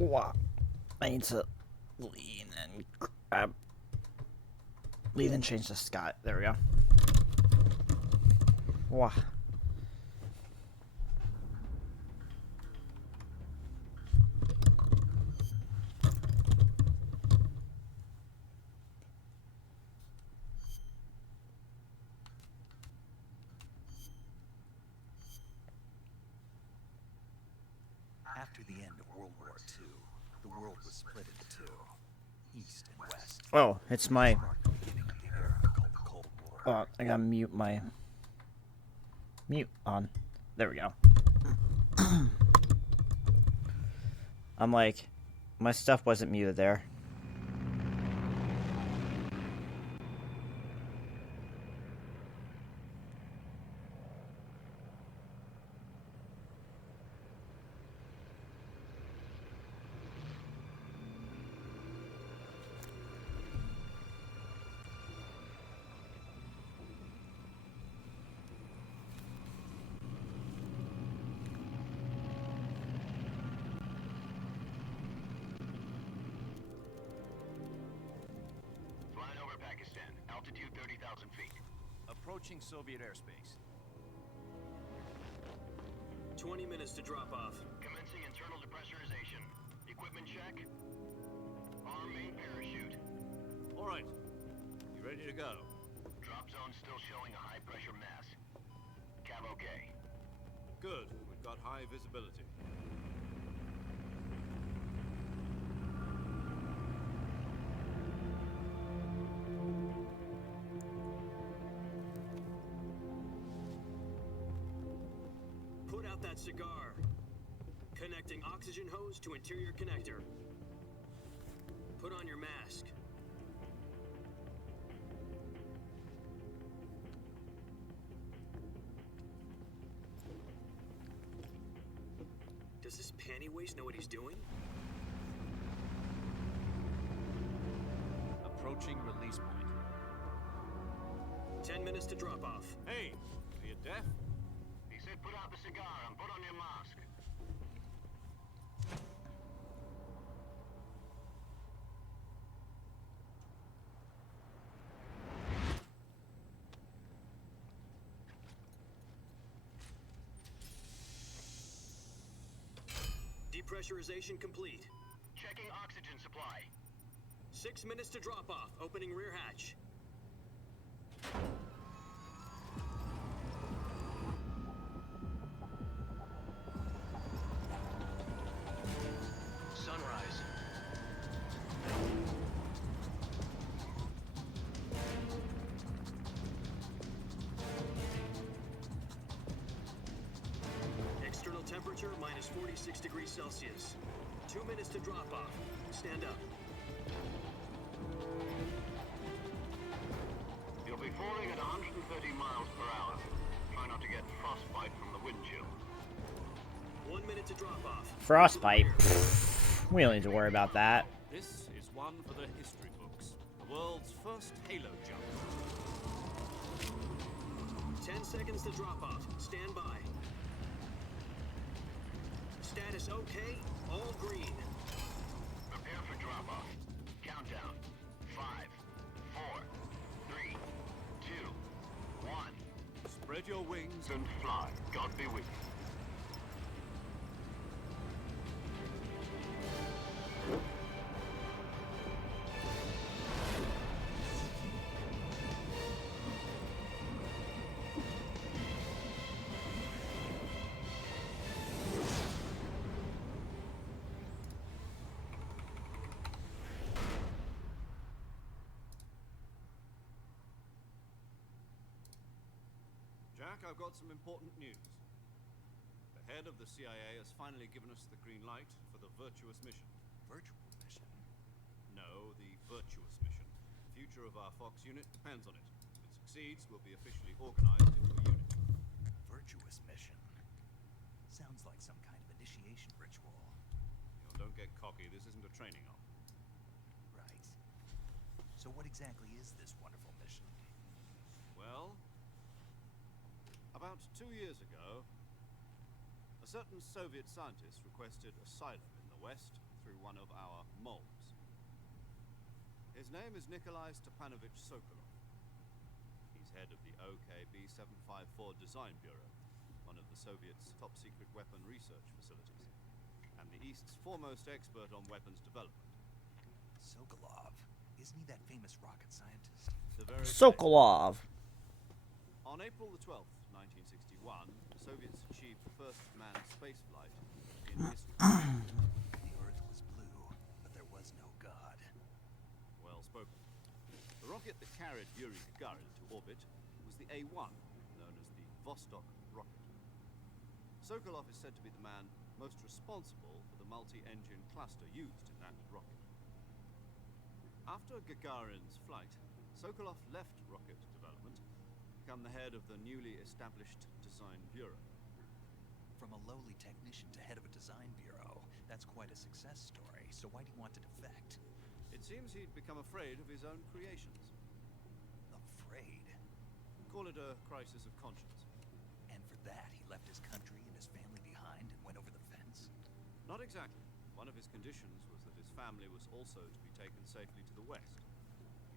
Wow. I need to lean and grab. Lean and change the sky. There we go. Wow. After the end of World War II, the world was split into two, East and West. Oh, it's my... Marked the beginning of the era called the Cold War. Oh, I gotta mute my... Mute on. There we go. I'm like, my stuff wasn't muted there. Altitude 30,000 feet. Approaching Soviet airspace. 20 minutes to drop off. Commencing internal depressurization. Equipment check. Arm main parachute. All right. You ready to go? Drop zone still showing a high pressure mass. Cav okay. Good. We've got high visibility. Put out that cigar. Connecting oxygen hose to interior connector. Put on your mask. Does this panty waste know what he's doing? Approaching release point. 10 minutes to drop off. Hey, are you deaf? He said put out the cigar and put on your mask. Depressurization complete. Checking oxygen supply. 6 minutes to drop off. Opening rear hatch. Sunrise. External temperature minus 46 degrees Celsius. 2 minutes to drop off. Stand up. You'll be falling at 130 miles per hour. Try not to get frostbite from the wind chill. 1 minute to drop off. Frostbite. Pfft, we don't need to worry about that. This is one for the history books. The world's first halo jump. 10 seconds to drop off. Stand by. Status okay. All green. Prepare for drop-off. Countdown. 5, 4, 3, 2, 1. Spread your wings And fly. God be with you. Jack, I've got some important news. The head of the CIA has finally given us the green light for the virtuous mission. Virtual mission? No, the virtuous mission. The future of our Fox unit depends on it. If it succeeds, we'll be officially organized into a unit. Virtuous mission? Sounds like some kind of initiation ritual. Don't get cocky, this isn't a training op. Right. So what exactly is this wonderful mission? Well, about 2 years ago, a certain Soviet scientist requested asylum in the West through one of our moles. His name is Nikolai Stepanovich Sokolov. He's head of the OKB 754 Design Bureau, one of the Soviets' top-secret weapon research facilities, and the East's foremost expert on weapons development. Sokolov. Isn't he that famous rocket scientist? The very Sokolov. On April the 12th, 1961, the Soviets achieved the first manned spaceflight in history. The Earth was blue, but there was no God. Well spoken. The rocket that carried Yuri Gagarin to orbit was the A-1, known as the Vostok rocket. Sokolov is said to be the man most responsible for the multi-engine cluster used in that rocket. After Gagarin's flight, Sokolov left rocket development to become the head of the newly established Design Bureau. From a lowly technician to head of a design bureau, that's quite a success story. So why do you want to defect? It seems he'd become afraid of his own creations. Afraid? Call it a crisis of conscience. And for that, he left his country and his family behind and went over the fence? Not exactly. One of his conditions was that his family was also to be taken safely to the west.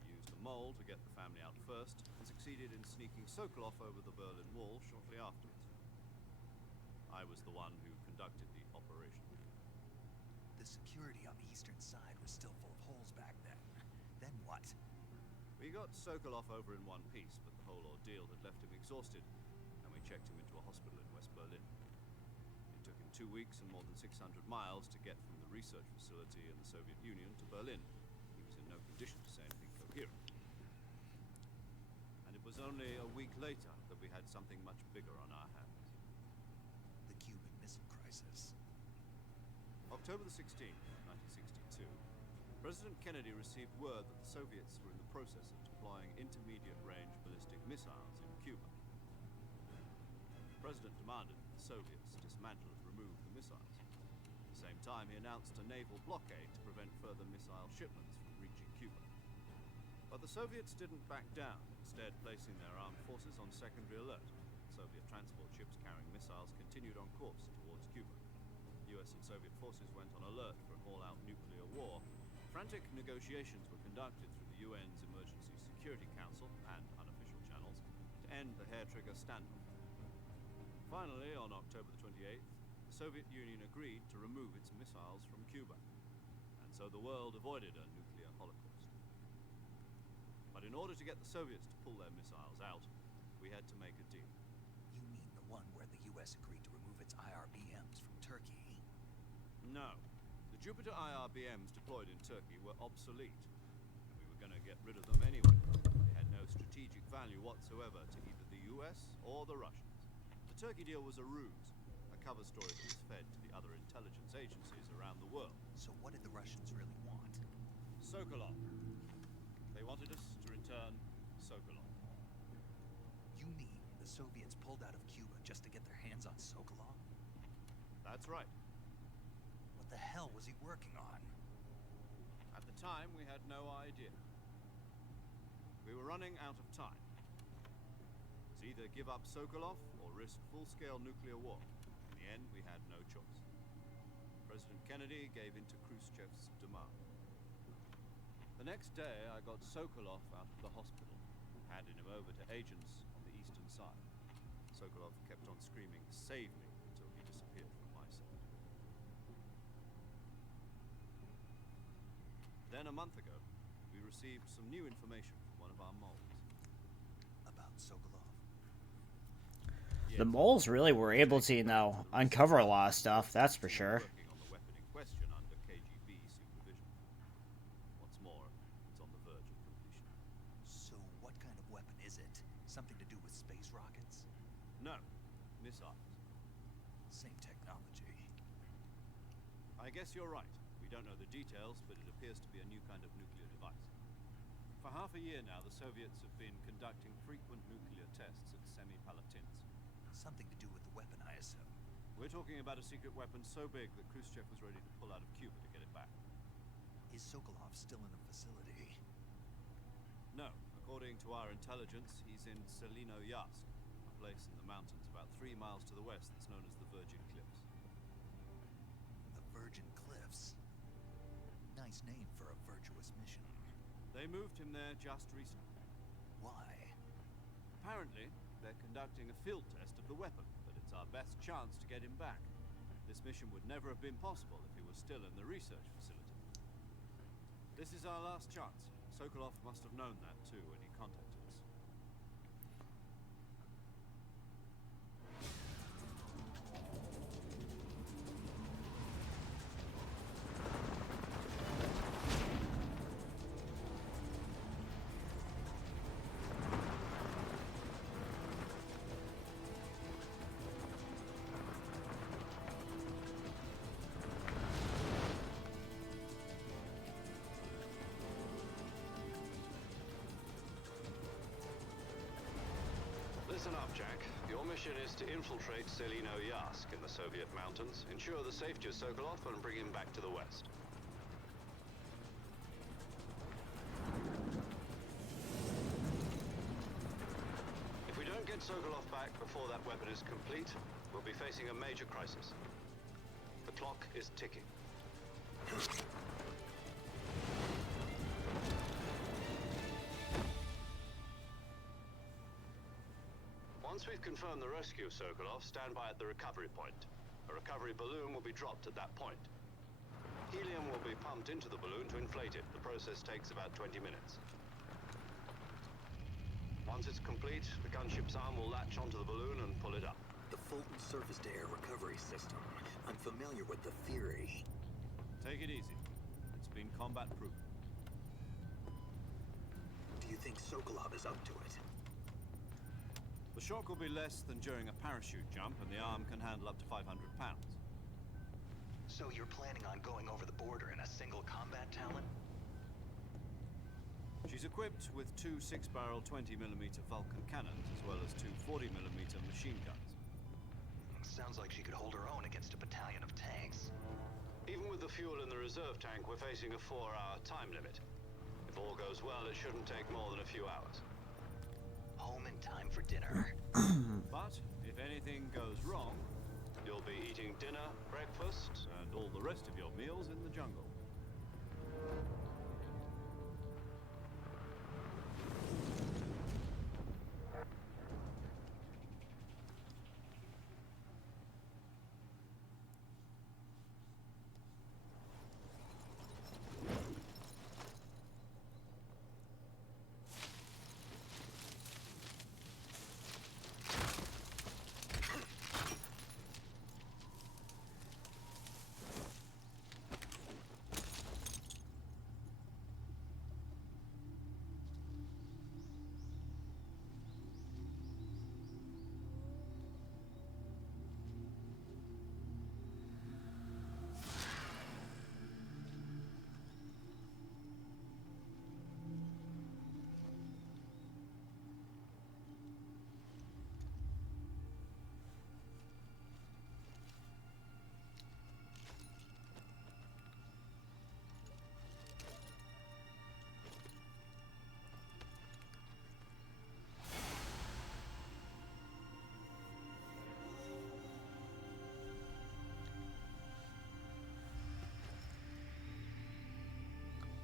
He used a mole to get the family out first, and succeeded in sneaking Sokolov over the Berlin Wall shortly afterwards. I was the one who conducted the operation. The security on the eastern side was still full of holes back then. Then what? We got Sokolov over in one piece, but the whole ordeal had left him exhausted, and we checked him into a hospital in West Berlin. It took him 2 weeks and more than 600 miles to get from the research facility in the Soviet Union to Berlin. He was in no condition to say anything coherent. And it was only a week later that we had something much bigger on our hands. The Cuban Missile Crisis. October the 16th, 1962, President Kennedy received word that the Soviets were in the process of deploying intermediate-range ballistic missiles in Cuba. The President demanded that the Soviets dismantle and remove the missiles. At the same time, he announced a naval blockade to prevent further missile shipments from reaching Cuba. But the Soviets didn't back down, instead placing their armed forces on secondary alert. Soviet transport ships carrying missiles continued on course towards Cuba. US and Soviet forces went on alert for an all-out nuclear war. Frantic negotiations were conducted through the UN's Emergency Security Council and unofficial channels to end the hair-trigger standoff. Finally, on October the 28th, the Soviet Union agreed to remove its missiles from Cuba, and so the world avoided a nuclear holocaust. But in order to get the Soviets to pull their missiles out, we had to make a deal. You mean the one where the US agreed to remove its IRBMs from Turkey? No. The Jupiter IRBMs deployed in Turkey were obsolete, and we were going to get rid of them anyway. They had no strategic value whatsoever to either the US or the Russians. The Turkey deal was a ruse, a cover story that was fed to the other intelligence agencies around the world. So what did the Russians really want? Sokolov. They wanted us to return Sokolov. You mean the Soviets pulled out of Cuba just to get their hands on Sokolov? That's right. What the hell was he working on? At the time, we had no idea. We were running out of time. It's either give up Sokolov or risk full-scale nuclear war. In the end, we had no choice. President Kennedy gave in to Khrushchev's demand. The next day, I got Sokolov out of the hospital, handed him over to agents on the eastern side. Sokolov kept on screaming, "Save me," until he disappeared from my sight. Then a month ago, we received some new information from one of our moles. About Sokolov? The moles really were able to, uncover a lot of stuff, that's for sure. Working on the weapon in question under KGB supervision. What's more, it's on the verge of completion. So what kind of weapon is it? Something to do with space rockets? No, missiles. Same technology. I guess you're right. We don't know the details, but it appears to be a new kind of nuclear device. For half a year now, the Soviets have been conducting frequent nuclear tests at Semipalatinsk. Something to do with the weapon, I assume. We're talking about a secret weapon so big that Khrushchev was ready to pull out of Cuba to get it back. Is Sokolov still in the facility? No, according to our intelligence, he's in Selinoyarsk, a place in the mountains about 3 miles to the west that's known as the Virgin Cliffs. The Virgin Cliffs? this mission? They moved him there just recently. Why? Apparently, they're conducting a field test of the weapon, but it's our best chance to get him back. This mission would never have been possible if he was still in the research facility. This is our last chance. Sokolov must have known that too when he contacted us. Listen up, Jack. Your mission is to infiltrate Selino Yask in the Soviet mountains, ensure the safety of Sokolov, and bring him back to the West. If we don't get Sokolov back before that weapon is complete, we'll be facing a major crisis. The clock is ticking. Once we've confirmed the rescue of Sokolov, stand by at the recovery point. A recovery balloon will be dropped at that point. Helium will be pumped into the balloon to inflate it. The process takes about 20 minutes. Once it's complete, the gunship's arm will latch onto the balloon and pull it up. The Fulton surface-to-air recovery system. I'm familiar with the theory. Take it easy. It's been combat-proof. Do you think Sokolov is up to it? The shock will be less than during a parachute jump, and the arm can handle up to 500 pounds. So you're planning on going over the border in a single combat talon? She's equipped with two 6-barrel 20mm Vulcan cannons, as well as two 40mm machine guns. Sounds like she could hold her own against a battalion of tanks. Even with the fuel in the reserve tank, we're facing a 4-hour time limit. If all goes well, it shouldn't take more than a few hours. Home in time for dinner. But if anything goes wrong, You'll be eating dinner, breakfast, and all the rest of your meals in the jungle.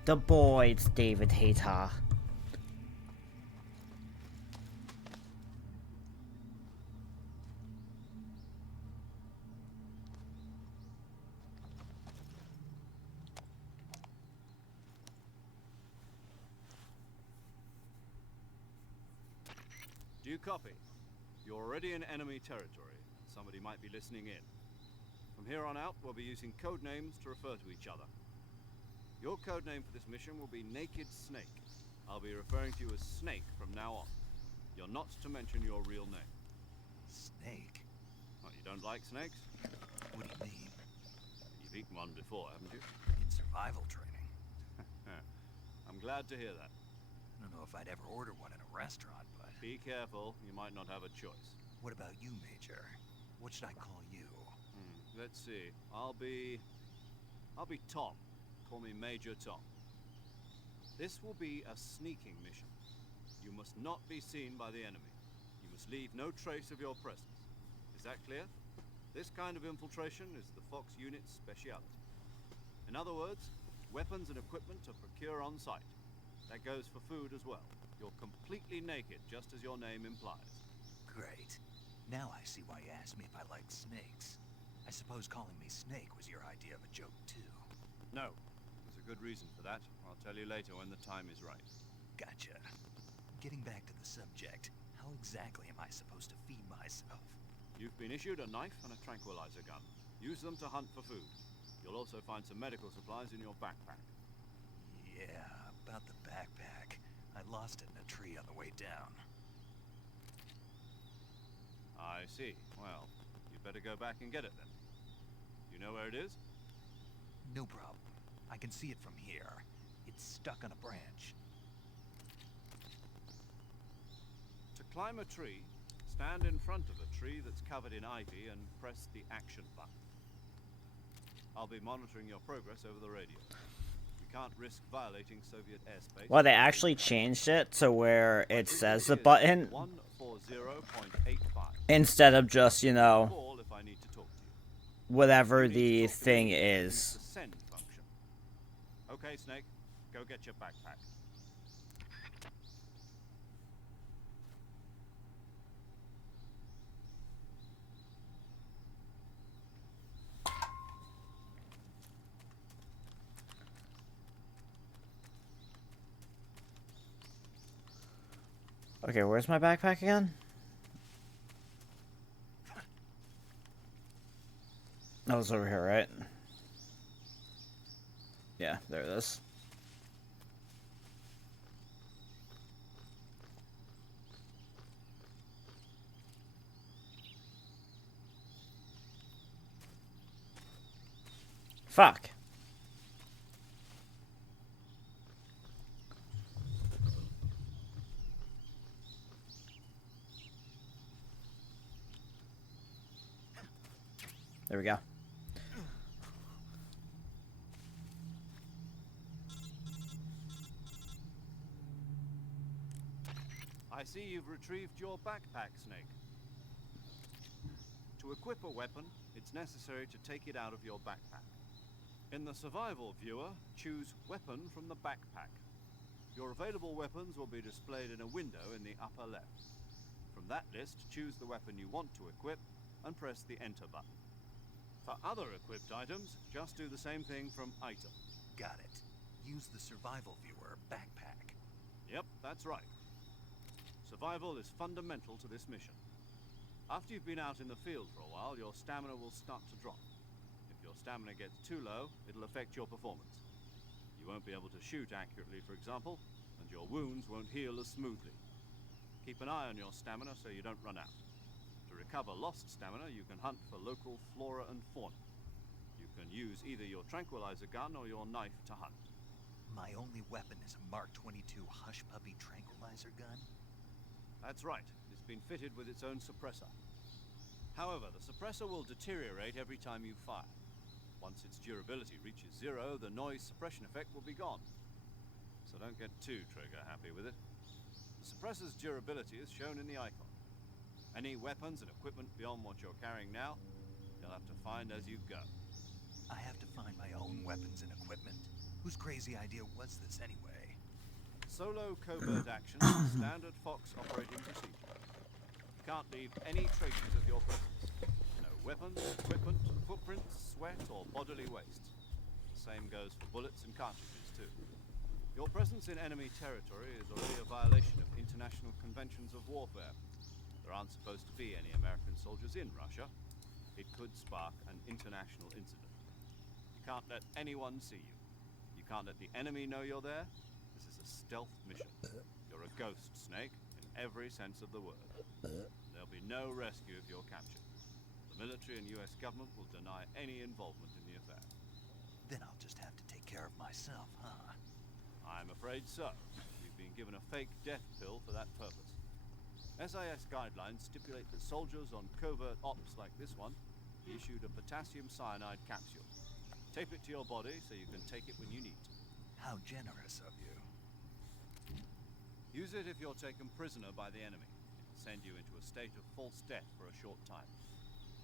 The boys, David Hayter. Do you copy? You're already in enemy territory. Somebody might be listening in. From here on out, we'll be using code names to refer to each other. Your code name for this mission will be Naked Snake. I'll be referring to you as Snake from now on. You're not to mention your real name. Snake? What, you don't like snakes? What do you mean? You've eaten one before, haven't you? In survival training. I'm glad to hear that. I don't know if I'd ever order one in a restaurant, but... Be careful, you might not have a choice. What about you, Major? What should I call you? Let's see. I'll be Tom. Call me Major Tom. This will be a sneaking mission. You must not be seen by the enemy. You must leave no trace of your presence. Is that clear? This kind of infiltration is the Fox unit's speciality. In other words, Weapons and equipment to procure on site. That goes for food as well. You're completely naked, just as your name implies. Great. Now I see why you asked me if I liked snakes. I suppose calling me Snake was your idea of a joke, too. No. There's a good reason for that. I'll tell you later when the time is right. Gotcha. Getting back to the subject, how exactly am I supposed to feed myself? You've been issued a knife and a tranquilizer gun. Use them to hunt for food. You'll also find some medical supplies in your backpack. Yeah, about the backpack. I lost it in a tree on the way down. I see. Well, you better go back and get it then. You know where it is? No problem. I can see it from here. It's stuck on a branch. To climb a tree, stand in front of a tree that's covered in ivy and press the action button. I'll be monitoring your progress over the radio. We can't risk violating Soviet airspace. Well, they actually changed it to where it says the button 140.85. instead of just, you know, Call if I need to talk to you. whatever You need the to talk to thing me, use is. the send function. Okay, Snake, go get your backpack. Okay, where's my backpack again? That was over here, right? Yeah, there it is. Fuck. There we go. I see you've retrieved your backpack, Snake. To equip a weapon, it's necessary to take it out of your backpack. In the survival viewer, choose Weapon from the backpack. Your available weapons will be displayed in a window in the upper left. From that list, choose the weapon you want to equip and press the Enter button. For other equipped items, just do the same thing from Item. Got it. Use the survival viewer backpack. Yep, that's right. Survival is fundamental to this mission. After you've been out in the field for a while, your stamina will start to drop. If your stamina gets too low, it'll affect your performance. You won't be able to shoot accurately, for example, and your wounds won't heal as smoothly. Keep an eye on your stamina so you don't run out. To recover lost stamina, you can hunt for local flora and fauna. You can use either your tranquilizer gun or your knife to hunt. My only weapon is a Mark 22 Hush Puppy tranquilizer gun? That's right. It's been fitted with its own suppressor. However, the suppressor will deteriorate every time you fire. Once its durability reaches 0, the noise suppression effect will be gone. So don't get too trigger happy with it. The suppressor's durability is shown in the icon. Any weapons and equipment beyond what you're carrying now, you'll have to find as you go. I have to find my own weapons and equipment? Whose crazy idea was this anyway? Solo covert action, standard Fox operating procedure. You can't leave any traces of your presence. No weapons, equipment, footprints, sweat, or bodily waste. The same goes for bullets and cartridges, too. Your presence in enemy territory is already a violation of international conventions of warfare. There aren't supposed to be any American soldiers in Russia. It could spark an international incident. You can't let anyone see you. You can't let the enemy know you're there. This is a stealth mission. You're a ghost, Snake, in every sense of the word. There'll be no rescue if you're captured. The military and US government will deny any involvement in the affair. Then I'll just have to take care of myself, huh? I'm afraid so. You've been given a fake death pill for that purpose. SIS guidelines stipulate that soldiers on covert ops like this one be issued a potassium cyanide capsule. Tape it to your body so you can take it when you need to. How generous of you. Use it if you're taken prisoner by the enemy. It'll send you into a state of false death for a short time.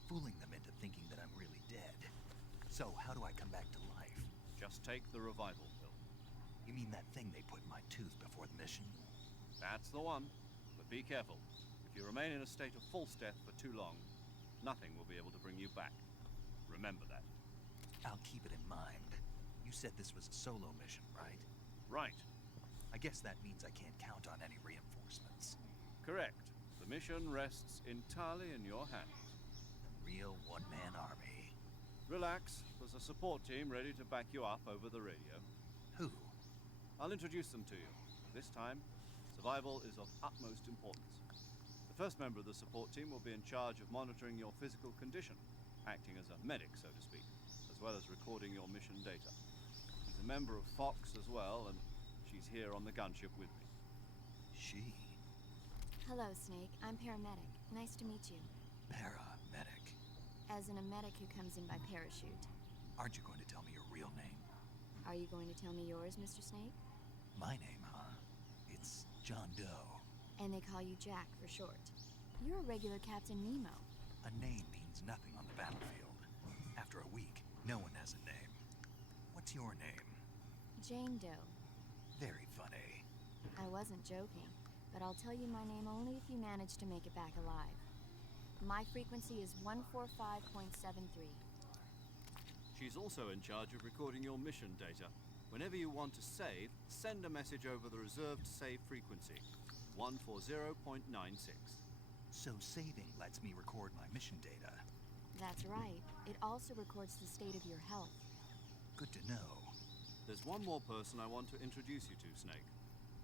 Fooling them into thinking that I'm really dead. So how do I come back to life? Just take the revival pill. You mean that thing they put in my tooth before the mission? That's the one. But be careful. If you remain in a state of false death for too long, nothing will be able to bring you back. Remember that. I'll keep it in mind. You said this was a solo mission, right? Right. I guess that means I can't count on any reinforcements. Correct. The mission rests entirely in your hands. A real one-man army. Relax. There's a support team ready to back you up over the radio. Who? I'll introduce them to you. This time, survival is of utmost importance. The first member of the support team will be in charge of monitoring your physical condition, acting as a medic, so to speak, as well as recording your mission data. She's a member of Fox as well, and she's here on the gunship with me. She? Hello, Snake. I'm paramedic. Nice to meet you. Paramedic. As in a medic who comes in by parachute. Aren't you going to tell me your real name? Are you going to tell me yours, Mr. Snake? My name, huh? It's John Doe. And they call you Jack for short. You're a regular Captain Nemo. A name means nothing on the battlefield. After a week, no one has a name. What's your name? Jane Doe. Very funny. I wasn't joking, but I'll tell you my name only if you manage to make it back alive. My frequency is 145.73. She's also in charge of recording your mission data. Whenever you want to save, send a message over the reserved save frequency, 140.96. So saving lets me record my mission data. That's right. It also records the state of your health. Good to know. There's one more person I want to introduce you to, Snake.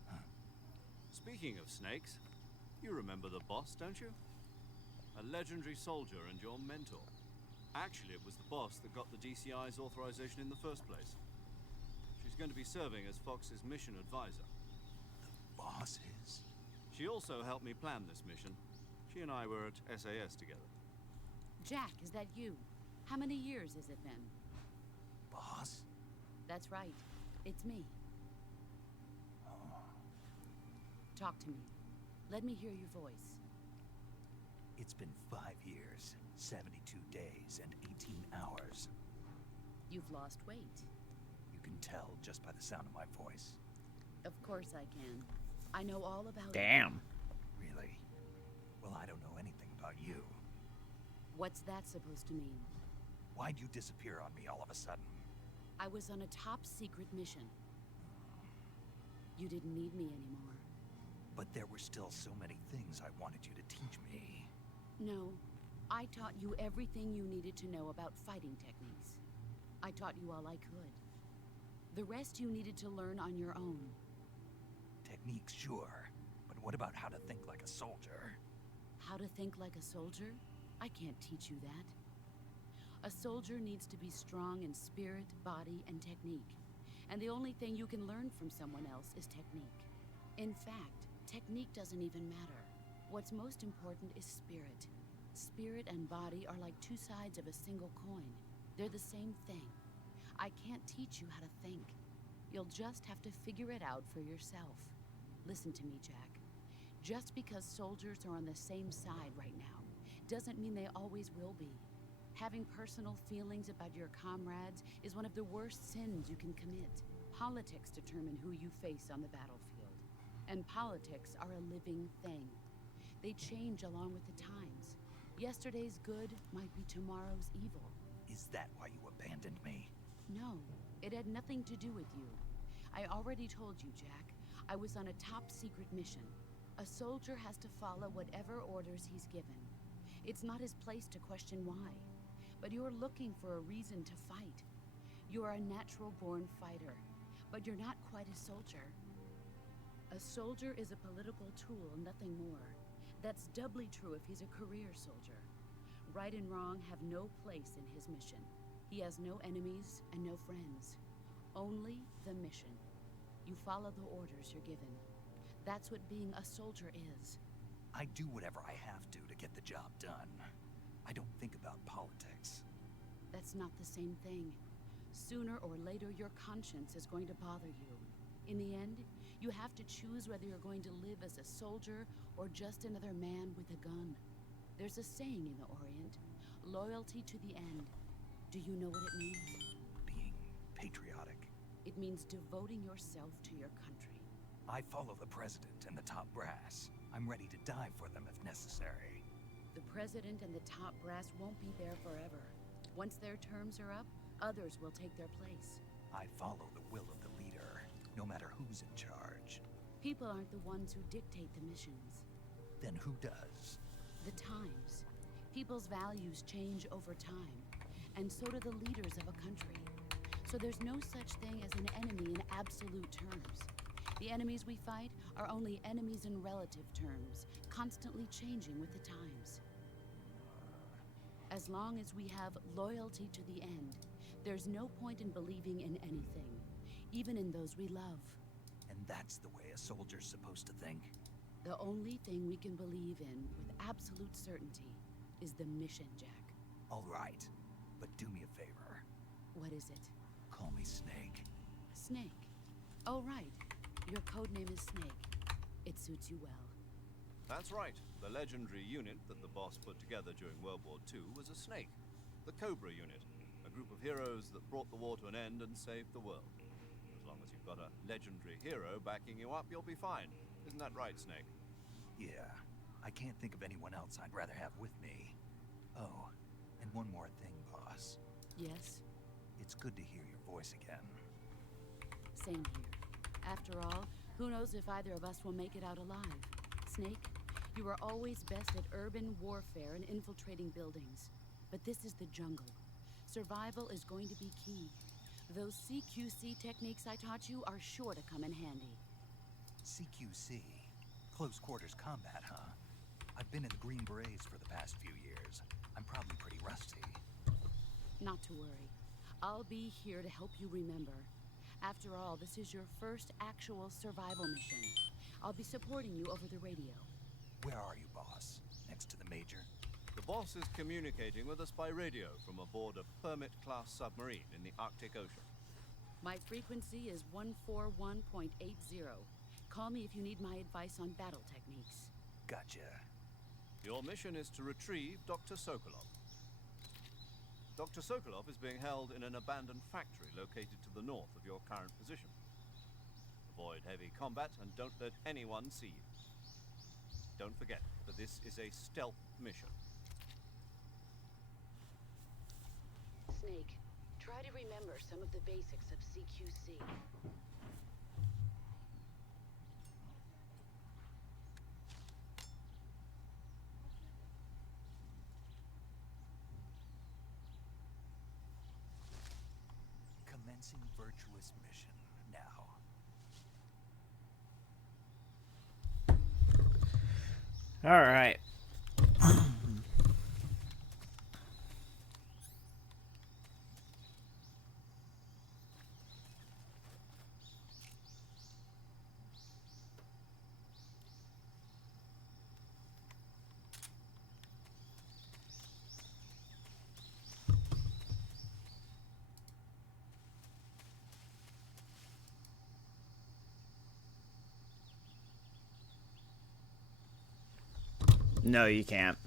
Huh. Speaking of snakes, you remember the boss, don't you? A legendary soldier and your mentor. Actually, it was the boss that got the DCI's authorization in the first place. She's going to be serving as Fox's mission advisor. The boss is? She also helped me plan this mission. She and I were at SAS together. Jack, is that you? How many years has it been? Boss? That's right. It's me. Talk to me. Let me hear your voice. It's been 5 years, 72 days, and 18 hours. You've lost weight. You can tell just by the sound of my voice. Of course I can. I know all about it. Damn. Really? Well, I don't know anything about you. What's that supposed to mean? Why'd you disappear on me all of a sudden? I was on a top-secret mission. You didn't need me anymore. But there were still so many things I wanted you to teach me. No. I taught you everything you needed to know about fighting techniques. I taught you all I could. The rest you needed to learn on your own. Techniques, sure. But what about how to think like a soldier? How to think like a soldier? I can't teach you that. A soldier needs to be strong in spirit, body, and technique. And the only thing you can learn from someone else is technique. In fact, technique doesn't even matter. What's most important is spirit. Spirit and body are like two sides of a single coin. They're the same thing. I can't teach you how to think. You'll just have to figure it out for yourself. Listen to me, Jack. Just because soldiers are on the same side right now doesn't mean they always will be. Having personal feelings about your comrades is one of the worst sins you can commit. Politics determine who you face on the battlefield. And politics are a living thing. They change along with the times. Yesterday's good might be tomorrow's evil. Is that why you abandoned me? No, it had nothing to do with you. I already told you, Jack. I was on a top-secret mission. A soldier has to follow whatever orders he's given. It's not his place to question why. But you're looking for a reason to fight. You're a natural-born fighter, but you're not quite a soldier. A soldier is a political tool, nothing more. That's doubly true if he's a career soldier. Right and wrong have no place in his mission. He has no enemies and no friends. Only the mission. You follow the orders you're given. That's what being a soldier is. I do whatever I have to get the job done. I don't think about politics. That's not the same thing. Sooner or later, your conscience is going to bother you. In the end, you have to choose whether you're going to live as a soldier or just another man with a gun. There's a saying in the Orient, loyalty to the end. Do you know what it means? Being patriotic. It means devoting yourself to your country. I follow the president and the top brass. I'm ready to die for them if necessary. The president and the top brass won't be there forever. Once their terms are up, others will take their place. I follow the will of the leader, no matter who's in charge. People aren't the ones who dictate the missions. Then who does? The times. People's values change over time, and so do the leaders of a country. So there's no such thing as an enemy in absolute terms. The enemies we fight are only enemies in relative terms, constantly changing with the times. As long as we have loyalty to the end, there's no point in believing in anything, even in those we love. And that's the way a soldier's supposed to think? The only thing we can believe in with absolute certainty is the mission, Jack. All right, but do me a favor. What is it? Call me Snake. Snake. Oh, right. Your codename is Snake. It suits you well. That's right. The legendary unit that the boss put together during World War II was a Snake. The Cobra unit. A group of heroes that brought the war to an end and saved the world. As long as you've got a legendary hero backing you up, you'll be fine. Isn't that right, Snake? Yeah, I can't think of anyone else I'd rather have with me. Oh, and one more thing, boss. Yes? It's good to hear your voice again. Same here. After all, who knows if either of us will make it out alive? Snake, you are always best at urban warfare and infiltrating buildings. But this is the jungle. Survival is going to be key. Those CQC techniques I taught you are sure to come in handy. CQC? Close quarters combat, huh? I've been in the Green Berets for the past few years. I'm probably pretty rusty. Not to worry. I'll be here to help you remember. After all, this is your first actual survival mission. I'll be supporting you over the radio. Where are you, boss? Next to the Major? The boss is communicating with us by radio from aboard a Permit-class submarine in the Arctic Ocean. My frequency is 141.80. Call me if you need my advice on battle techniques. Gotcha. Your mission is to retrieve Dr. Sokolov. Dr. Sokolov is being held in an abandoned factory located to the north of your current position. Avoid heavy combat and don't let anyone see you. Don't forget that this is a stealth mission. Snake, try to remember some of the basics of CQC. Commencing virtuous mission now. All right. No, you can't.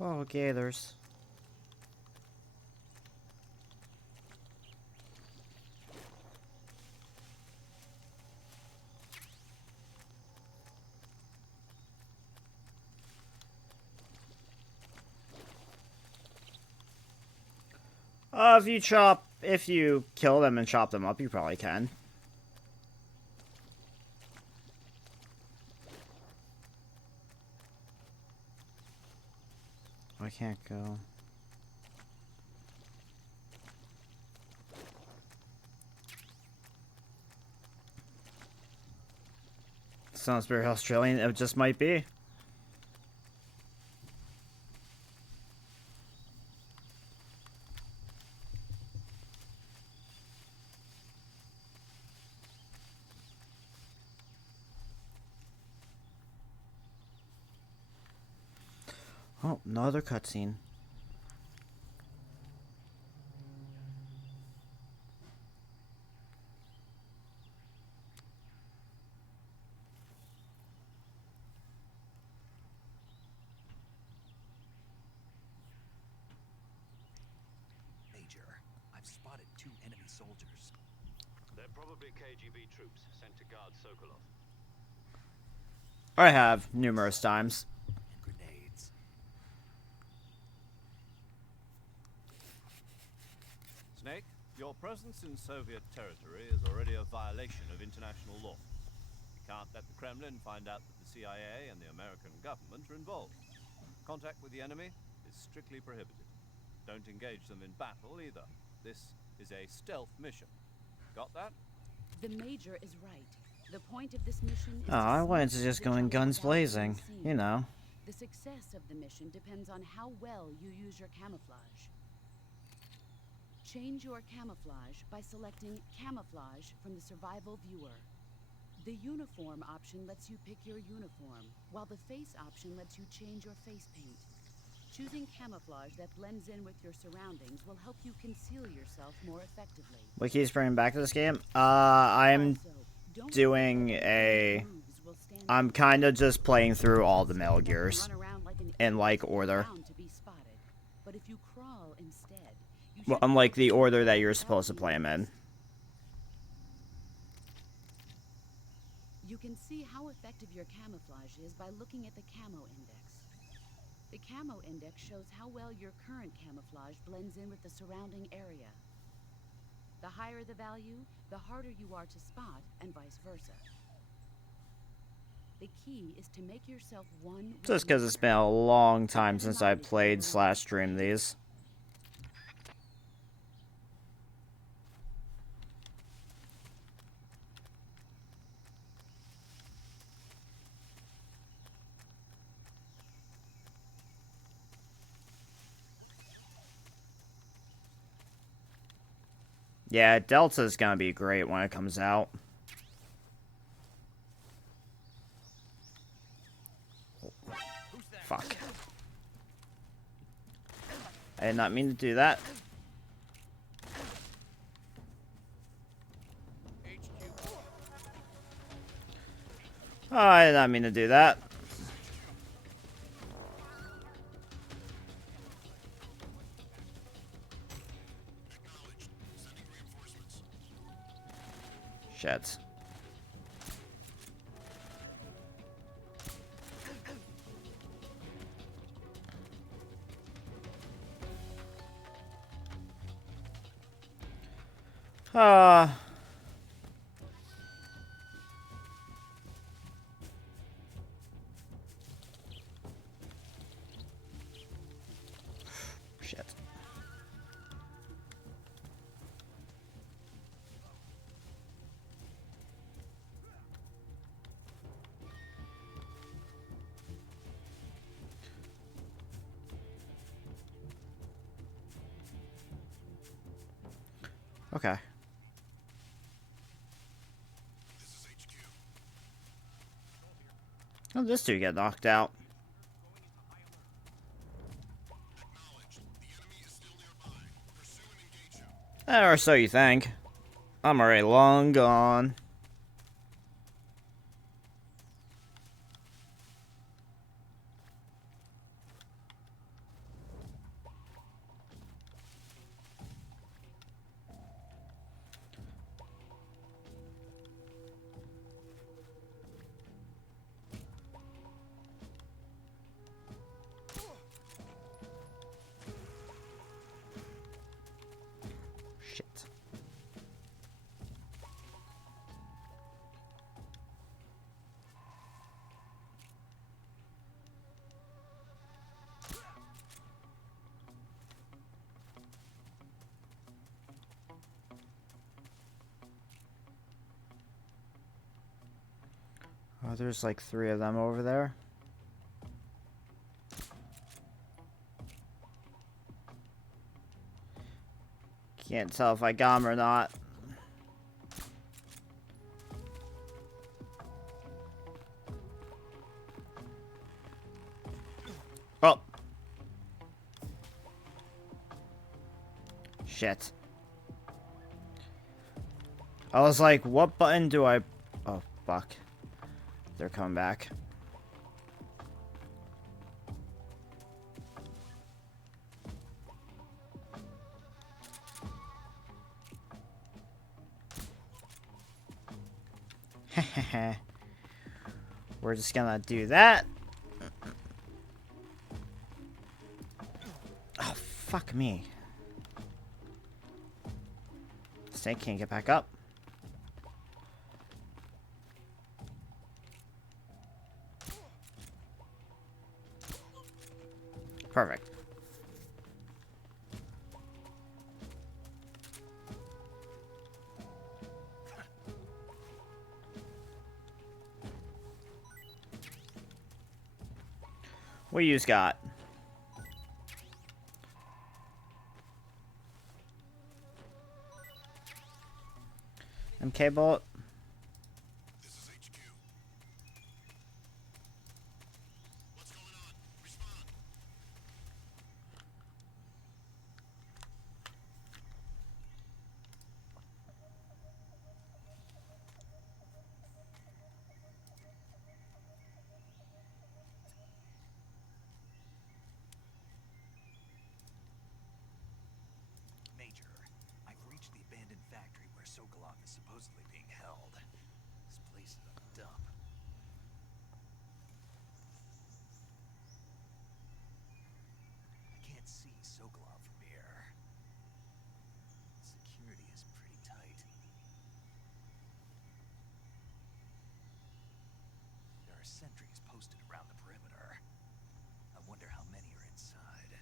Oh, gathers. If you kill them and chop them up, you probably can. I can't go. Sounds very Australian. It just might be. Oh, another cutscene. 2 enemy soldiers. They're probably KGB troops sent to guard Sokolov. I have numerous times. And grenades. Snake, your presence in Soviet territory is already a violation of international law. You can't let the Kremlin find out that the CIA and the American government are involved. Contact with the enemy is strictly prohibited. Don't engage them in battle either. This is a stealth mission. Got that? The Major is right. The point of this mission is Oh, I wanted to just go in guns blazing. You know. The success of the mission depends on how well you use your camouflage. Change your camouflage by selecting Camouflage from the Survival Viewer. The Uniform option lets you pick your uniform, while the Face option lets you change your face paint. Choosing camouflage that blends in with your surroundings will help you conceal yourself more effectively. What keeps bringing back to this game? I'm Also, don't doing forget that a... moves will stand I'm out. kind of just playing through all the Metal You can Gears run around like an in like idiot, order. bound to be spotted. But if you crawl instead, you Well, should be unlike able the to order that move you're without supposed to being play them in. noticed. You can see how effective your camouflage is by looking at the camo index. The camo index shows how well your current camouflage blends in with the surrounding area. The higher the value, the harder you are to spot, and vice versa. The key is to make yourself one with Just because it's nature. been a long time Keep that in since I mind as you played go / along. streamed these. Yeah, Delta's gonna be great when it comes out. Fuck. I did not mean to do that. Oh, I did not mean to do that. Shit. Shit. Okay. Oh, this dude get knocked out. Or so you think. I'm already long gone. Shit. Oh, there's like 3 of them over there. Can't tell if I got him or not. Oh. Shit. I was like, what button do I... Oh, fuck. They're coming back. We're just gonna do that. Oh, fuck me. Snake can't get back up. Perfect. What you got? MK bullet. This is HQ. What's going on? Respond. Major, I've reached the abandoned factory where Sokolov is supposedly being held. This place is a dump. I can't see Sokolov from here. Security is pretty tight. There are sentries posted around the perimeter. I wonder how many are inside.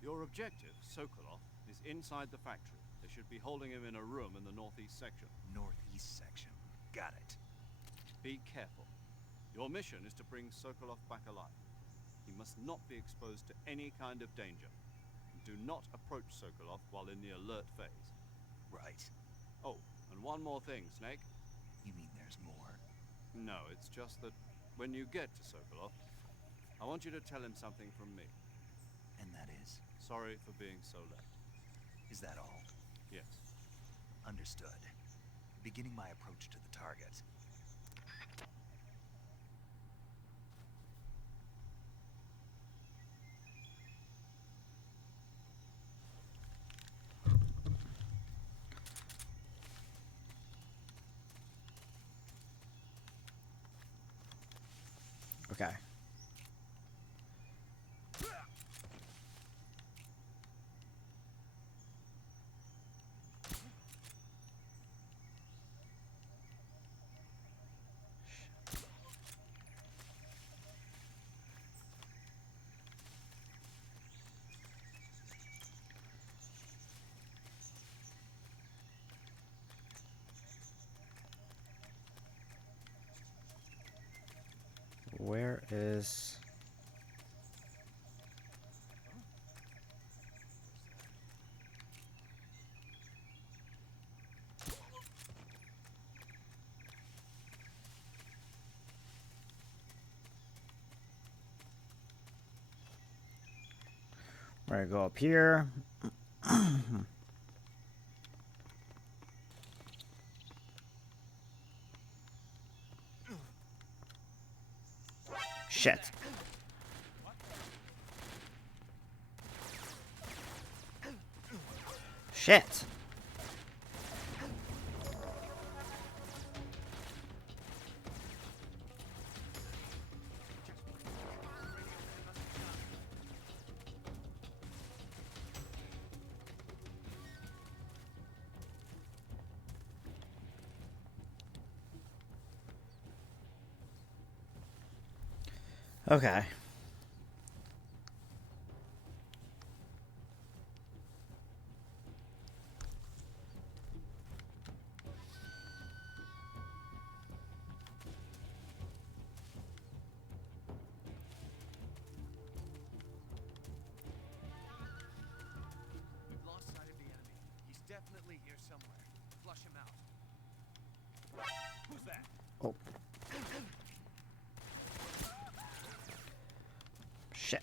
Your objective, Sokolov, is inside the factory. They should be holding him in a room in the northeast section. Northeast section. Got it. Be careful. Your mission is to bring Sokolov back alive. He must not be exposed to any kind of danger. Do not approach Sokolov while in the alert phase. Right. Oh, and one more thing, Snake. You mean there's more? No, it's just that when you get to Sokolov, I want you to tell him something from me. And that is? Sorry for being so late. Is that all? Yes. Understood. Beginning my approach to the target. Okay. Where is... We're gonna go up here. Shit. Shit. Okay. We've lost sight of the enemy. He's definitely here somewhere. Flush him out. Who's that? Oh. Shit.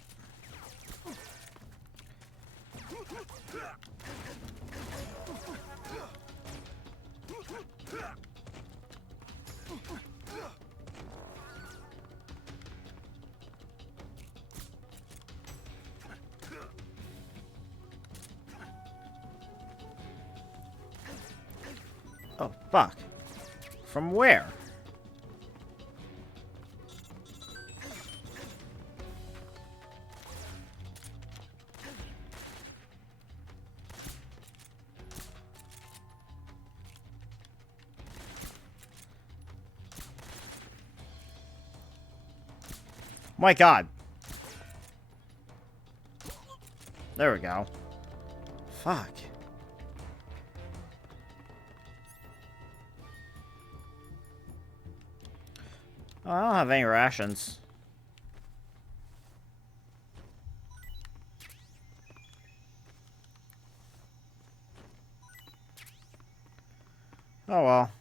Oh, fuck. From where? My god. There we go. Fuck. Oh, I don't have any rations. Oh well.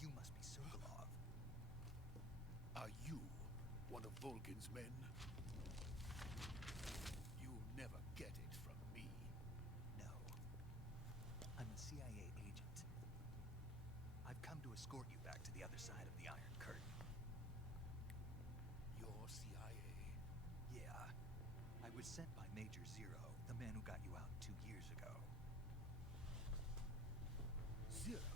You must be Sokolov. Are you one of Volgin's men? You'll never get it from me. No. I'm a CIA agent. I've come to escort you back to the other side of the Iron Curtain. You're CIA. Yeah. I was sent by Major Zero, the man who got you out 2 years ago. Zero.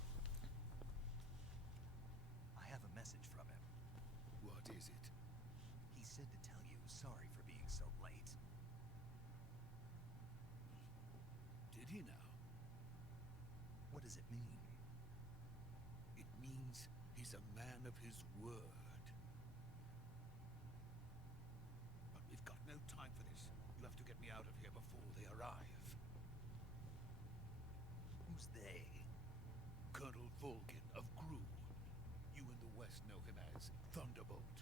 I have a message from him. What is it? He said to tell you sorry for being so late. Did he now? What does it mean? It means he's a man of his word. But we've got no time for this. You have to get me out of here before they arrive. Who's they? Colonel Volgin of Gru. You in the West know him as Thunderbolt.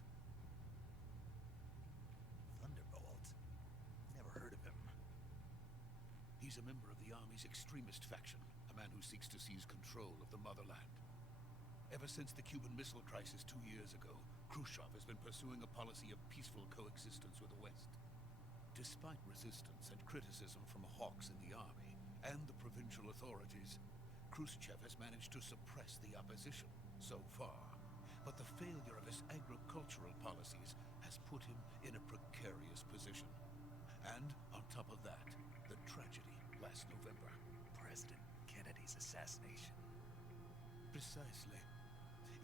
Thunderbolt? Never heard of him. He's a member of the Army's extremist faction, a man who seeks to seize control of the motherland. Ever since the Cuban Missile Crisis 2 years ago, Khrushchev has been pursuing a policy of peaceful coexistence with the West. Despite resistance and criticism from hawks in the army and the provincial authorities, Khrushchev has managed to suppress the opposition so far. But the failure of his agricultural policies has put him in a precarious position. And on top of that, the tragedy last November. President Kennedy's assassination. Precisely.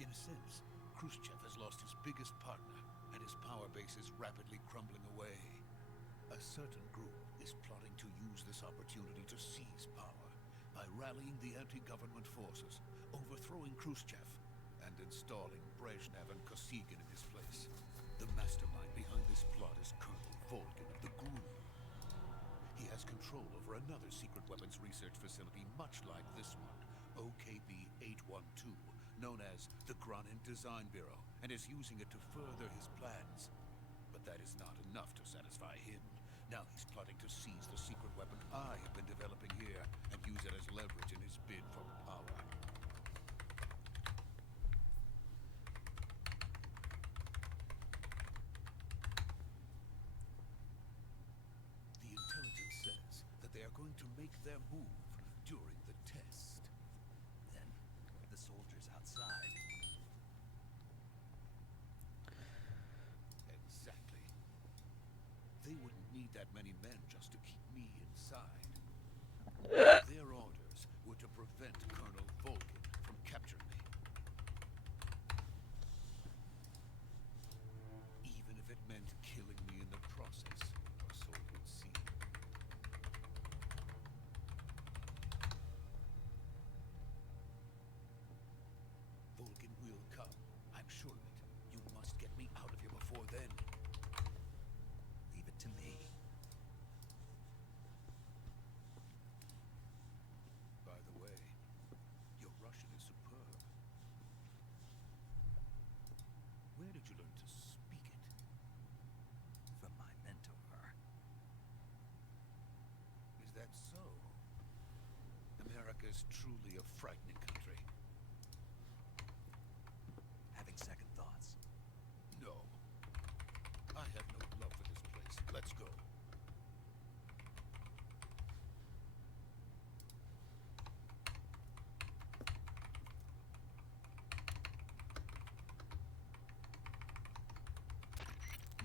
In a sense, Khrushchev has lost his biggest partner, and his power base is rapidly crumbling away. A certain group is plotting to use this opportunity to seize power by rallying the anti-government forces, overthrowing Khrushchev, and installing Brezhnev and Kosygin in his place. The mastermind behind this plot is Colonel Volgin of the GRU. He has control over another secret weapons research facility much like this one, OKB-812, known as the Granin Design Bureau, and is using it to further his plans. But that is not enough to satisfy him. Now he's plotting to seize the secret weapon I have been developing here and use it as leverage in his bid for power. The intelligence says that they are going to make their move during the test. Then, the soldiers outside. Exactly. They wouldn't need that many men just to keep me inside. Their orders were to prevent Colonel Volgin from capturing me. Even if it meant killing me in the process, or so it would seem. Volgin will come. I'm sure of it. You must get me out of here before then. Leave it to me. By the way, your Russian is superb. Where did you learn to speak it? From my mentor. Is that so? America is truly a frightening country. Having second thoughts. No. Let's go.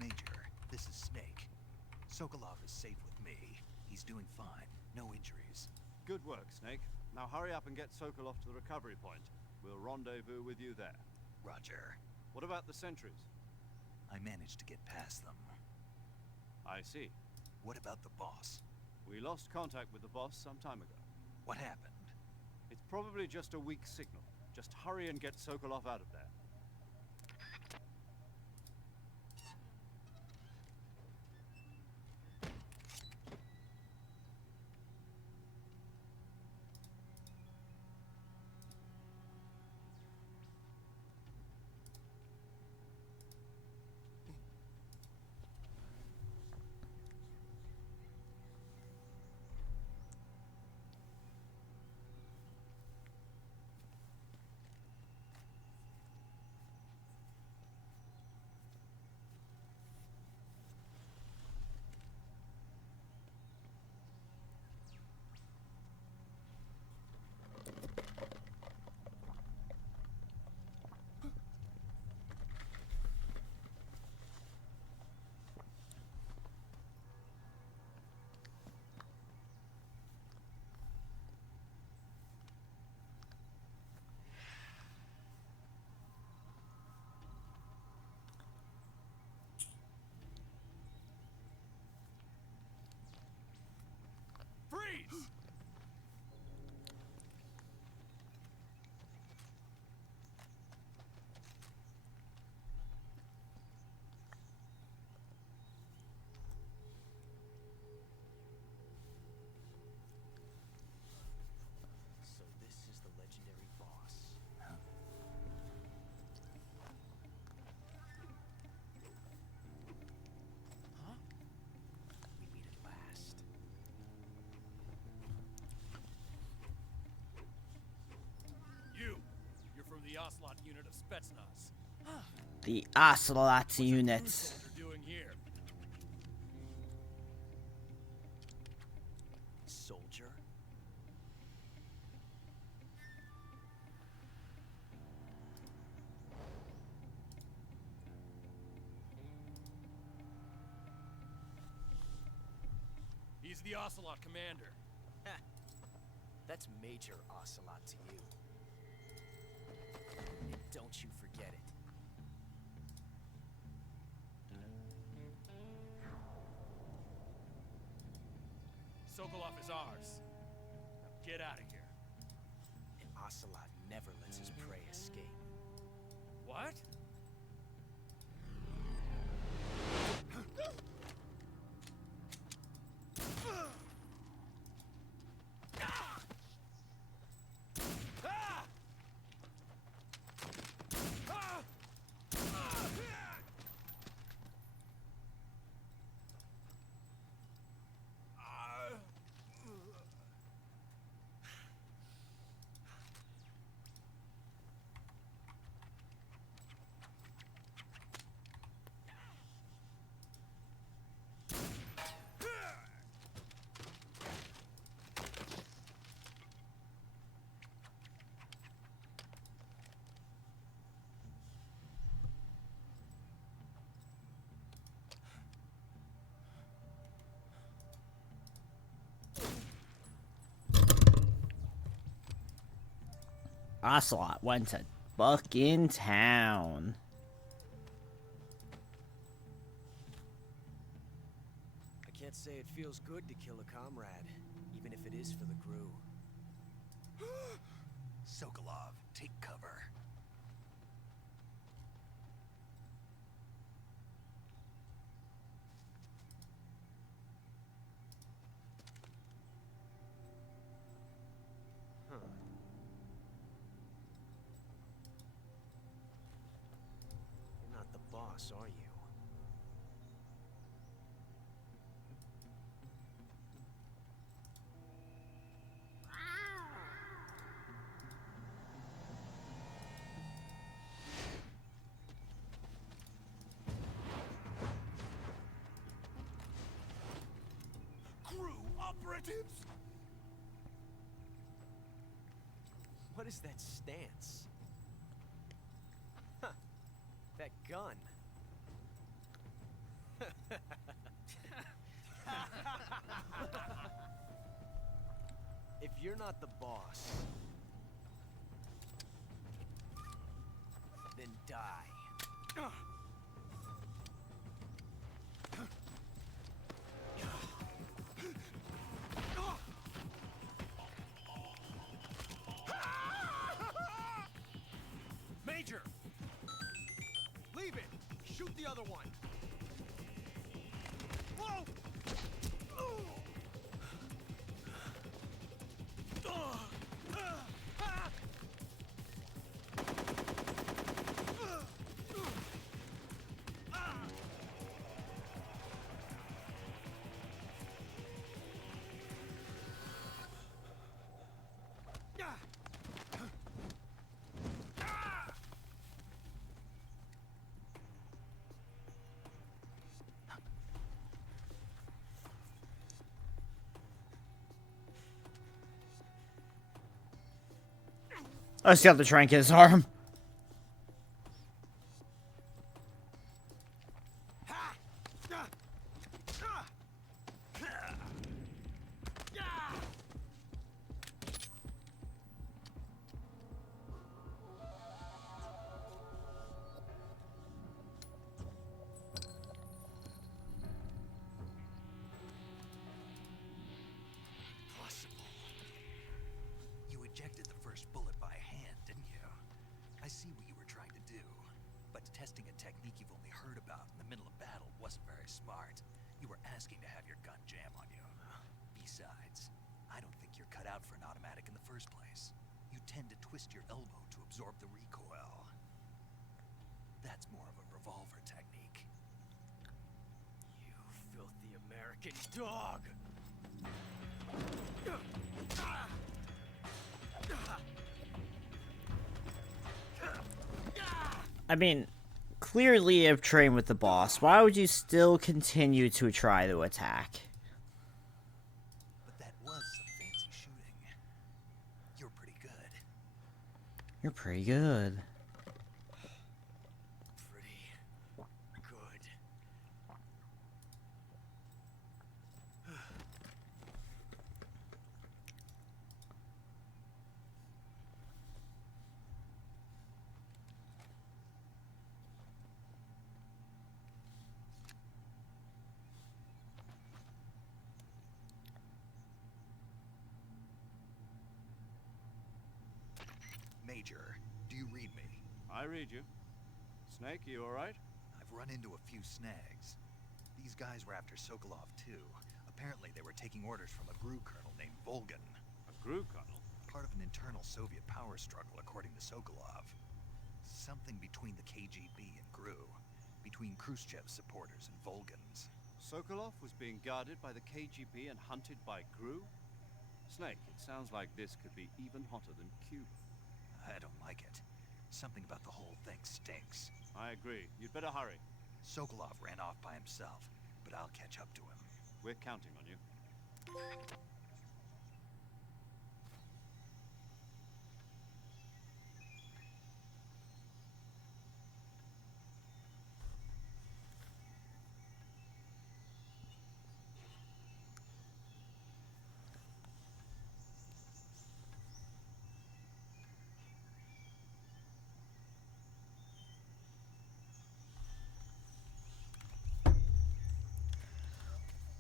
Major, this is Snake. Sokolov is safe with me. He's doing fine. No injuries. Good work, Snake. Now hurry up and get Sokolov to the recovery point. We'll rendezvous with you there. Roger. What about the sentries? I managed to get past them. I see. What about the boss? We lost contact with the boss some time ago. What happened? It's probably just a weak signal. Just hurry and get Sokolov out of there. Freeze! So this is the legendary boss. Huh? We meet at last. You're from the Ocelot unit of Spetsnaz. The Ocelot What's a unit. crew soldier doing here? Soldier? He's the Ocelot commander. That's Major Ocelot to you. And don't you forget it. Sokolov is ours. Now get out of here. And Ocelot never lets his prey escape. What? Ocelot went to fucking town. I can't say it feels good to kill a comrade, even if it is for the crew. Sokolov, take cover. Huh. You're not the boss, are you? operatives? What is that stance? Huh. That gun. If you're not the boss, then die. Major! Leave it! Shoot the other one! Whoa! I see how the try and get his arm. You ejected the first bullet by hand, didn't you? I see what you were trying to do. But testing a technique you've only heard about in the middle of battle wasn't very smart. You were asking to have your gun jam on you. Besides, I don't think you're cut out for an automatic in the first place. You tend to twist your elbow to absorb the recoil. That's more of a revolver technique. You filthy American dog! I mean, clearly you've trained with the boss. Why would you still continue to try to attack? But that was some fancy shooting. You're pretty good. You're pretty good. Pretty good. Major, do you read me? I read you. Snake, you alright? I've run into a few snags. These guys were after Sokolov too. Apparently they were taking orders from a GRU colonel named Volgan. A GRU colonel? Part of an internal Soviet power struggle, according to Sokolov. Something between the KGB and GRU. Between Khrushchev's supporters and Volgan's. Sokolov was being guarded by the KGB and hunted by GRU? Snake, it sounds like this could be even hotter than Cuba. I don't like it. Something about the whole thing stinks. I agree. You'd better hurry. Sokolov ran off by himself, but I'll catch up to him. We're counting on you.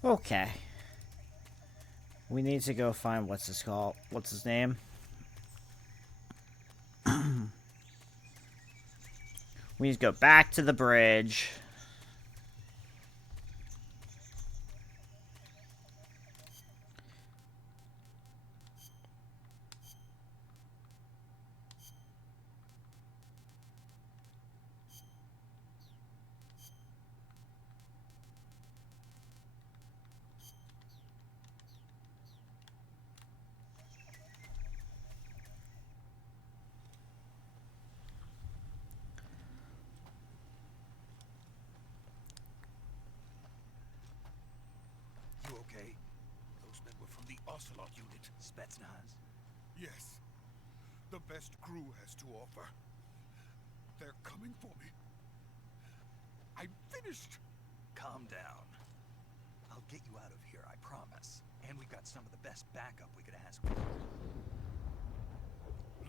Okay. We need to go find what's his name? We need to go back to the bridge. You okay? Those men were from the Ocelot unit. Spetsnaz? Yes. The best crew has to offer. They're coming for me. I'm finished. Calm down. I'll get you out of here, I promise. And we've got some of the best backup we could ask for.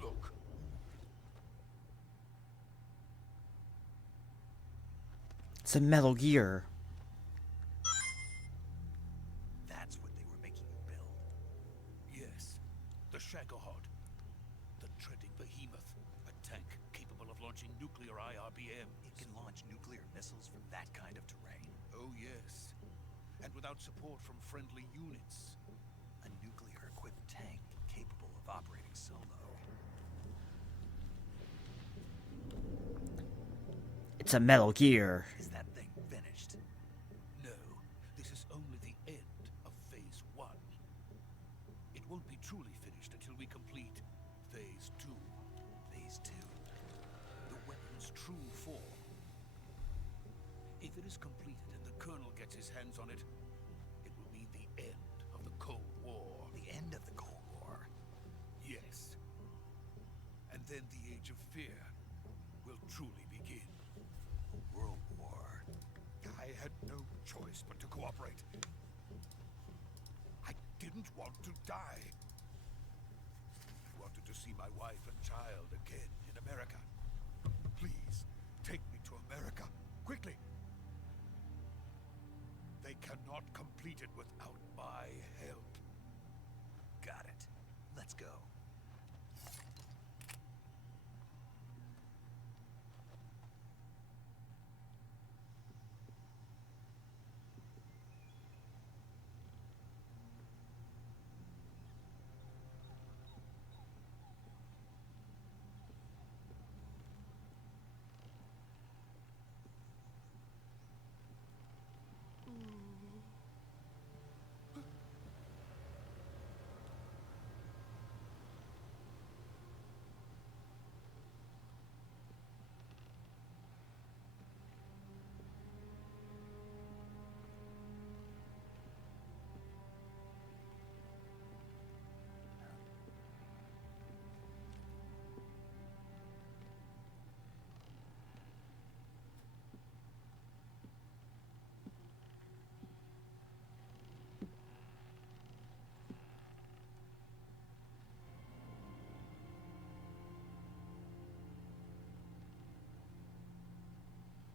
Look. It's a Metal Gear. That's what they were making you build. Yes. The Shagohod. The treading behemoth. A tank capable of launching nuclear IRBM. It can launch nuclear missiles from that kind of terrain. Oh, yes. And without support from friendly units. A nuclear-equipped tank capable of operating solo. It's a Metal Gear. Is that thing finished? No, this is only the end of Phase 1. It won't be truly finished until we complete Phase 2. Phase 2? The weapon's true form. If it is completed and the Colonel gets his hands on it, it will mean the end of the Cold War. The end of the Cold War? Yes. And then the Age of Fear will truly begin. A world war? I had no choice but to cooperate. I didn't want to die. I wanted to see my wife and child again in America. Please, take me to America, quickly. They cannot complete it without my help. Got it. Let's go.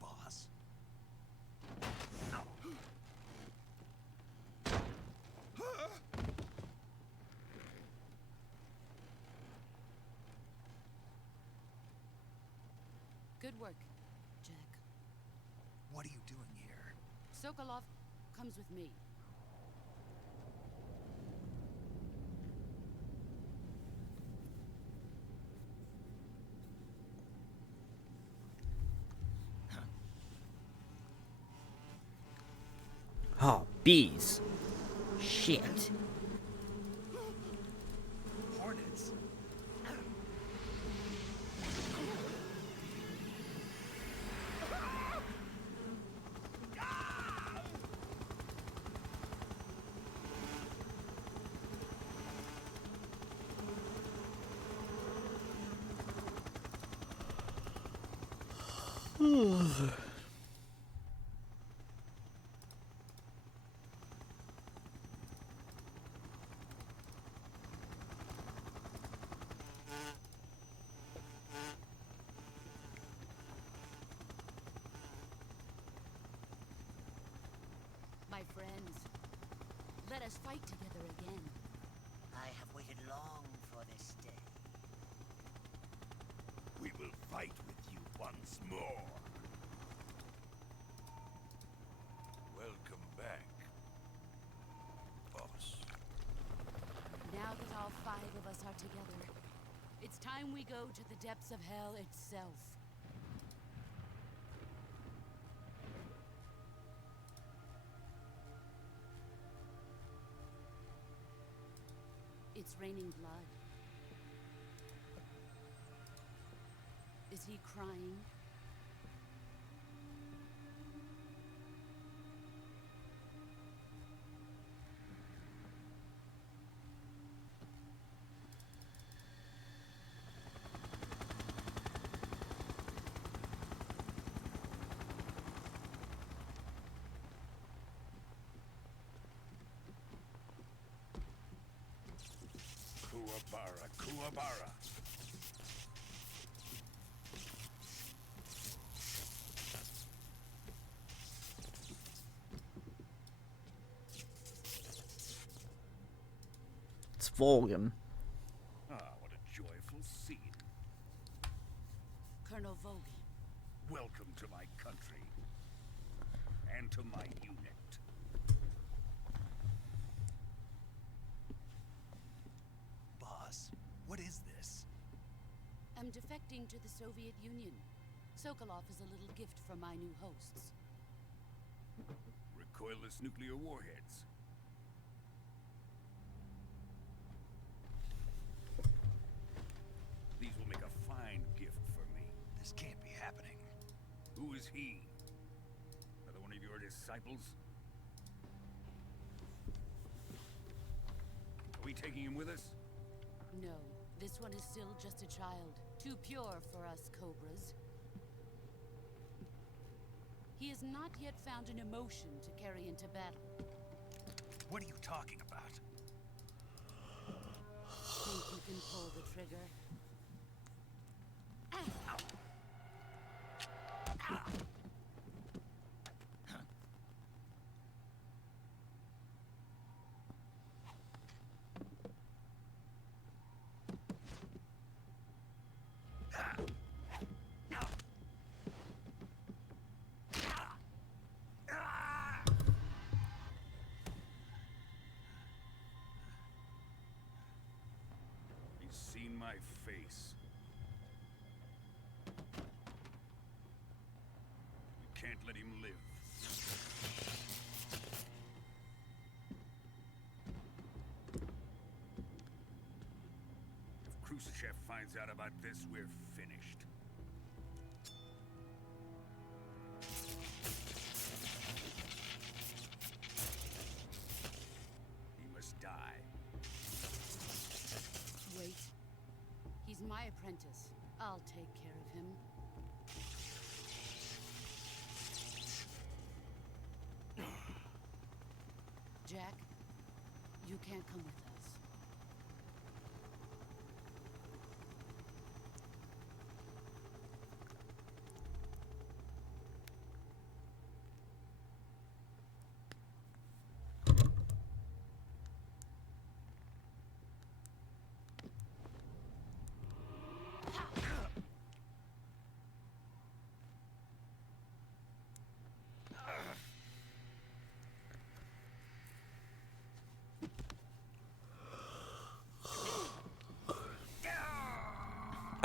Boss? Good work, Jack. What are you doing here? Sokolov comes with me. Oh, bees. Shit. Hornets? My friends, let us fight together again. I have waited long for this day. We will fight with you once more. Welcome back, boss. Now that all 5 of us are together, it's time we go to the depths of hell itself. It's raining blood. Is he crying? Barbara. It's Volgum. Ah, what a joyful scene. Colonel Vogan. Welcome to my country. And to my unit. Boss, what is this? I'm defecting to the Soviet Union. Sokolov is a little gift from my new hosts. Recoilless nuclear warheads. These will make a fine gift for me. This can't be happening. Who is he? Another one of your disciples? Are we taking him with us? No, this one is still just a child. Too pure for us Cobras. He has not yet found an emotion to carry into battle. What are you talking about? Think you can pull the trigger? He's seen my face. We can't let him live. If Khrushchev finds out about this, we're finished. He must die. Wait. He's my apprentice. I'll take care of him. Jack, you can't come with us.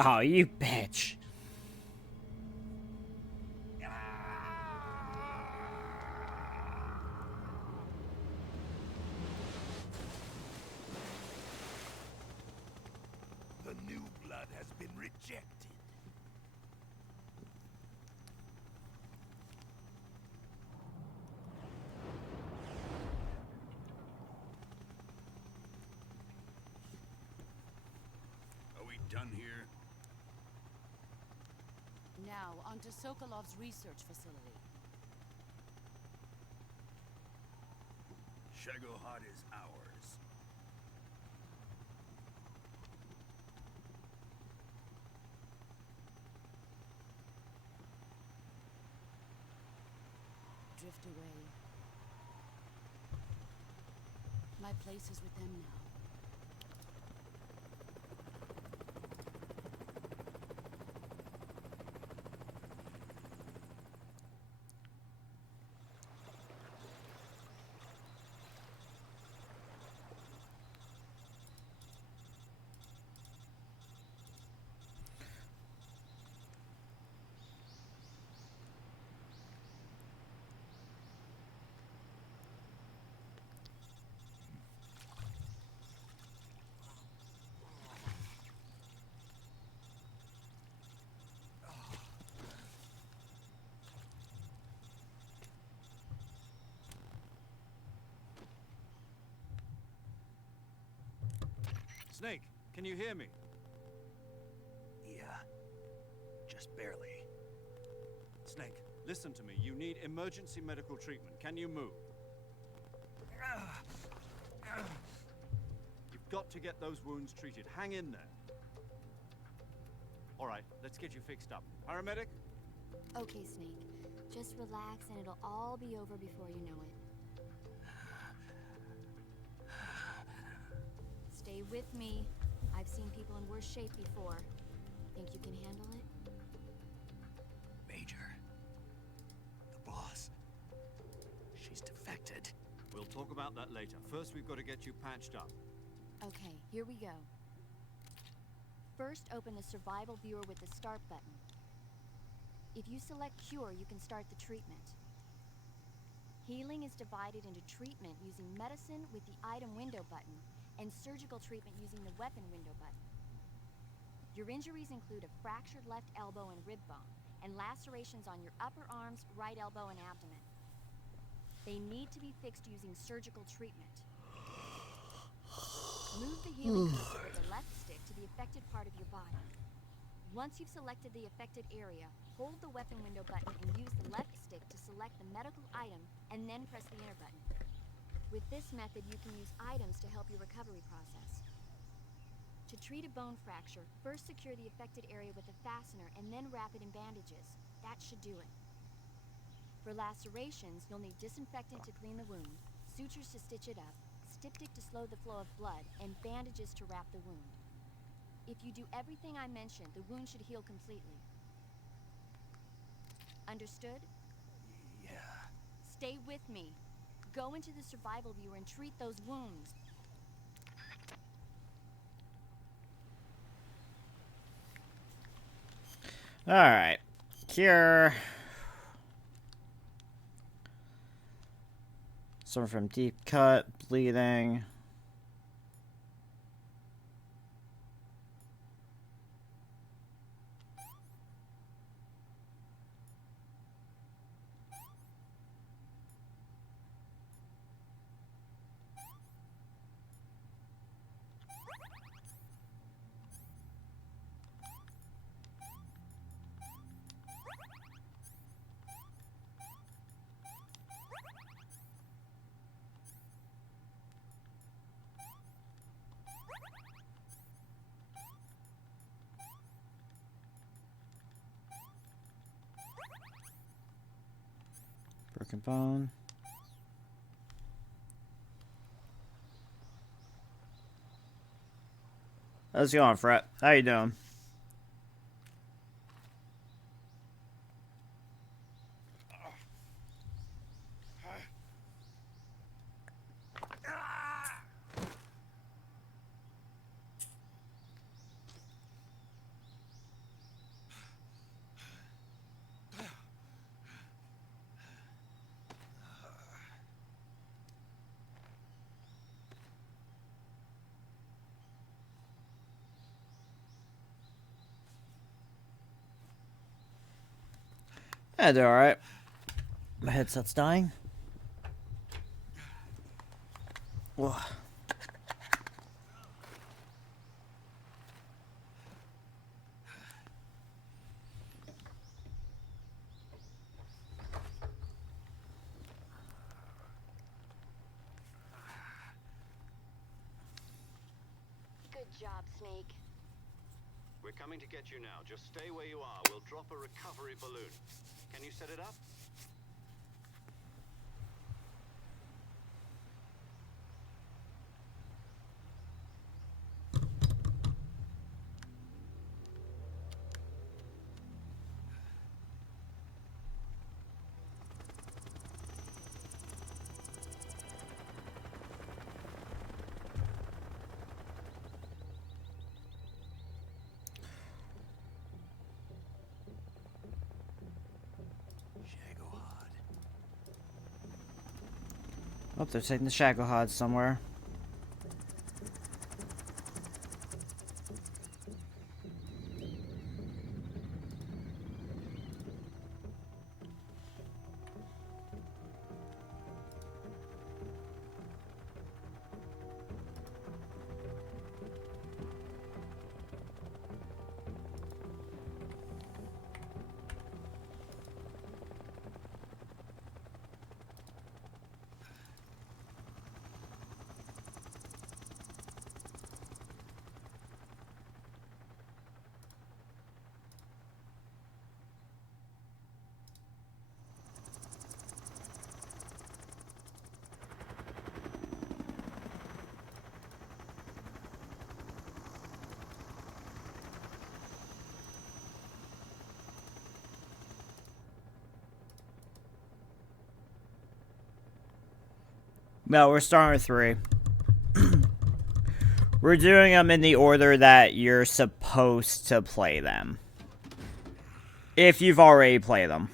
Oh, you bitch. The new blood has been rejected. Are we done here? Now, onto Sokolov's research facility. Shagohod is ours. Drift away. My place is with them now. Snake, can you hear me? Yeah. Just barely. Snake, listen to me. You need emergency medical treatment. Can you move? You've got to get those wounds treated. Hang in there. All right, let's get you fixed up. Paramedic? Okay, Snake. Just relax and it'll all be over before you know it. Stay with me. I've seen people in worse shape before. Think you can handle it? Major. The boss. She's defected. We'll talk about that later. First, we've got to get you patched up. Okay, here we go. First, open the survival viewer with the start button. If you select cure, you can start the treatment. Healing is divided into treatment using medicine with the item window button and surgical treatment using the weapon window button. Your injuries include a fractured left elbow and rib bone, and lacerations on your upper arms, right elbow, and abdomen. They need to be fixed using surgical treatment. Move the healing cursor with the left stick to the affected part of your body. Once you've selected the affected area, hold the weapon window button and use the left stick to select the medical item, and then press the enter button. With this method, you can use items to help your recovery process. To treat a bone fracture, first secure the affected area with a fastener and then wrap it in bandages. That should do it. For lacerations, you'll need disinfectant to clean the wound, sutures to stitch it up, styptic to slow the flow of blood, and bandages to wrap the wound. If you do everything I mentioned, the wound should heal completely. Understood? Yeah. Stay with me. Go into the survival viewer and treat those wounds. Alright. Cure. Suffer from deep cut, bleeding. Broken bone. How's it going, Fred? How you doing? Yeah, they're alright. My headset's dying. Whoa. Good job, Snake. We're coming to get you now. Just stay where you are. We'll drop a recovery balloon. Can you set it up? Oh, they're taking the Shagohod somewhere. No, we're starting with 3. We're doing them in the order that you're supposed to play them. If you've already played them.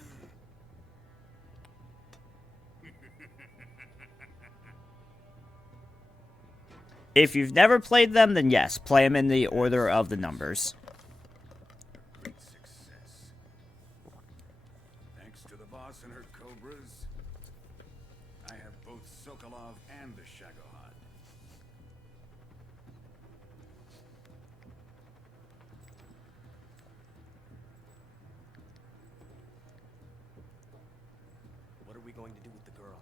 If you've never played them, then yes, play them in the order of the numbers. Great success. Thanks to the boss and her cobras, I have both Sokolov and the Shagohod. What are we going to do with the girl?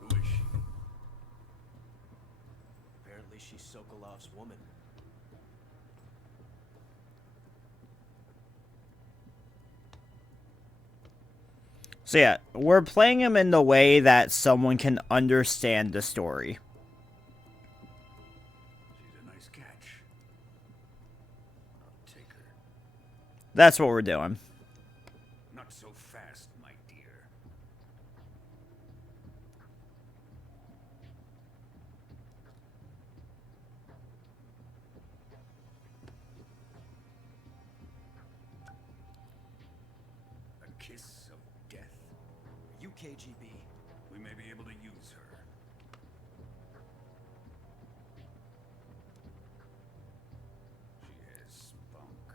Who is she? Apparently she's Sokolov's woman. So yeah, we're playing them in the way that someone can understand the story. She's a nice catch. I'll take her. That's what we're doing. Not so fast, my dear. A kiss of death. Are you KGB? We may be able to use her. She has spunk.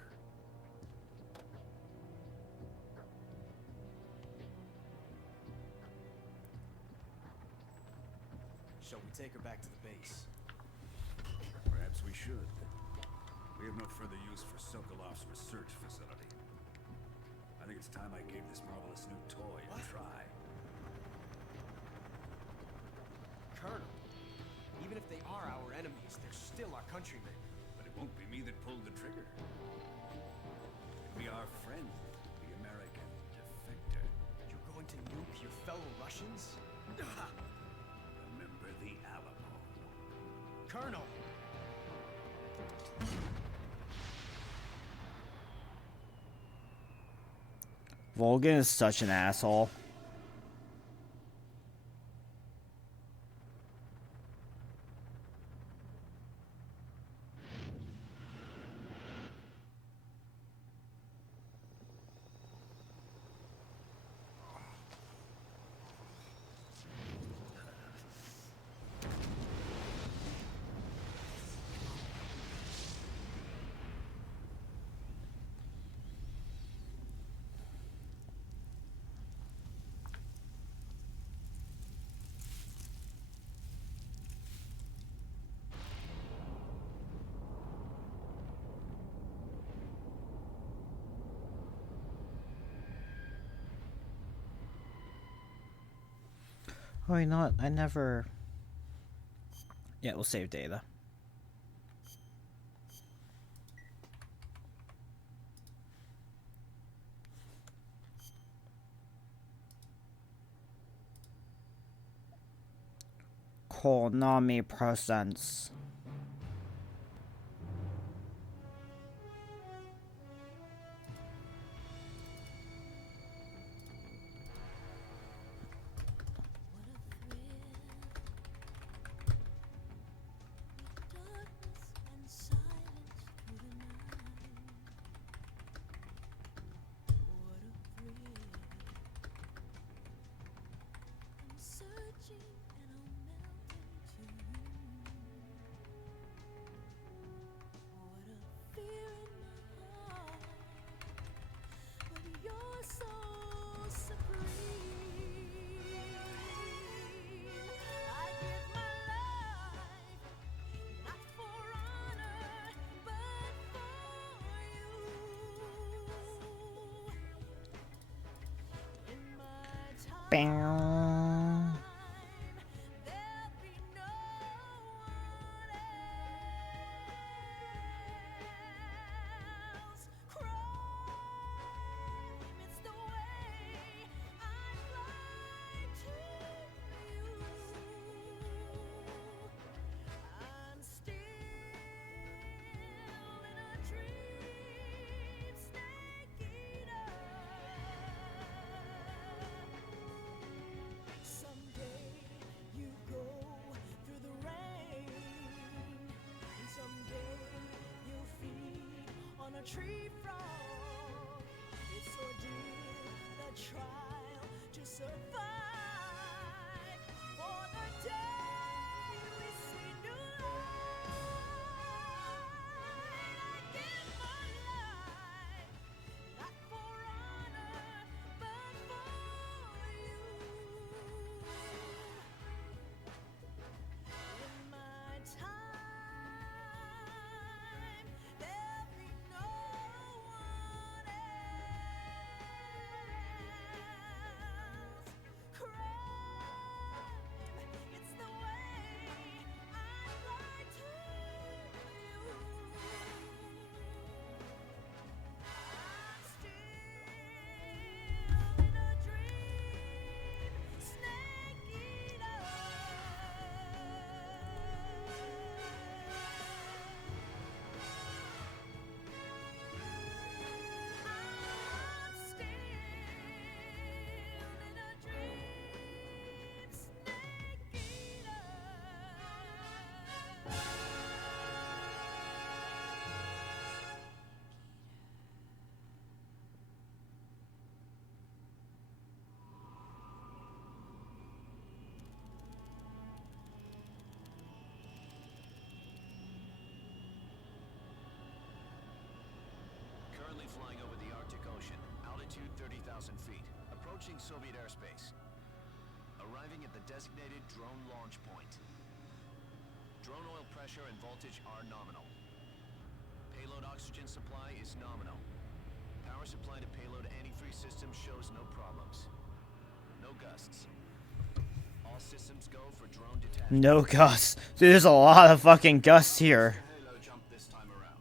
Shall we take her back to the base? Perhaps we should. We have no further use for Sokolov's research facility. I think it's time I gave this marvelous new toy a try. Colonel, even if they are our enemies, they're still our countrymen. But it won't be me that pulled the trigger. It'll be our friend, the American defector. You're going to nuke your fellow Russians? Remember the Alamo. Colonel! Volgan is such an asshole. Oh, you know what? I never... Yeah, we'll save data. Konami presents. Bam. tree frog. It's ordeal, the trial to survive. For the day we see new light, I give my life, not for honor, but for you. In my time, there'll be no one else. Crime, it's the way I'd like to you. I'm still in a dream, snake eater. I'm still in a dream, snake eater. Currently flying over the Arctic Ocean, altitude 30,000 feet, approaching Soviet airspace. Arriving at the designated drone launch point. Drone oil pressure and voltage are nominal. Payload oxygen supply is nominal. Power supply to payload antifreeze system shows no problems. No gusts. All systems go for drone detachment. No gusts. Dude, there's a lot of fucking gusts here. Halo jump this time around.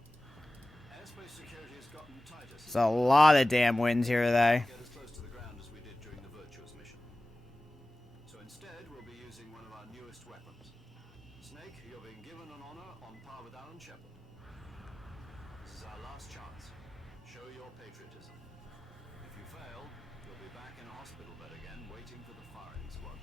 Airspace security has gotten tighter. There's a lot of damn winds here today. Get as close to the ground as we did during the Virtuous mission. So instead, we'll be using one of our newest weapons. Snake, you're being given an honor on par with Alan Shepard. This is our last chance. Show your patriotism. If you fail, you'll be back in a hospital bed again, waiting for the firing squad.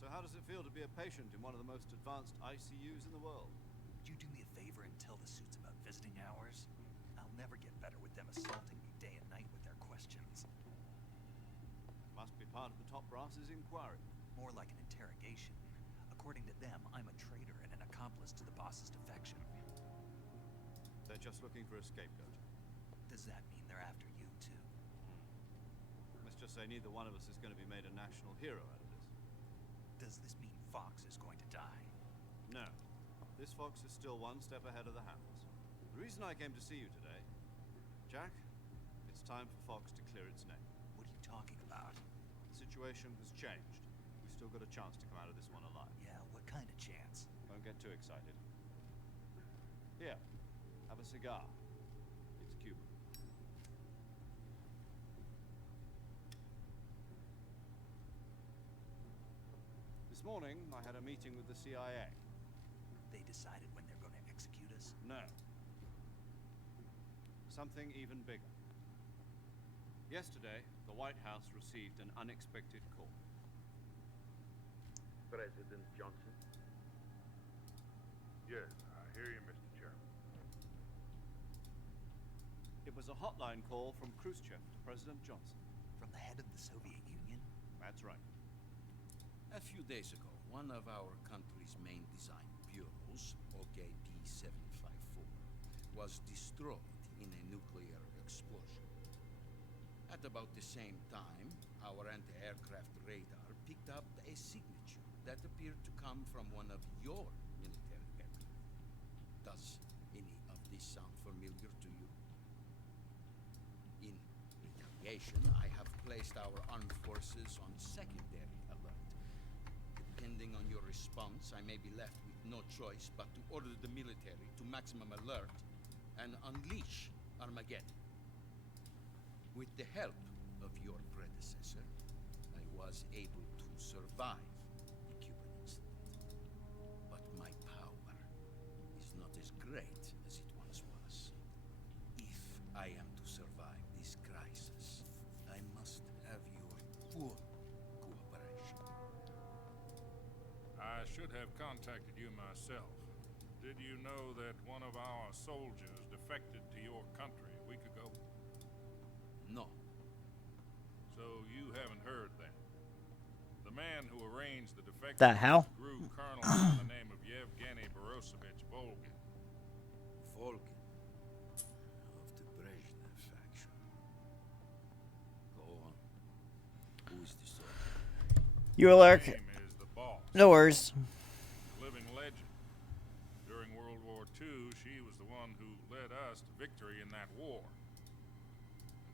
So how does it feel to be a patient in one of the most advanced ICUs in the world? Would you do me a favor and tell the suits about visiting hours? I'll never get better with them assaulting me day and night with their questions. Must be part of the top brass's inquiry. More like an interrogation. According to them, I'm a traitor and an accomplice to the boss's defection. They're just looking for a scapegoat. Does that mean they're after you, too? Let's just say neither one of us is going to be made a national hero out of this. Does this mean Fox is going to die? No. This Fox is still one step ahead of the Hammers. The reason I came to see you today, Jack, it's time for Fox to clear its name. What are you talking about? The situation has changed. We've still got a chance to come out of this one alive. Yeah, what kind of chance? Don't get too excited. Here, have a cigar. It's Cuban. This morning, I had a meeting with the CIA. They decided when they're going to execute us? No. Something even bigger. Yesterday, the White House received an unexpected call. President Johnson? Yes, I hear you, Mr. Chairman. It was a hotline call from Khrushchev to President Johnson. From the head of the Soviet Union? That's right. A few days ago, one of our country's main design bureaus, OKP-754, was destroyed in a nuclear explosion. At about the same time, our anti-aircraft radar picked up a signature that appeared to come from one of your military aircraft. Does any of this sound familiar to you? In retaliation, I have placed our armed forces on secondary alert. Depending on your response, I may be left with no choice but to order the military to maximum alert and unleash Armageddon. With the help of your predecessor, I was able to survive the Cuban incident. But my power is not as great as it once was. If I am to survive this crisis, I must have your full cooperation. I should have contacted you myself. Did you know that one of our soldiers defected to your country a week ago? No. So you haven't heard then. The man who arranged the defection The hell? grew colonel by the name of Yevgeny Borosovich Volgin. Volgin. Of the Brezhnev faction. Go on. Who is the soldier? You alert. His name is the boss. No worries. Living legend. During World War II, she was the one who led us to victory in that war.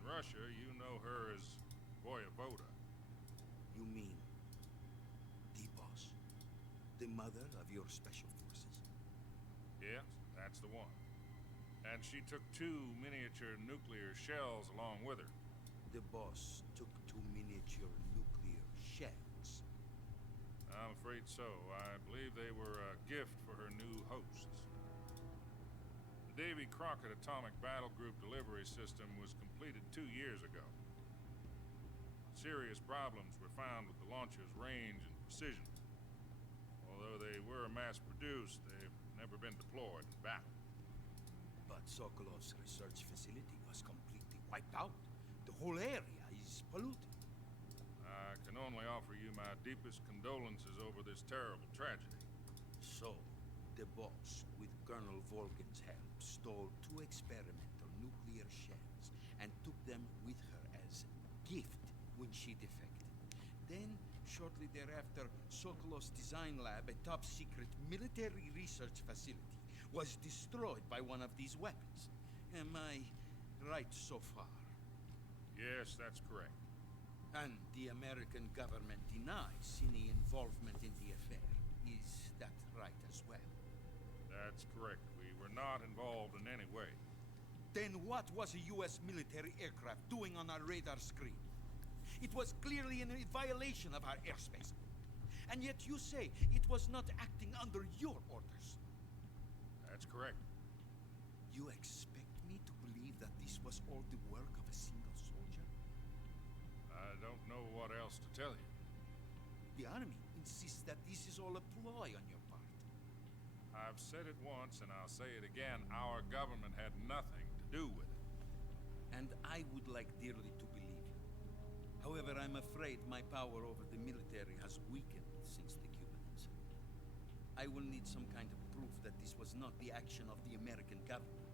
In Russia, you know her as Voyevoda. You mean the boss? The mother of your special forces? Yes, that's the one. And she took 2 miniature nuclear shells along with her. The boss took 2 miniature nuclear shells. I'm afraid so. I believe they were a gift for her new hosts. The Davy Crockett Atomic Battle Group delivery system was completed 2 years ago. Serious problems were found with the launcher's range and precision. Although they were mass-produced, they've never been deployed in battle. But Sokolov's research facility was completely wiped out. The whole area is polluted. I can only offer you my deepest condolences over this terrible tragedy. So, the boss, with Colonel Volgin's help, stole 2 experimental nuclear shells and took them with her as gift when she defected. Then, shortly thereafter, Sokolov's design lab, a top-secret military research facility, was destroyed by one of these weapons. Am I right so far? Yes, that's correct. And the American government denies any involvement in the affair. Is that right as well? That's correct. We were not involved in any way. Then what was a U.S. military aircraft doing on our radar screen? It was clearly in violation of our airspace. And yet you say it was not acting under your orders. That's correct. You expect me to believe that this was all the work of a single soldier? I don't know what else to tell you. The army insists that this is all a ploy on your part. I've said it once and I'll say it again. Our government had nothing to do with it. And I would like dearly to believe you. However, I'm afraid my power over the military has weakened since the Cuban incident. I will need some kind of proof that this was not the action of the American government.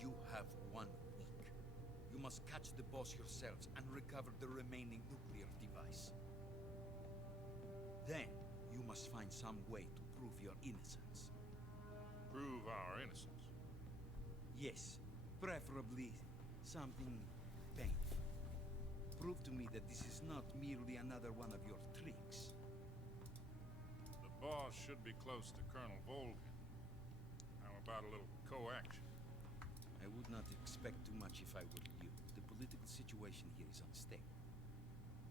You have 1 week. You must catch the boss yourselves and recover the remaining nuclear device. Then, you must find some way to prove your innocence. Prove our innocence? Yes, preferably something painful. Prove to me that this is not merely another one of your tricks. The boss should be close to Colonel Volgin. How about a little co-action? I would not expect too much if I were you. The political situation here is unstable.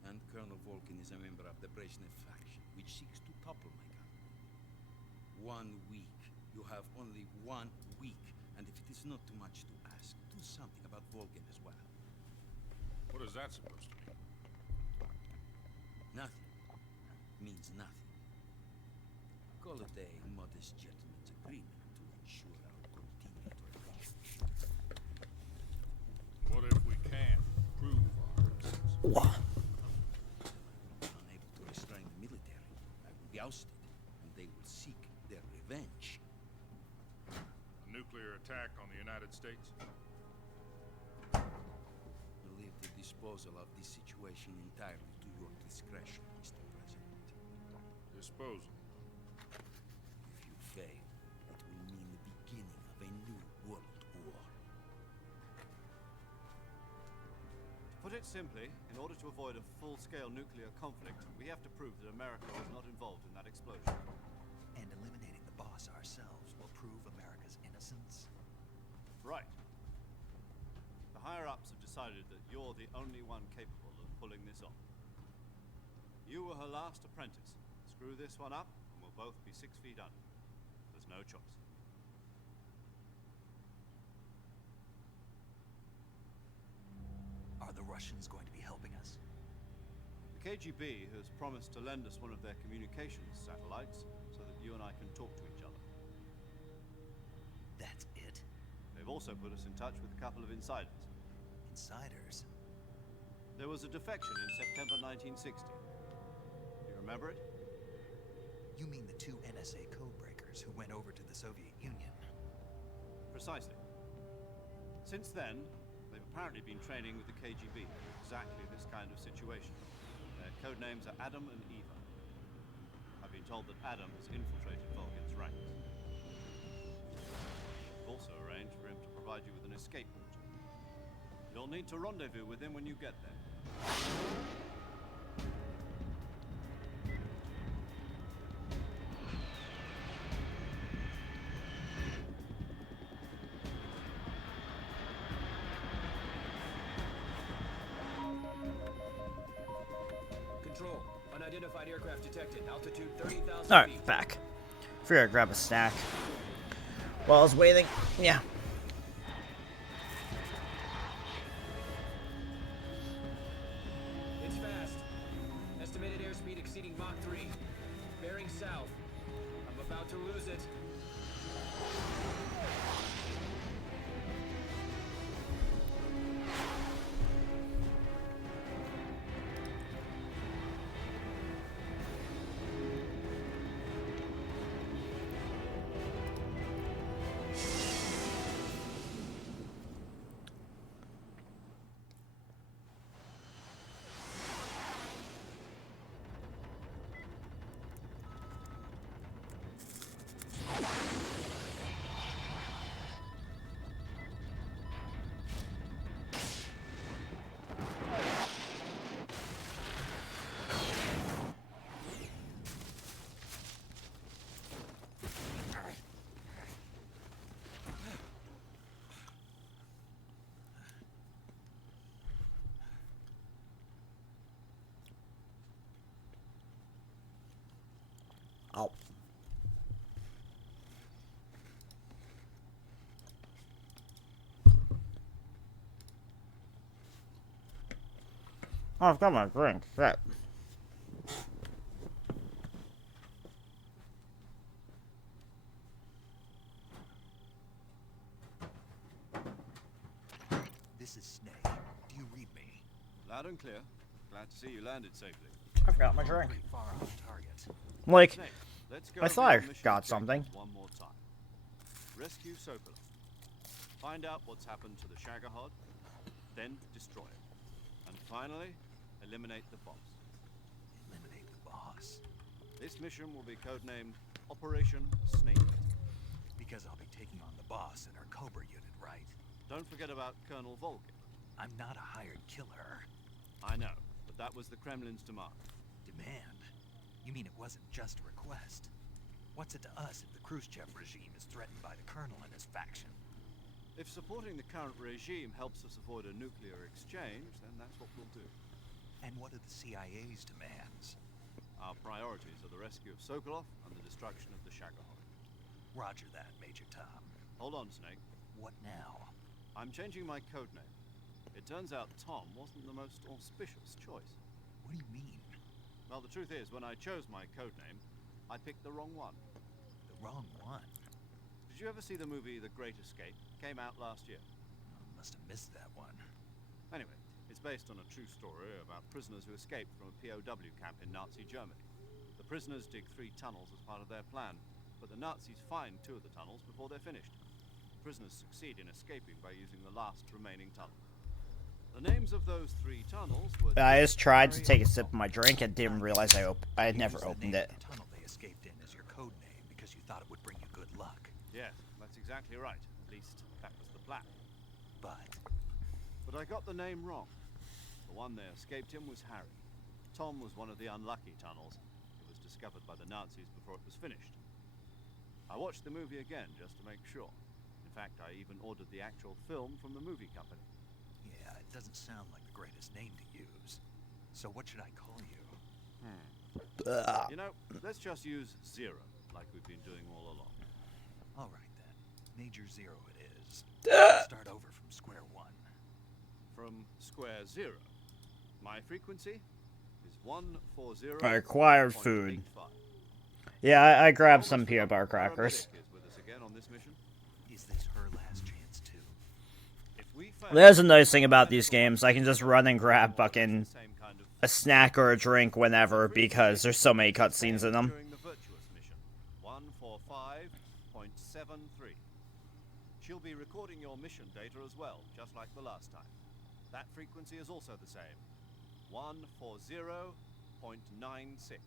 And Colonel Volgin is a member of the Brezhnev faction, which seeks to topple my government. 1 week. You have only 1 week. And if it is not too much to ask, do something about Volgin as well. What is that supposed to mean? Nothing. Means nothing. Call it a modest gentleman's agreement to ensure our continued relationship. What if we can't prove our innocence? Unable to restrain the military, I will be ousted, and they will seek their revenge. A nuclear attack on the United States? I leave the disposal of this situation entirely to your discretion, Mr. President. Disposal? If you fail, it will mean the beginning of a new world war. To put it simply, in order to avoid a full-scale nuclear conflict, we have to prove that America was not involved in that explosion. And eliminating the boss ourselves will prove America's innocence? Right. The higher-ups have decided that you're the only one capable of pulling this off. You were her last apprentice. Screw this one up, and we'll both be 6 feet under. There's no choice. Are the Russians going to be helping us? The KGB has promised to lend us one of their communications satellites so that you and I can talk to each other. That's it? They've also put us in touch with a couple of insiders. Insiders? There was a defection in September 1960. You remember it? You mean the two NSA codebreakers who went over to the Soviet Union? Precisely. Since then, they've apparently been training with the KGB for exactly this kind of situation. Their code names are Adam and Eva. I've been told that Adam has infiltrated Volgin's ranks. I've also arranged for him to provide you with an escape route. You'll need to rendezvous with him when you get there. Control. Unidentified aircraft detected. Altitude 30,000 Alright, feet. back. Figured I'd grab a snack while I was waiting. Yeah. It's fast. Estimated airspeed exceeding Mach 3. Bearing south. I'm about to lose it. Oh. Oh, I've got my drink. Shit. This is Snake. Do you read me? Loud and clear. Glad to see you landed safely. I forgot my drink. Pretty far off target. Like, Snake, let's go I over thought I your mission got objectives something. One more time. Rescue Sokolov. Find out what's happened to the Shagohod, then destroy it. And finally, eliminate the boss. Eliminate the boss? This mission will be codenamed Operation Snake. Because I'll be taking on the boss in our Cobra unit, right? Don't forget about Colonel Volgin. I'm not a hired killer. I know, but that was the Kremlin's demand. Demand? You mean it wasn't just a request? What's it to us if the Khrushchev regime is threatened by the Colonel and his faction? If supporting the current regime helps us avoid a nuclear exchange, then that's what we'll do. And what are the CIA's demands? Our priorities are the rescue of Sokolov and the destruction of the Shagohod. Roger that, Major Tom. Hold on, Snake. What now? I'm changing my codename. It turns out Tom wasn't the most auspicious choice. What do you mean? Well, the truth is, when I chose my codename, I picked the wrong one. The wrong one? Did you ever see the movie The Great Escape? Came out last year. Must have missed that one. Anyway, it's based on a true story about prisoners who escaped from a POW camp in Nazi Germany. The prisoners dig 3 tunnels as part of their plan, but the Nazis find 2 of the tunnels before they're finished. The prisoners succeed in escaping by using the last remaining tunnel. The names of those 3 tunnels were... I just tried to take a sip of my drink and didn't realize I had never opened it. The tunnel they escaped in is your code name because you thought it would bring you good luck. Yes, that's exactly right. At least, that was the plan. But I got the name wrong. The one they escaped in was Harry. Tom was one of the unlucky tunnels. It was discovered by the Nazis before it was finished. I watched the movie again just to make sure. In fact, I even ordered the actual film from the movie company. yeah, it doesn't sound like the greatest name to use. So what should I call you? You know, let's just use Zero, like we've been doing all along. All right then. Major Zero it is. Start over from square one. From square 0. My frequency is Acquired food. Yeah, I grabbed some peanut butter crackers. Is this her last chance too? There's a nice thing about these games. I can just run and grab fucking a snack or a drink whenever because there's so many cutscenes in them. During the virtuous mission, 145.73. She'll be recording your mission data as well, just like the last time. That frequency is also the same, 140.96.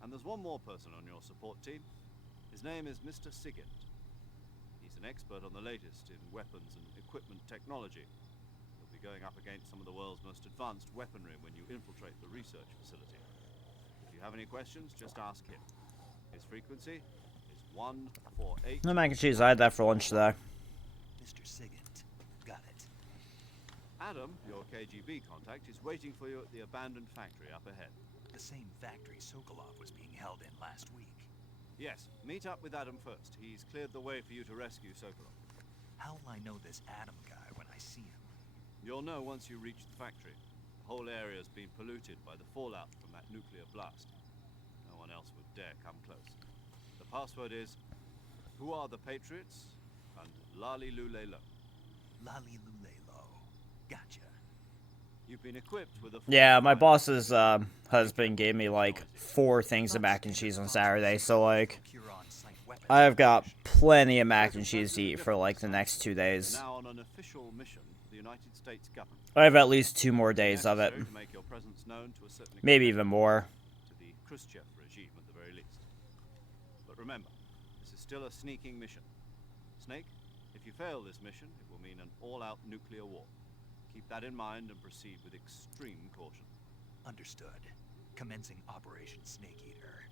And there's one more person on your support team. His name is Mr. Sigint. He's an expert on the latest in weapons and equipment technology. You'll be going up against some of the world's most advanced weaponry when you infiltrate the research facility. If you have any questions, just ask him. His frequency is 148. No mac and cheese. I had that for lunch today. Mr. Sigint. Got it. Adam, your KGB contact, is waiting for you at the abandoned factory up ahead. The same factory Sokolov was being held in last week. Yes, meet up with Adam first. He's cleared the way for you to rescue Sokolov. How will I know this Adam guy when I see him? You'll know once you reach the factory. The whole area's been polluted by the fallout from that nuclear blast. No one else would dare come close. The password is, "Who are the Patriots?" and Lali Lule Lo. Lali Lule Lo. Gotcha. You've been equipped with a... Yeah, my boss's husband gave me like 4 things of mac and cheese on Saturday, so like I've got plenty of mac and cheese to eat for like the next 2 days. Now on an official mission for the United States government. I have at least 2 more days of it. To make your presence known to a certain Maybe even more. To the Khrushchev regime at the very least. But remember, this is still a sneaking mission. Snake, if you fail this mission, it will mean an all-out nuclear war. Keep that in mind and proceed with extreme caution. Understood. Commencing Operation Snake Eater.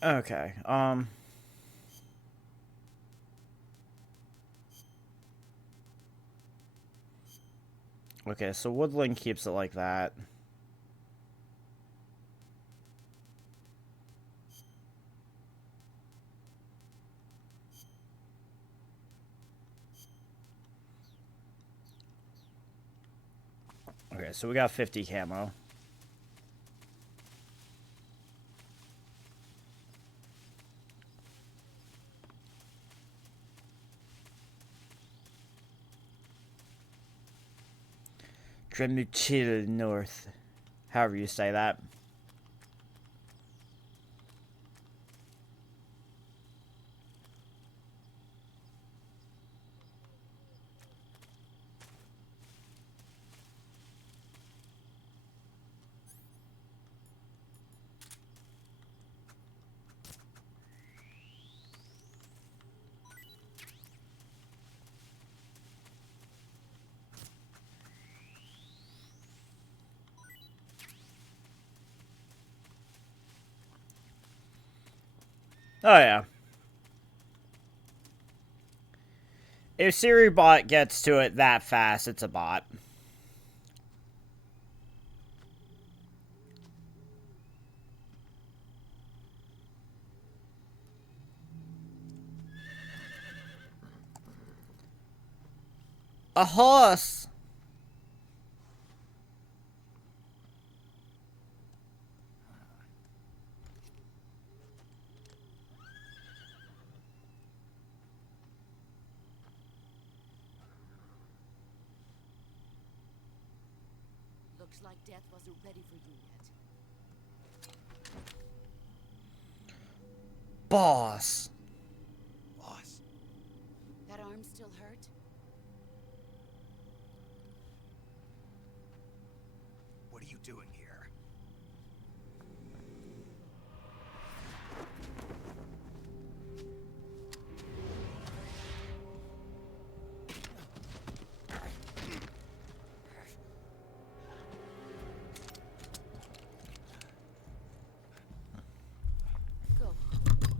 Okay, okay, so Woodland keeps it like that. Okay, so we got 50 camo. Dremuchil North. However you say that. Oh, yeah. If Siri bot gets to it that fast, it's a bot. A horse! Looks like death wasn't ready for you yet. Boss. Boss. That arm still hurt? What are you doing here?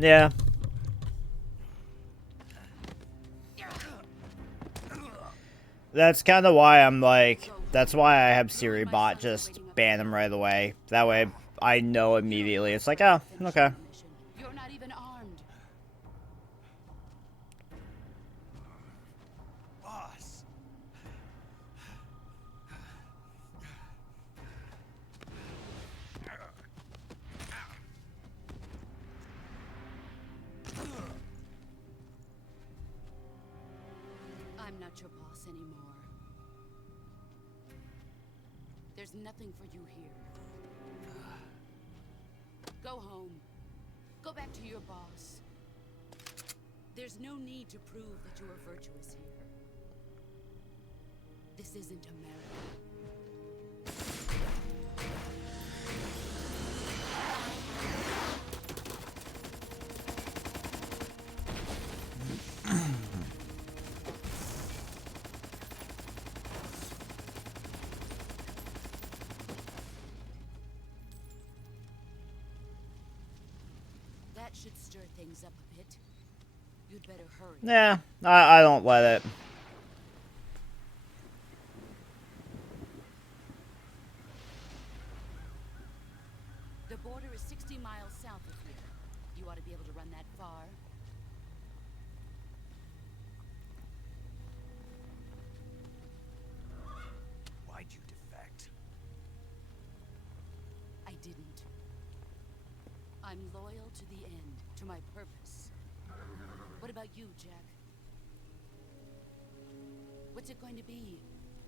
Yeah. That's kind of why I'm like, that's why I have Siri bot just ban him right away. That way I know immediately. It's like, oh, okay. You're not even armed. not your boss anymore. There's nothing for you here. Go home. Go back to your boss. There's no need to prove that you are virtuous here. This isn't America. That should stir things up a bit. You'd better hurry. Yeah, I don't let it. The border is 60 miles south of here. You ought to be able to run that far. Why'd you defect? I didn't. I'm loyal to the end, to my purpose. What about you, Jack? What's it going to be?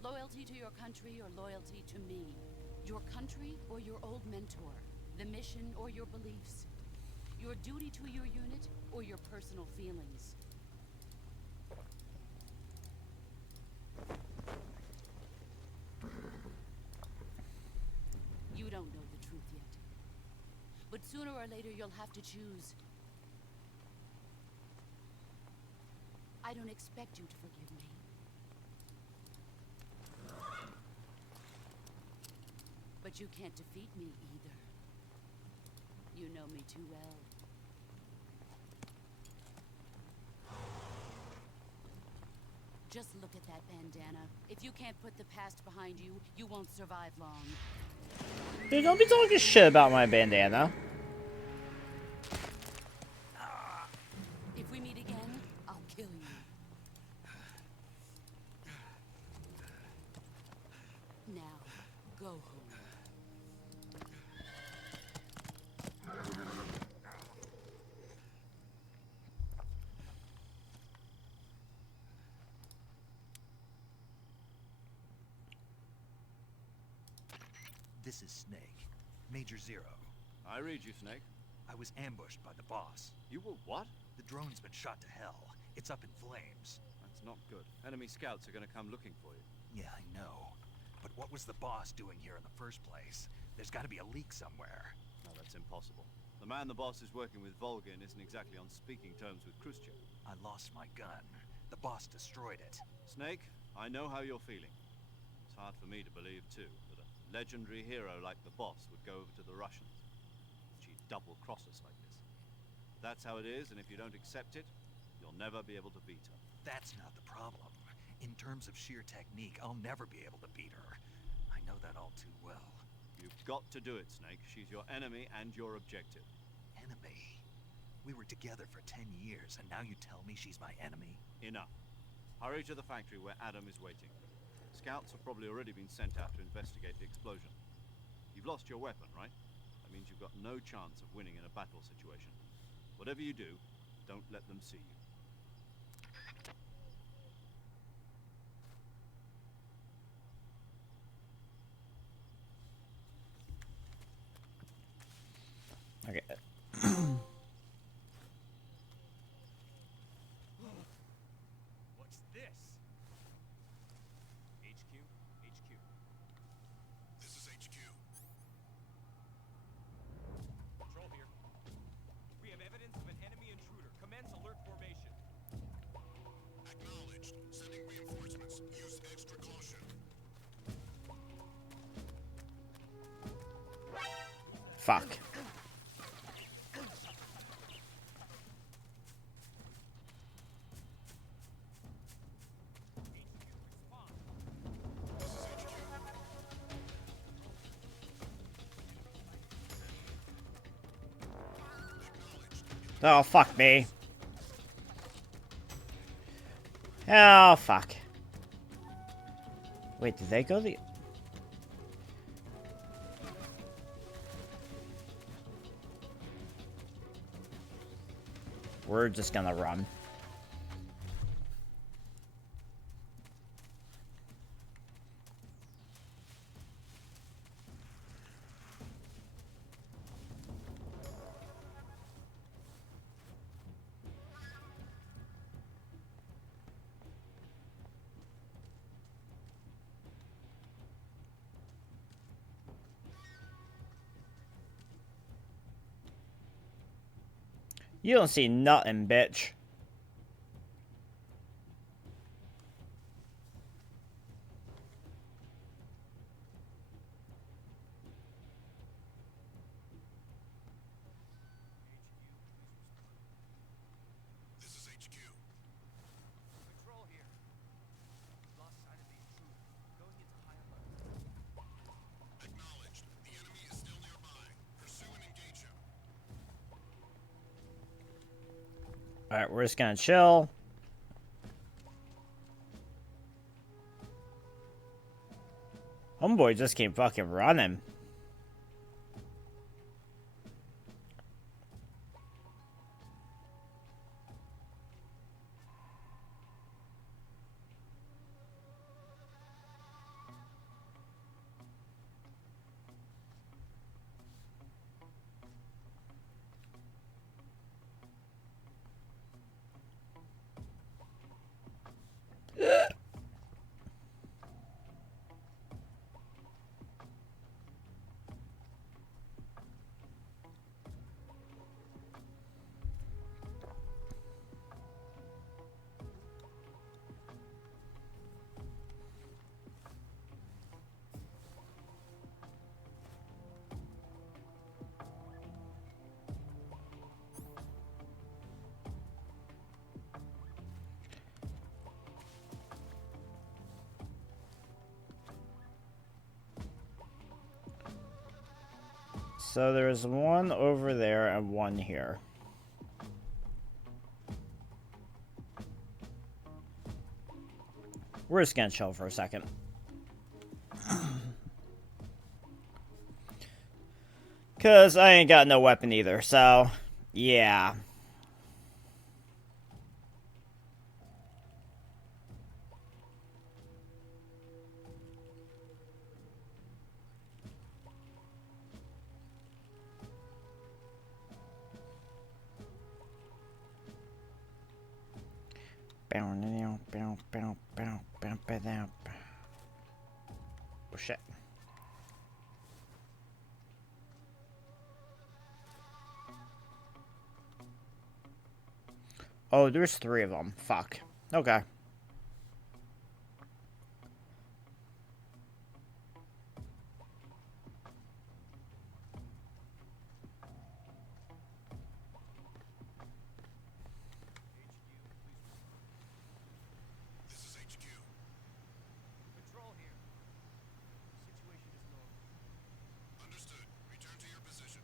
Loyalty to your country or loyalty to me? Your country or your old mentor? The mission or your beliefs? Your duty to your unit or your personal feelings? You don't know the truth yet. But sooner or later you'll have to choose. I don't expect you to forgive me. But you can't defeat me either. You know me too well. Just look at that bandana. If you can't put the past behind you, you won't survive long. Dude, don't be talking shit about my bandana. If we meet again, I'll kill you. Now, go home. This is Snake. Major Zero. I read you, Snake. I was ambushed by the boss. You were what? The drone's been shot to hell. It's up in flames. That's not good. Enemy scouts are gonna come looking for you. Yeah, I know. But what was the boss doing here in the first place? There's gotta be a leak somewhere. No, that's impossible. The man the boss is working with, Volgin, isn't exactly on speaking terms with Khrushchev. I lost my gun. The boss destroyed it. Snake, I know how you're feeling. It's hard for me to believe, too, that a legendary hero like the boss would go over to the Russians. She'd double-cross us like this. That's how it is, and if you don't accept it, you'll never be able to beat her. That's not the problem. In terms of sheer technique, I'll never be able to beat her. I know that all too well. You've got to do it, Snake. She's your enemy and your objective. Enemy? We were together for 10 years, and now you tell me she's my enemy? Enough. Hurry to the factory where Adam is waiting. Scouts have probably already been sent out to investigate the explosion. You've lost your weapon, right? That means you've got no chance of winning in a battle situation. Whatever you do, don't let them see you. Okay. What's this? HQ? HQ. This is HQ. Control here. We have evidence of an enemy intruder. Commence alert formation. Acknowledged. Sending reinforcements. Use extra caution. Fuck. Oh, fuck me. Oh, fuck. Wait, did they go the... We're just gonna run. You don't see nothing, bitch. This is HQ. Control here. Lost sight of the intruder. Going into high alert. Acknowledged. The enemy is still nearby. Pursue and engage him. Alright, we're just gonna chill. Homeboy just keep fucking running. So there's one over there and one here. We're just gonna chill for a second. Cause I ain't got no weapon either, so yeah. Oh shit. Oh, there's 3 of them. Fuck. Okay. This is HQ. Control here. Situation is normal. Understood. Return to your position.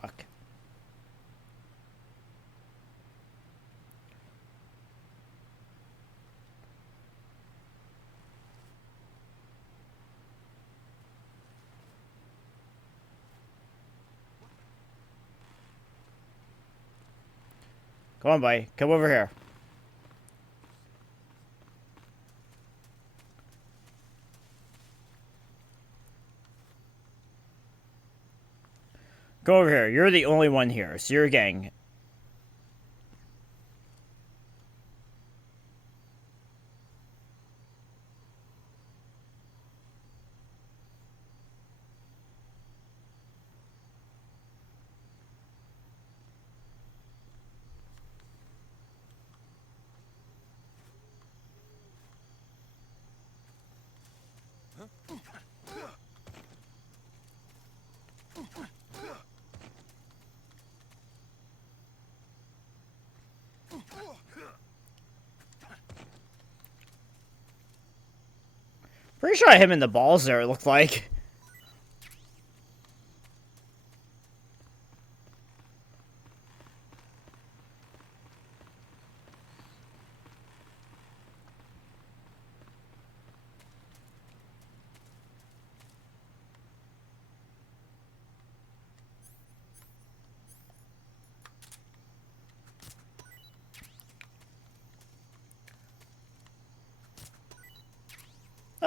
Fuck. Come on, buddy. Come over here. Go over here. You're the only one here, so you're a gang. Pretty sure I hit him in the balls there, it looked like.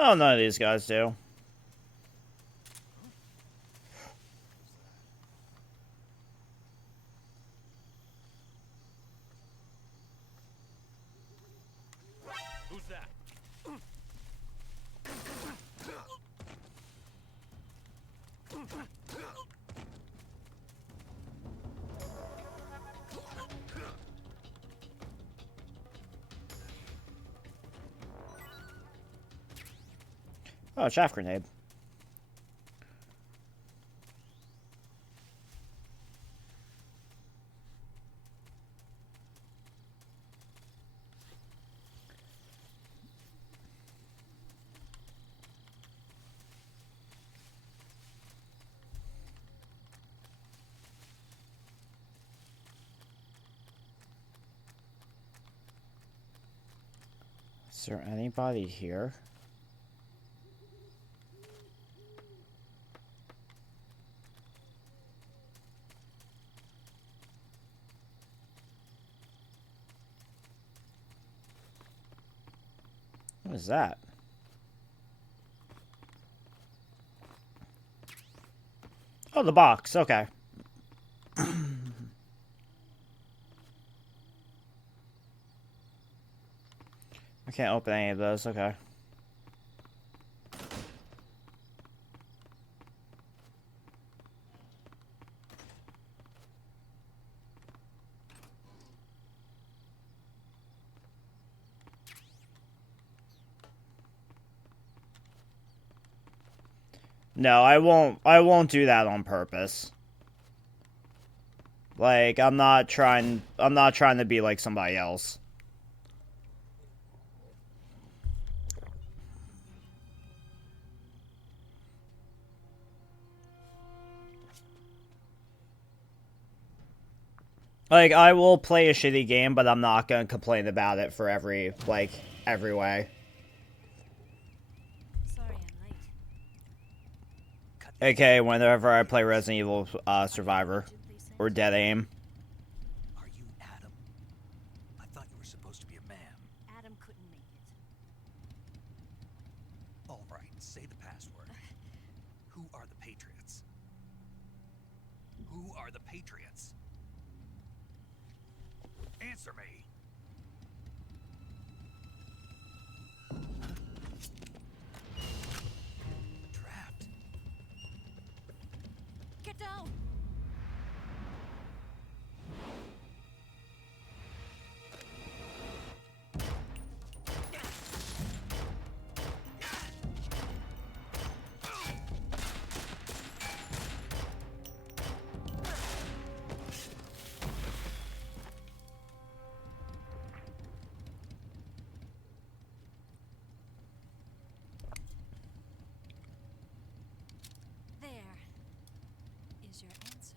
Oh, none of these guys do. Oh, a chaff grenade. Is there anybody here? What is that? Oh, the box. Okay. I can't open any of those. Okay. No, I won't do that on purpose. Like, I'm not trying to be like somebody else. Like, I will play a shitty game, but I'm not gonna complain about it for every way. Sorry I'm late. Okay, whenever I play Resident Evil Survivor or Dead Aim. Are you Adam? I thought you were supposed to be a man. Adam couldn't make it. All right, say the password. Who are the Patriots? Who are the Patriots? Answer me. Trapped. Get down! There is your answer.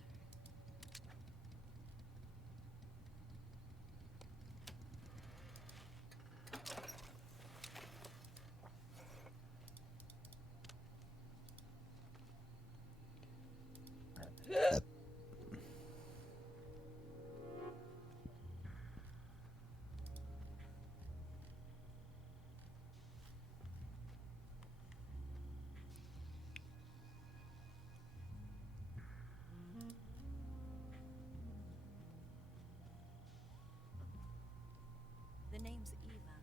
The name's Eva.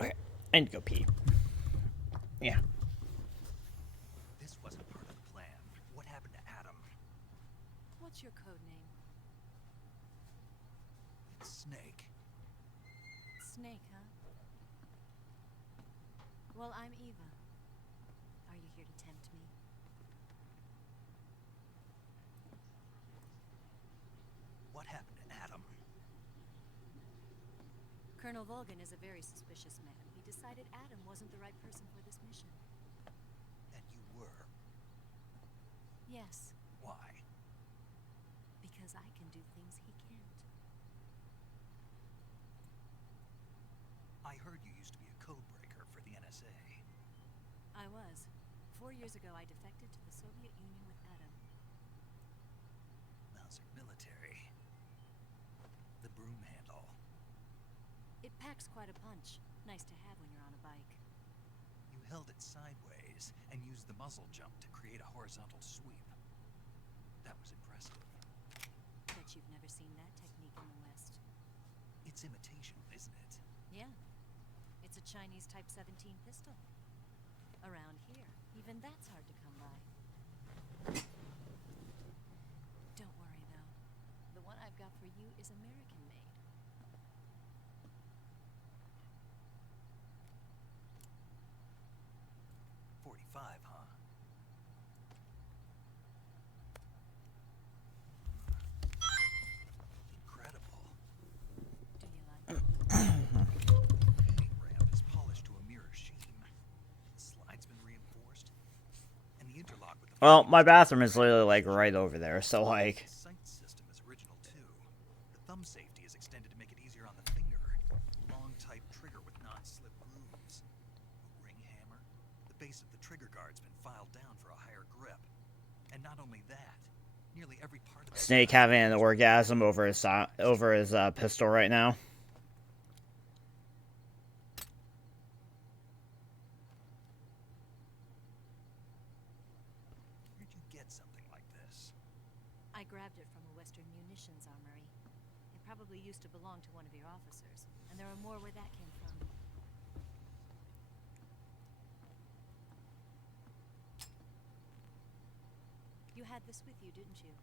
Okay, I need to go pee. Yeah. This wasn't part of the plan. What happened to Adam? What's your code name? Snake. Snake, huh? Well, I'm Eva. Are you here to tempt me? What happened to Adam? Colonel Volgan is a very suspicious man. He decided Adam wasn't the right person for this mission. And you were. Yes, Why? because I can do things he can't. I heard you used to be a code breaker for the NSA. I was. 4 years ago, I defected to the Soviet Union with Adam. Mauser military. The broom handle. It packs quite a punch. Nice to have when you're on a bike. You held it sideways and used the muzzle jump to create a horizontal sweep. That was impressive. Bet you've never seen that technique in the West. It's imitation, isn't it? Yeah. It's a Chinese Type 17 pistol. Around here, even that's hard to come by. Don't worry, though. The one I've got for you is American-made. 45, huh? Incredible. Do you like it? Heating ramp is polished to a mirror sheen. The slide's been reinforced, and the interlock with the Well, my bathroom is literally like right over there, so like. sight system is original too. The thumb safety is extended to make it easier on the finger. Long type trigger with non-slip grooves. A ring hammer. The base of the trigger guard's been filed down for a higher grip. And not only that, nearly every part of the Snake having an orgasm over his pistol right now. Where'd you get something like this? I grabbed it from a Western munitions armory. It probably used to belong to one of your officers, and there are more where that came from. You had this with you, didn't you?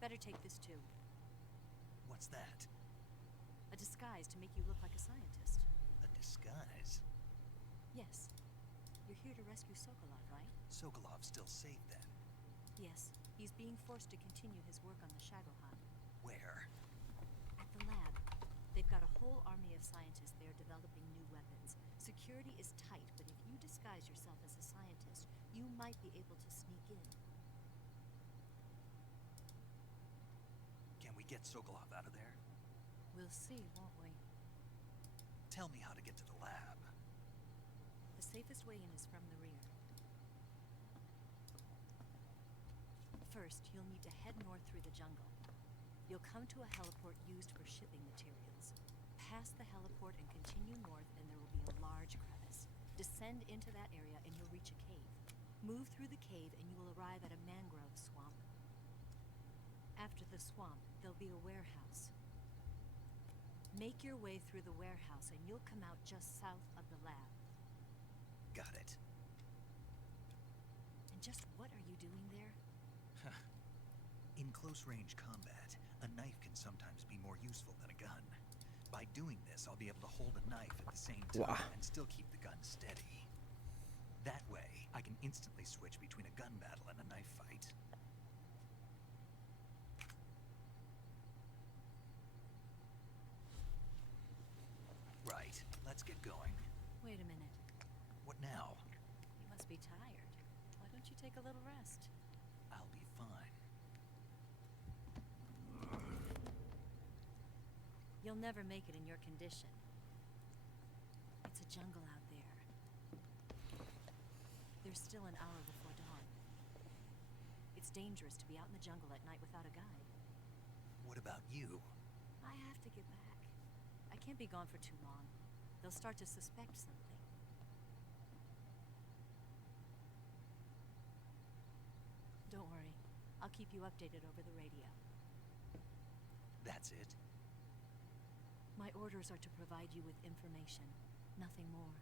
Better take this too. What's that? A disguise to make you look like a scientist. A disguise? Yes. You're here to rescue Sokolov, right? Sokolov's still safe then? Yes. He's being forced to continue his work on the Shagohod. Where? At the lab. They've got a whole army of scientists there developing new weapons. Security is tight, but if you disguise yourself as a scientist, you might be able to sneak in. Can we get Sokolov out of there? We'll see, won't we? Tell me how to get to the lab. The safest way in is from the rear. First, you'll need to head north through the jungle. You'll come to a heliport used for shipping materials. Pass the heliport and continue north, and there will be a large crevice. Descend into that area and you'll reach a cave. Move through the cave and you will arrive at a mangrove swamp. After the swamp, there'll be a warehouse. Make your way through the warehouse and you'll come out just south of the lab. Got it. And just what are you doing there? In close-range combat, a knife can sometimes be more useful than a gun. By doing this, I'll be able to hold a knife at the same time and still keep the gun steady. That way, I can instantly switch between a gun battle and a knife fight. Right, let's get going. Wait a minute. What now? You must be tired. Why don't you take a little rest? I'll be fine. You'll never make it in your condition. It's a jungle out there. There's still an hour before dawn. It's dangerous to be out in the jungle at night without a guide. What about you? I have to get back. I can't be gone for too long. They'll start to suspect something. Don't worry. I'll keep you updated over the radio. That's it? My orders are to provide you with information, nothing more.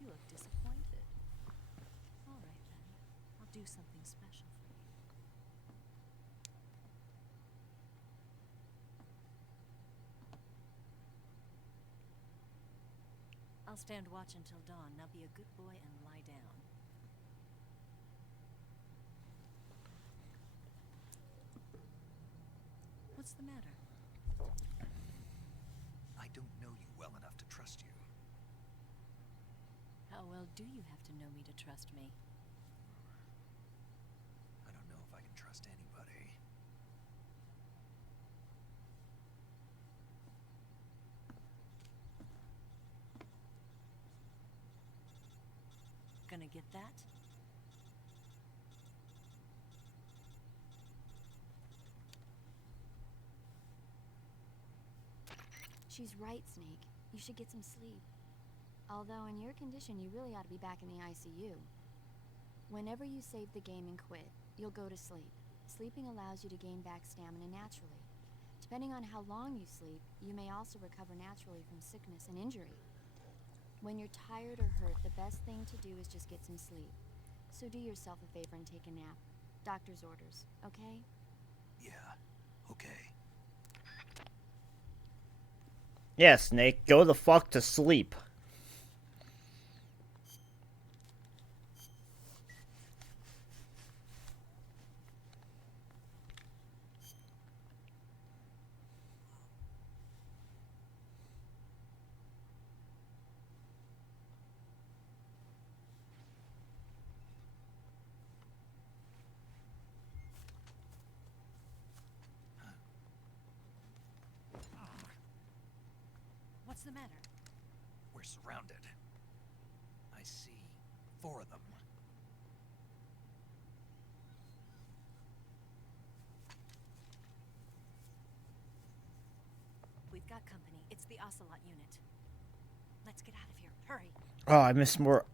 You look disappointed. All right, then. I'll do something special for you. I'll stand watch until dawn. Now be a good boy and lie down. What's the matter? I don't know you well enough to trust you. How well do you have to know me to trust me? I don't know if I can trust anybody. Gonna get that? She's right, Snake. You should get some sleep. Although in your condition, you really ought to be back in the ICU. Whenever you save the game and quit, you'll go to sleep. Sleeping allows you to gain back stamina naturally. To Depending on how long you sleep, you may also recover naturally from sickness and injury. When you're tired or hurt, the best thing to do is just get some sleep. So do yourself a favor and take a nap. Doctor's orders, okay? Yeah, okay. Yeah, Snake, go the fuck to sleep. What's the matter? We're surrounded. I see 4 of them. We've got company. It's the Ocelot unit. Let's get out of here. Hurry. Oh, I missed more.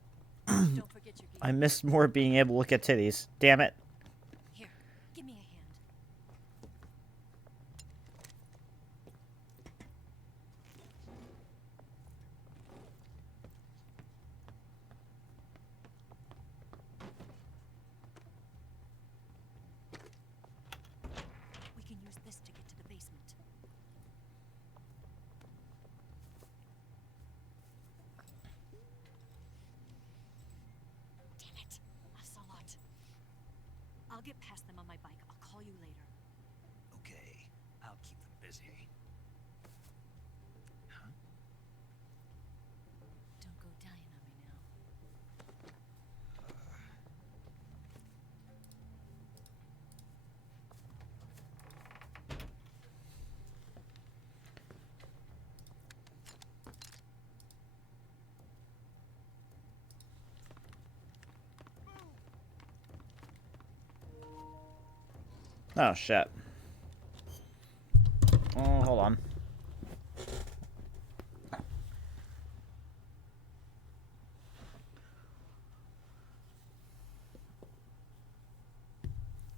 Don't forget your gear. I missed more being able to look at titties. Damn it. Here, give me a hand. We can use this to get to the basement. Damn it, Ocelot. I'll get past them on my bike. I'll call you later. Okay, I'll keep them busy. Huh? Don't go dying on me now. Oh, shit. Oh, hold on.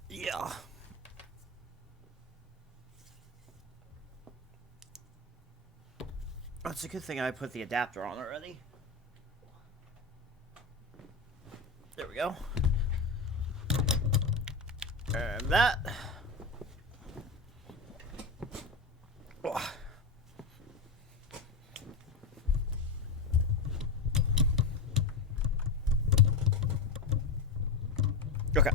Yeah. That's a good thing I put the adapter on already. There we go. And that. Oh. Okay.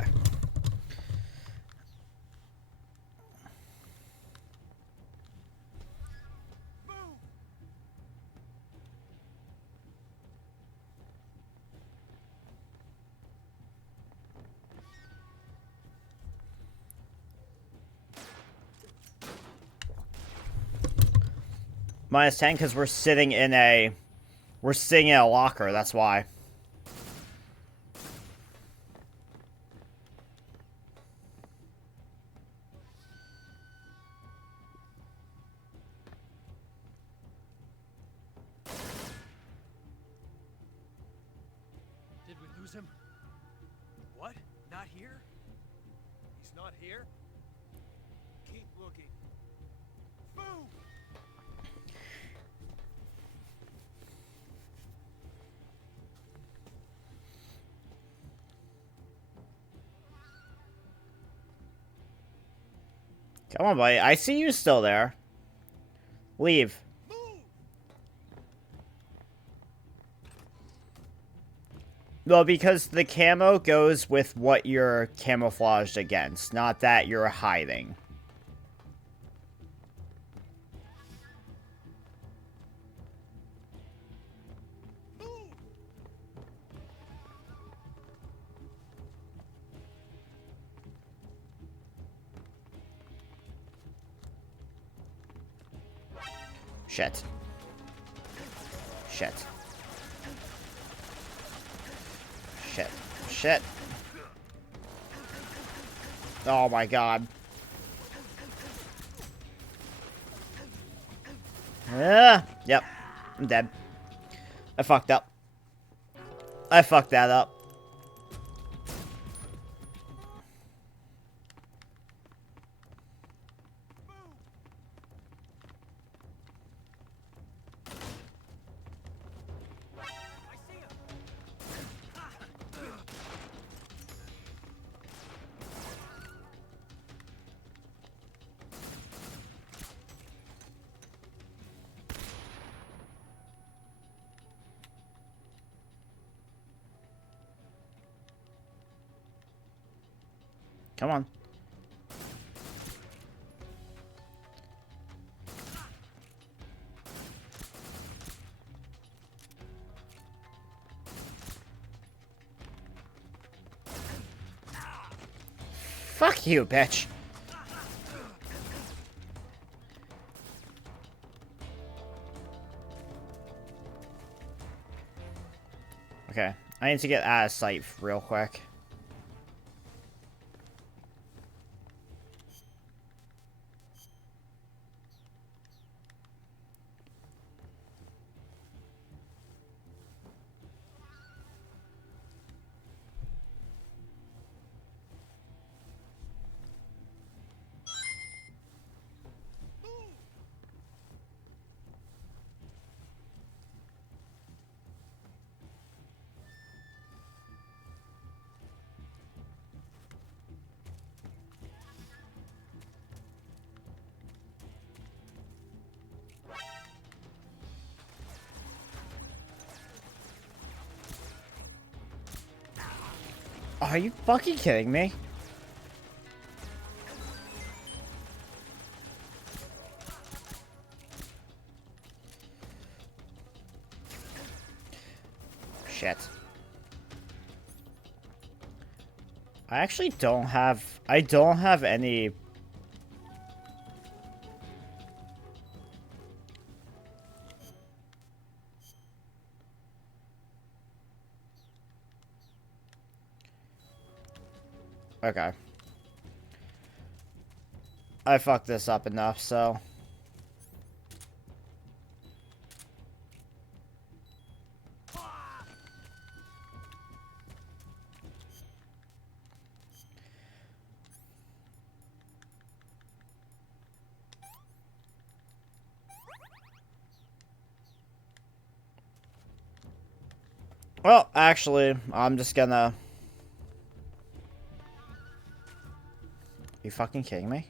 -10 because we're sitting in a locker, that's why. Did we lose him? What? Not here? He's not here? Keep looking. Boom! Come on, buddy. I see you still there. Leave. Well, because the camo goes with what you're camouflaged against, not that you're hiding. Shit. Shit. Shit. Shit. Oh my god. Yep. I'm dead. I fucked up. I fucked that up. Come on. Fuck you, bitch. Okay, I need to get out of sight real quick. Are you fucking kidding me? Shit. I actually don't have... I don't have any... Okay. I fucked this up enough, so... Well, actually, I'm just gonna... You fucking kidding me?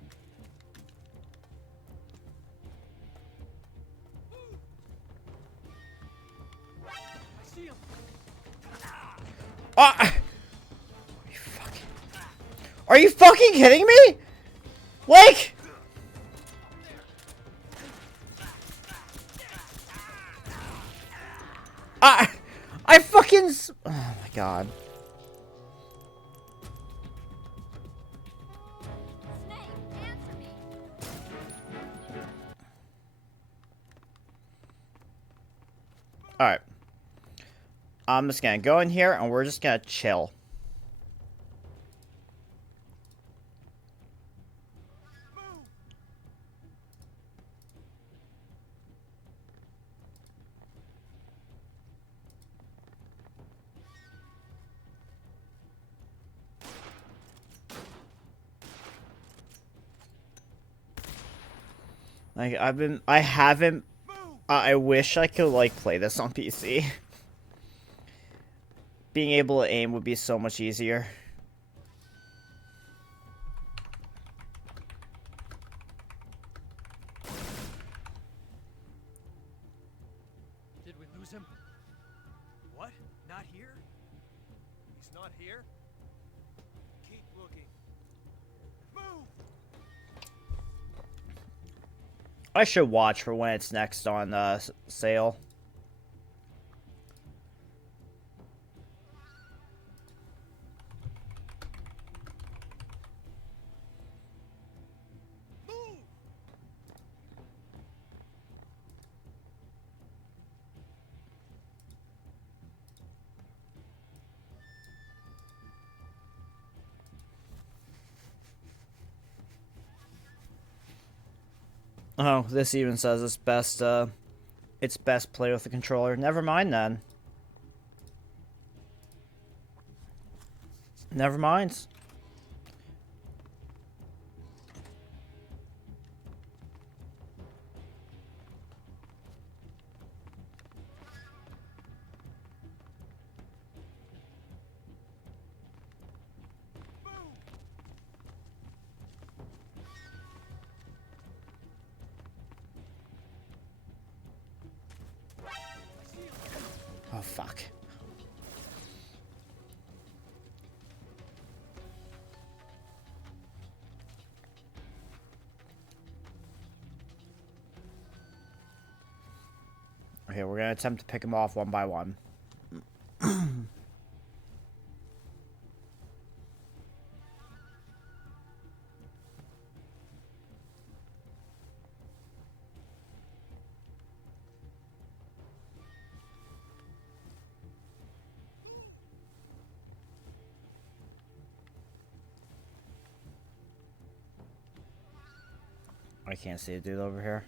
Ah! Are you fucking kidding me? Like... I fucking... Oh my god. Alright. I'm just gonna go in here and we're just gonna chill. Like, I haven't, I wish I could, like, play this on PC. Being able to aim would be so much easier. Did we lose him? What? Not here? He's not here? Keep looking. Move! I should watch for when it's next on sale. Oh, this even says it's best play with the controller. Never mind then. Never mind. Oh, fuck. Okay, we're gonna attempt to pick them off one by one. I can't see a dude over here.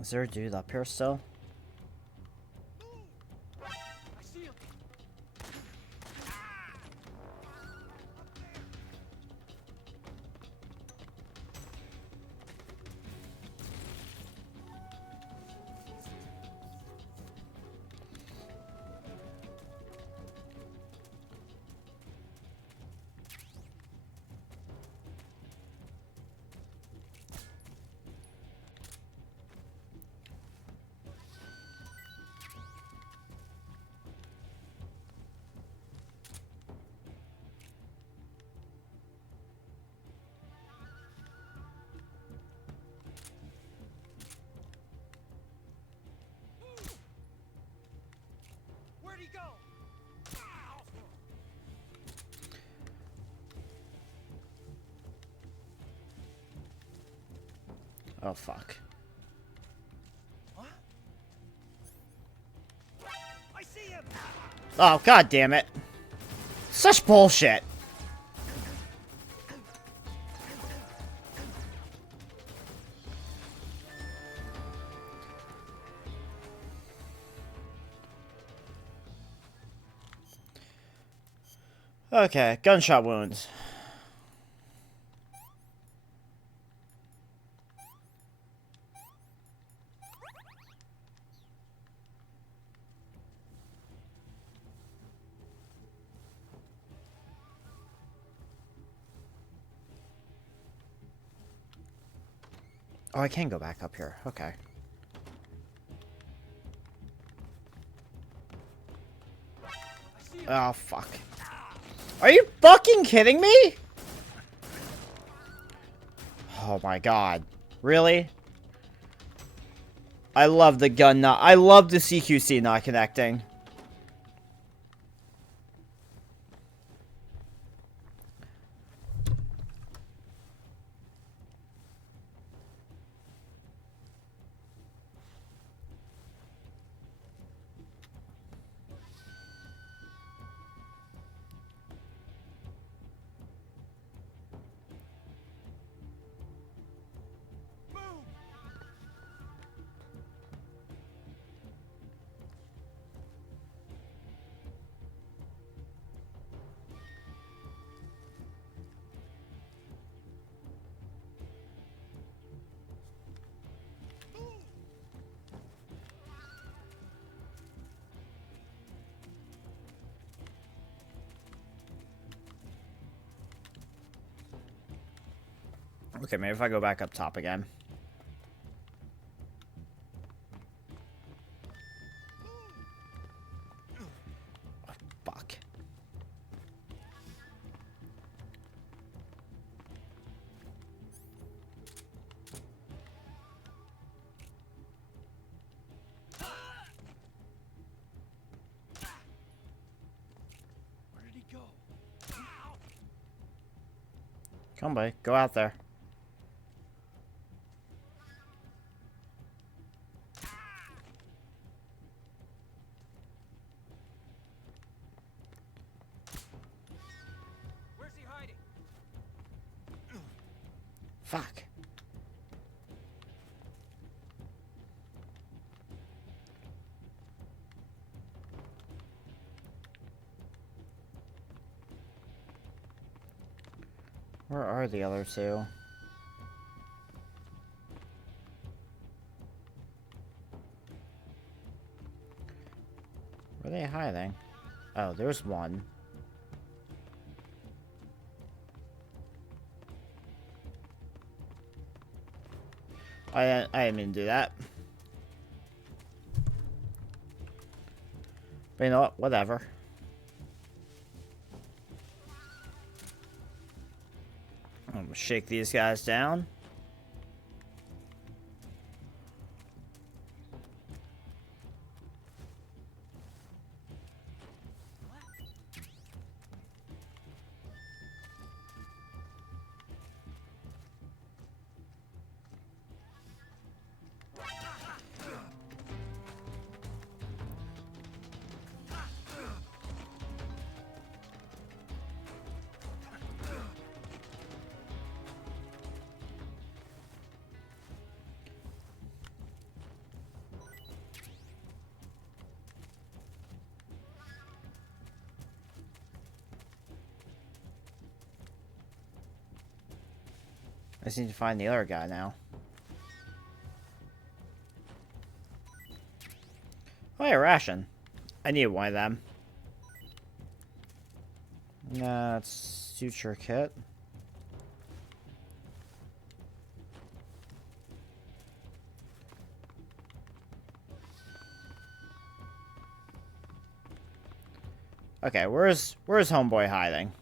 Is there a dude up here still? Where'd he go? Oh, fuck. What? I see him. Oh, god damn it. Such bullshit. Okay, gunshot wounds. Oh, I can go back up here. Okay. Oh, fuck. Are you fucking kidding me? Oh my god. Really? I love the gun not- I love the CQC not connecting. Okay, maybe if I go back up top again. Oh, fuck. Where did he go? Come on, buddy. Go out there. Where's he hiding? Fuck. Where are the other two? Where are they hiding? Oh, there's one. I didn't mean to do that. But you know what? Whatever. I'm gonna shake these guys down. I just need to find the other guy now. Oh, yeah, ration. I need one of them. That's suture kit. Okay, where's homeboy hiding?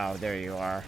Oh, there you are.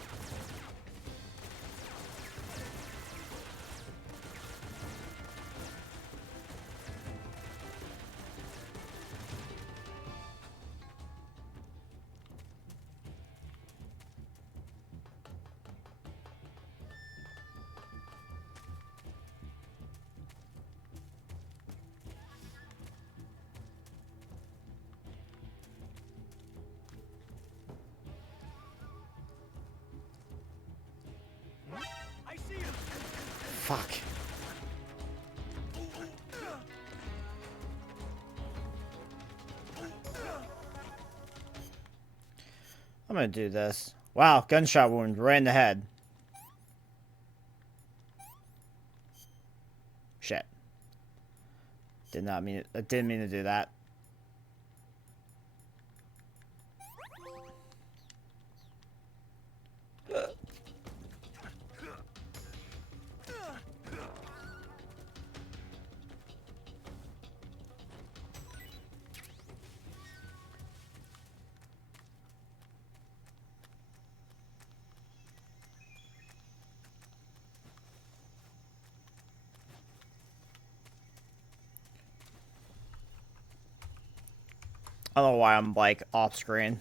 I see him. Fuck. I'm gonna do this. Wow, gunshot wound right in the head. Shit. Did not mean it. I didn't mean to do that. I don't know why I'm like off screen.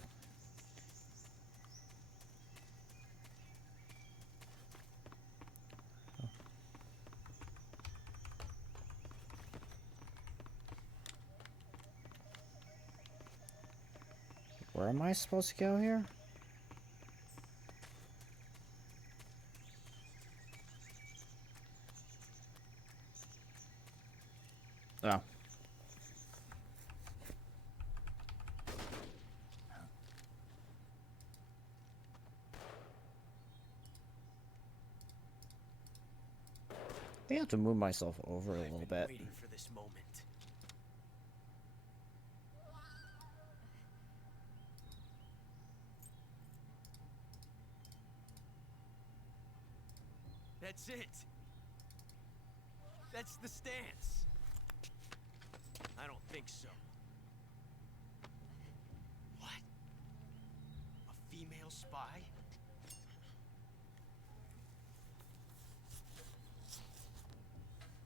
Where am I supposed to go here? Oh. I have to move myself over a little bit. Waiting for this moment. That's it. That's the stance. I don't think so. What? A female spy?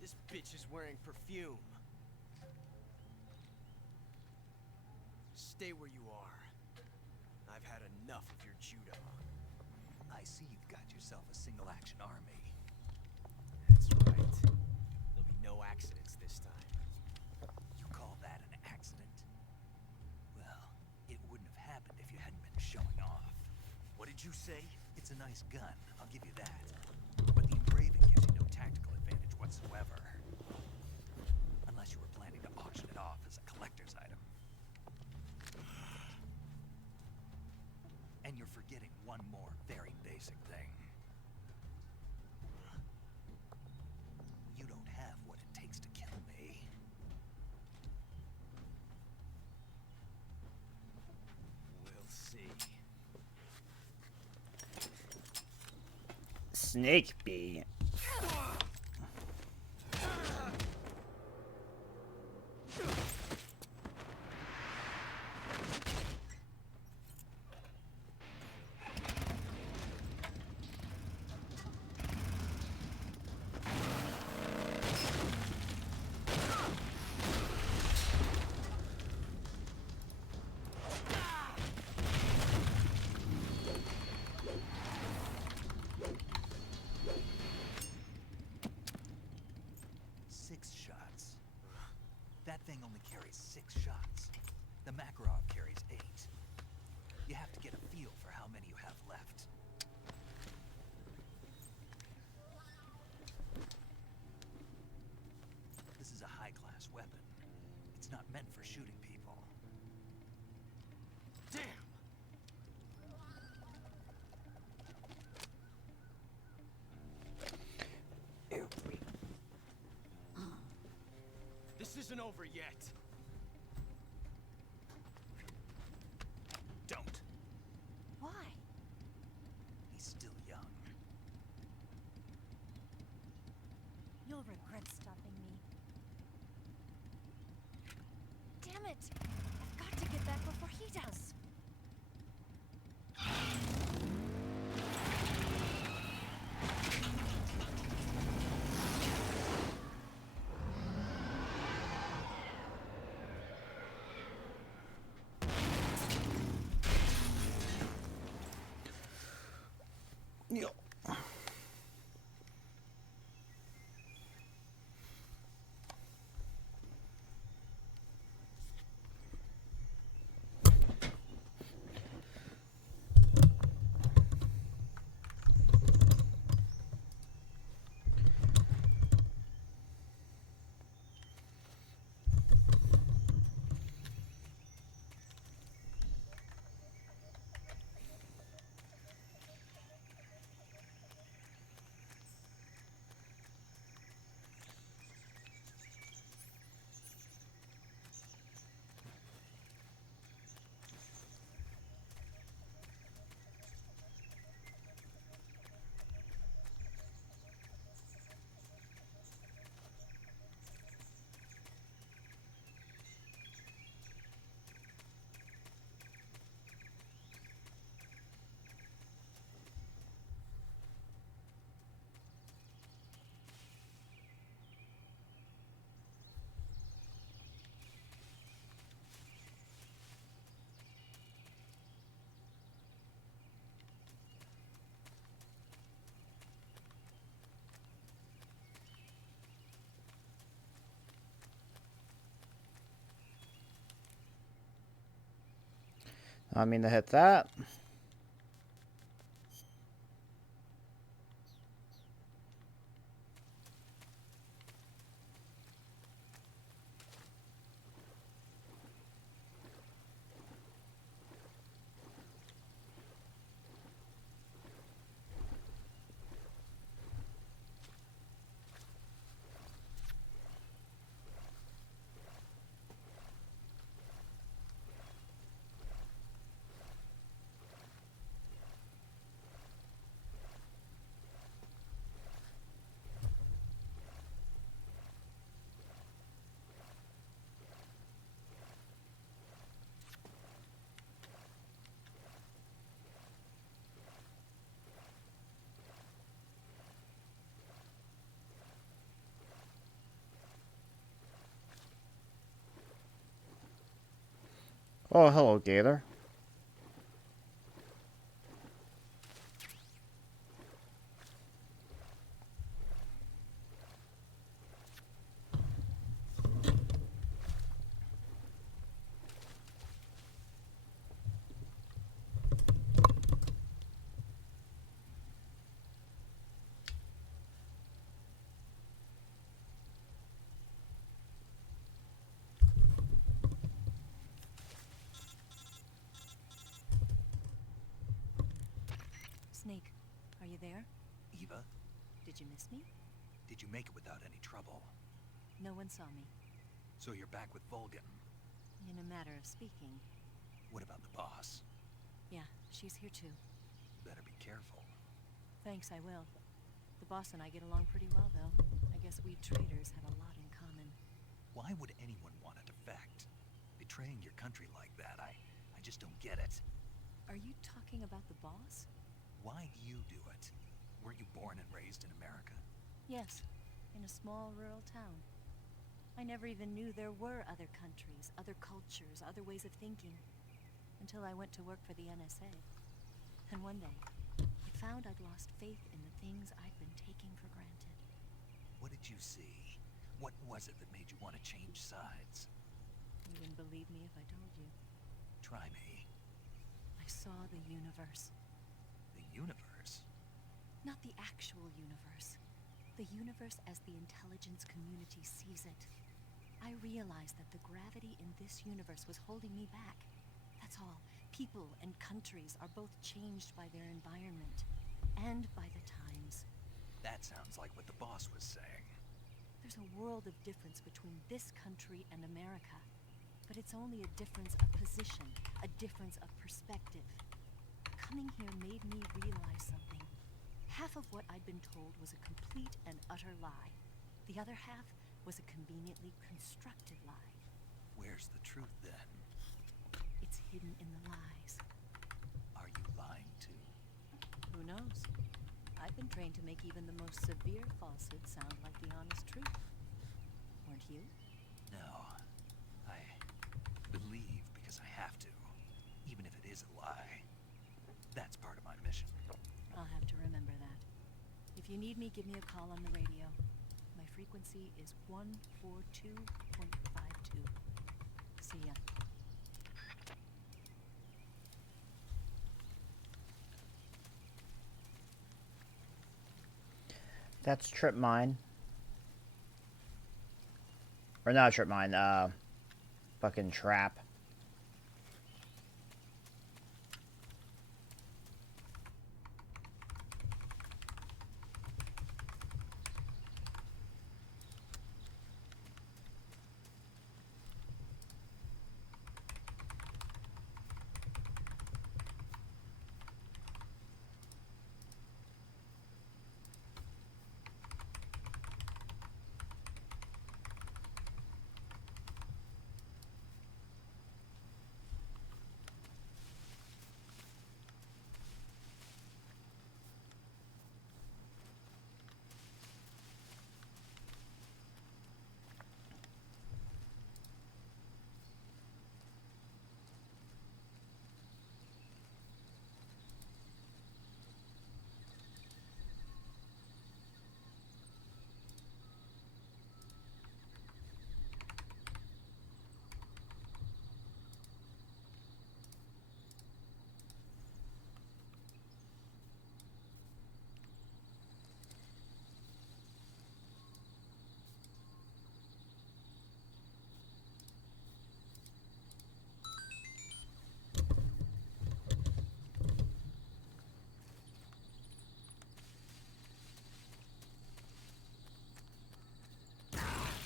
This bitch is wearing perfume. Stay where you are. I've had enough of your judo. I see you've got yourself a single-action army. That's right. There'll be no accidents this time. You call that an accident? Well, it wouldn't have happened if you hadn't been showing off. What did you say? It's a nice gun, I'll give you that. But the engraving gives you no tactical advantage whatsoever. Unless collector's item. And you're forgetting one more very basic thing. You don't have what it takes to kill me. We'll see. Snake bee. That thing only carries 6 shots. The Makarov carries 8. You have to get a feel for how many you have left. This is a high-class weapon. It's not meant for shooting people. Damn! This isn't over yet. Don't. Why? He's still young. You'll regret stopping me. Damn it! I've got to get back before he does. Yo. I mean to hit that. Oh, hello, Gator. Snake, are you there? Eva, Did you miss me? did you make it without any trouble? No one saw me. So you're back with Vulcan. In a matter of speaking. What about the boss? Yeah, she's here too. Better be careful. Thanks, I will. The boss and I get along pretty well, though. I guess we traders have a lot in common. Why would anyone want to defect? Betraying your country like that, I just don't get it. Are you talking about the boss? Why do you do it? Weren't you born and raised in America? Yes, in a small rural town. I never even knew there were other countries, other cultures, other ways of thinking. Until I went to work for the NSA. And one day, I found I'd lost faith in the things I'd been taking for granted. What did you see? What was it that made you want to change sides? You wouldn't believe me if I told you. Try me. I saw the universe. The universe? Not the actual universe. The universe as the intelligence community sees it. I realized that the gravity in this universe was holding me back. That's all. People and countries are both changed by their environment and by the times. That sounds like what the boss was saying. There's a world of difference between this country and America. But it's only a difference of position, a difference of perspective. Coming here made me realize something. Half of what I'd been told was a complete and utter lie. The other half was a conveniently constructed lie. Where's the truth, then? It's hidden in the lies. Are you lying, too? Who knows? I've been trained to make even the most severe falsehood sound like the honest truth. Weren't you? No. I believe because I have to, even if it is a lie. That's part of my mission. I'll have to remember that. If you need me, give me a call on the radio. My frequency is 142.52. See ya. That's trip mine. Or not trip mine, fucking trap.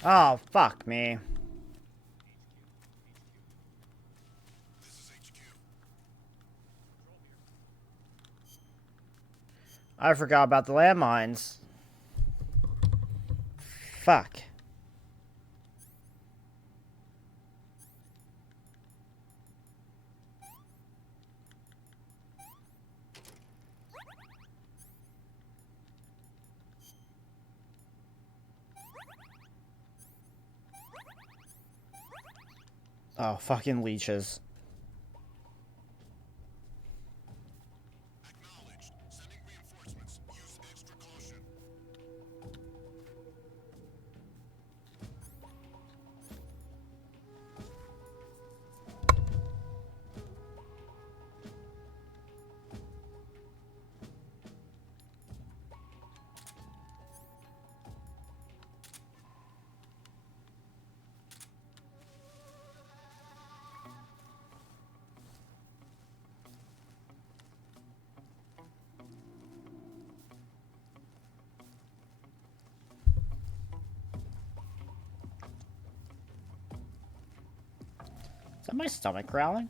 Oh, fuck me. I forgot about the landmines. Fuck. Oh, fucking leeches. that my stomach growling?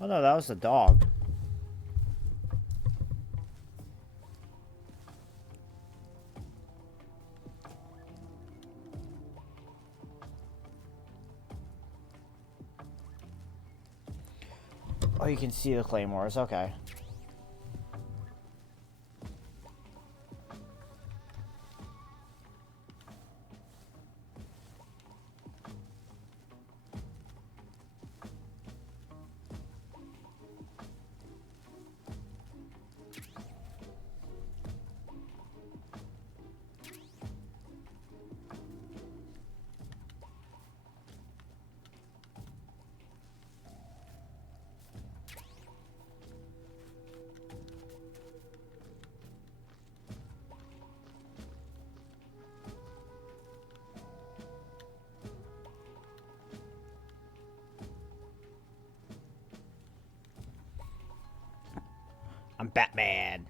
Oh no, that was a dog. Oh, you can see the claymores, okay. I'm Batman.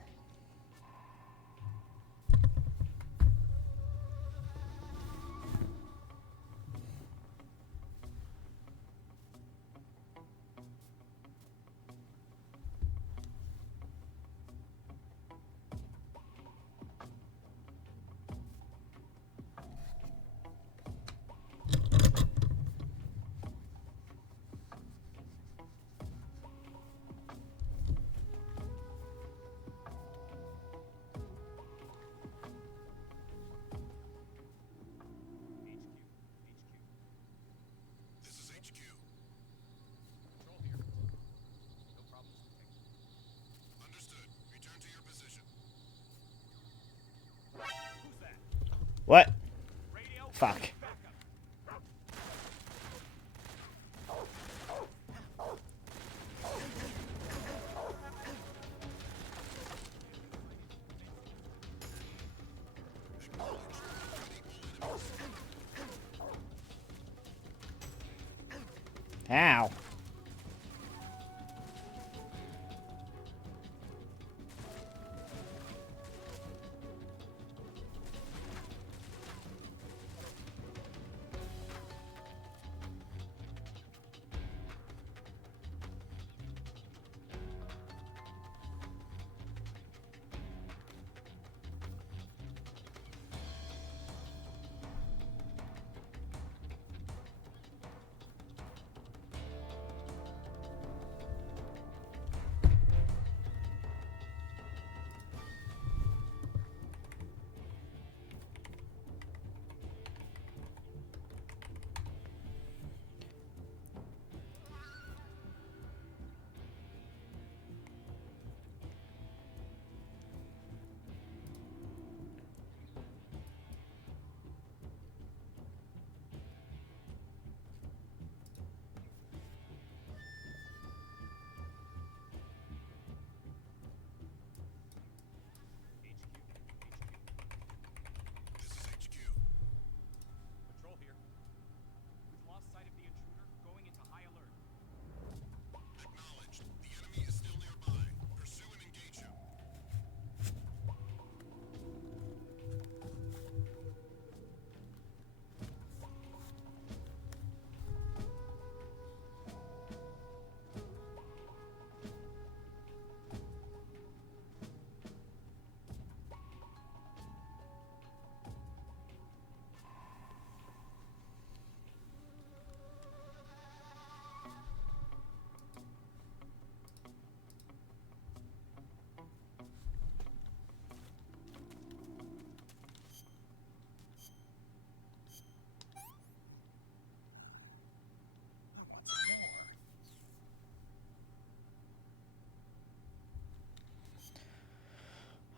What? Fuck. Ow.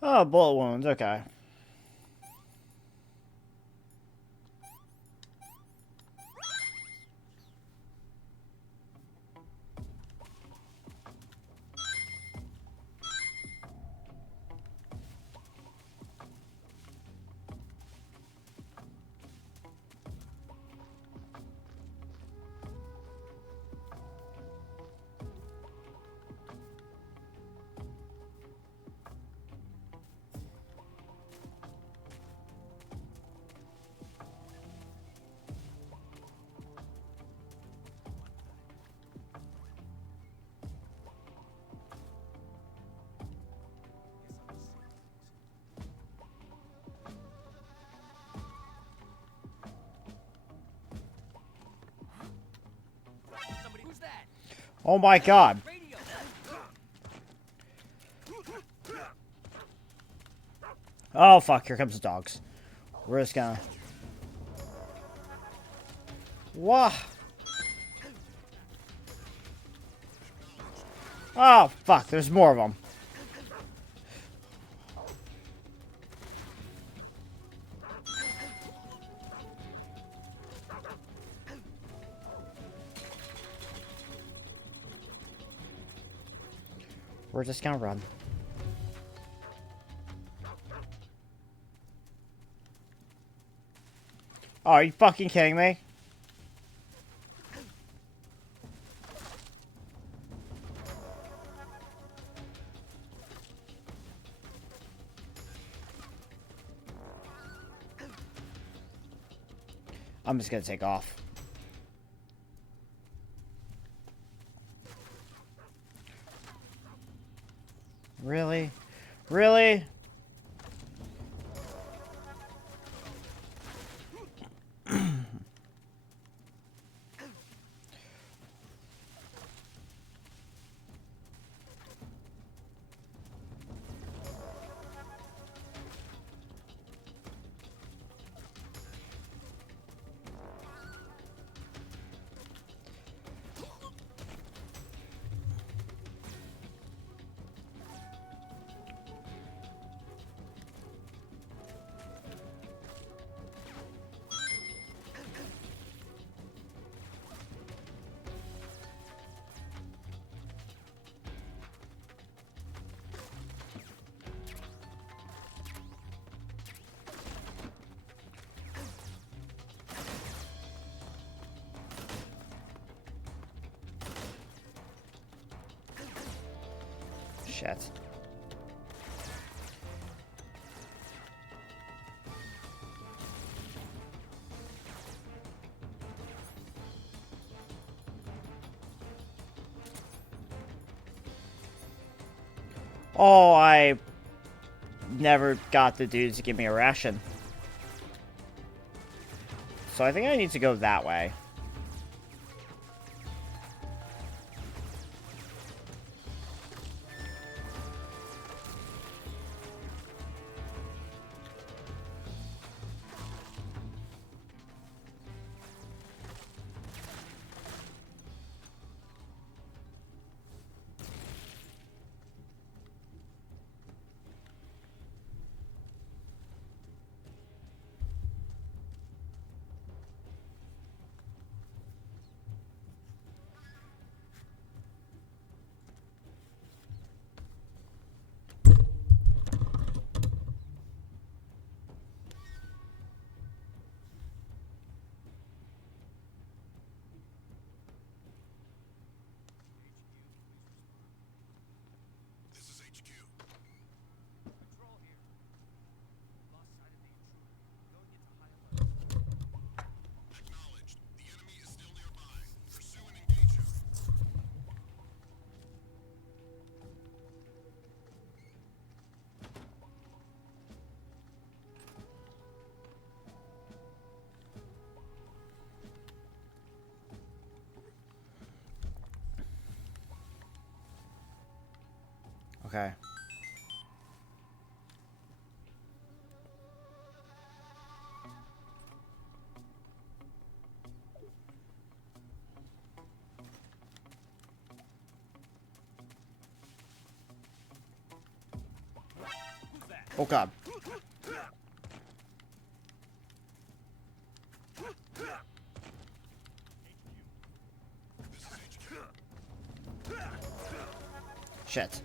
Oh, bullet wounds, okay. Oh my god. Oh fuck, here comes the dogs. We're just gonna... Wah! Oh fuck, there's more of them. We're just gonna run. Oh, are you fucking kidding me? I'm just gonna take off. Really? Really? Shit. Oh, I never got the dudes to give me a ration. So I think I need to go that way. Okay. Oh god. Shit.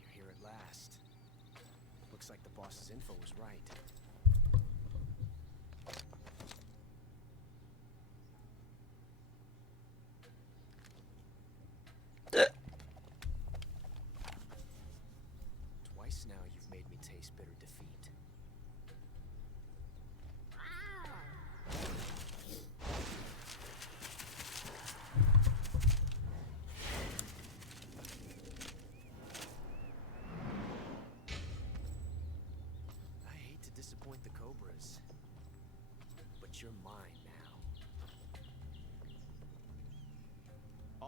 You're here at last. Looks like the boss's info was right. Twice now you've made me taste bitter defeat.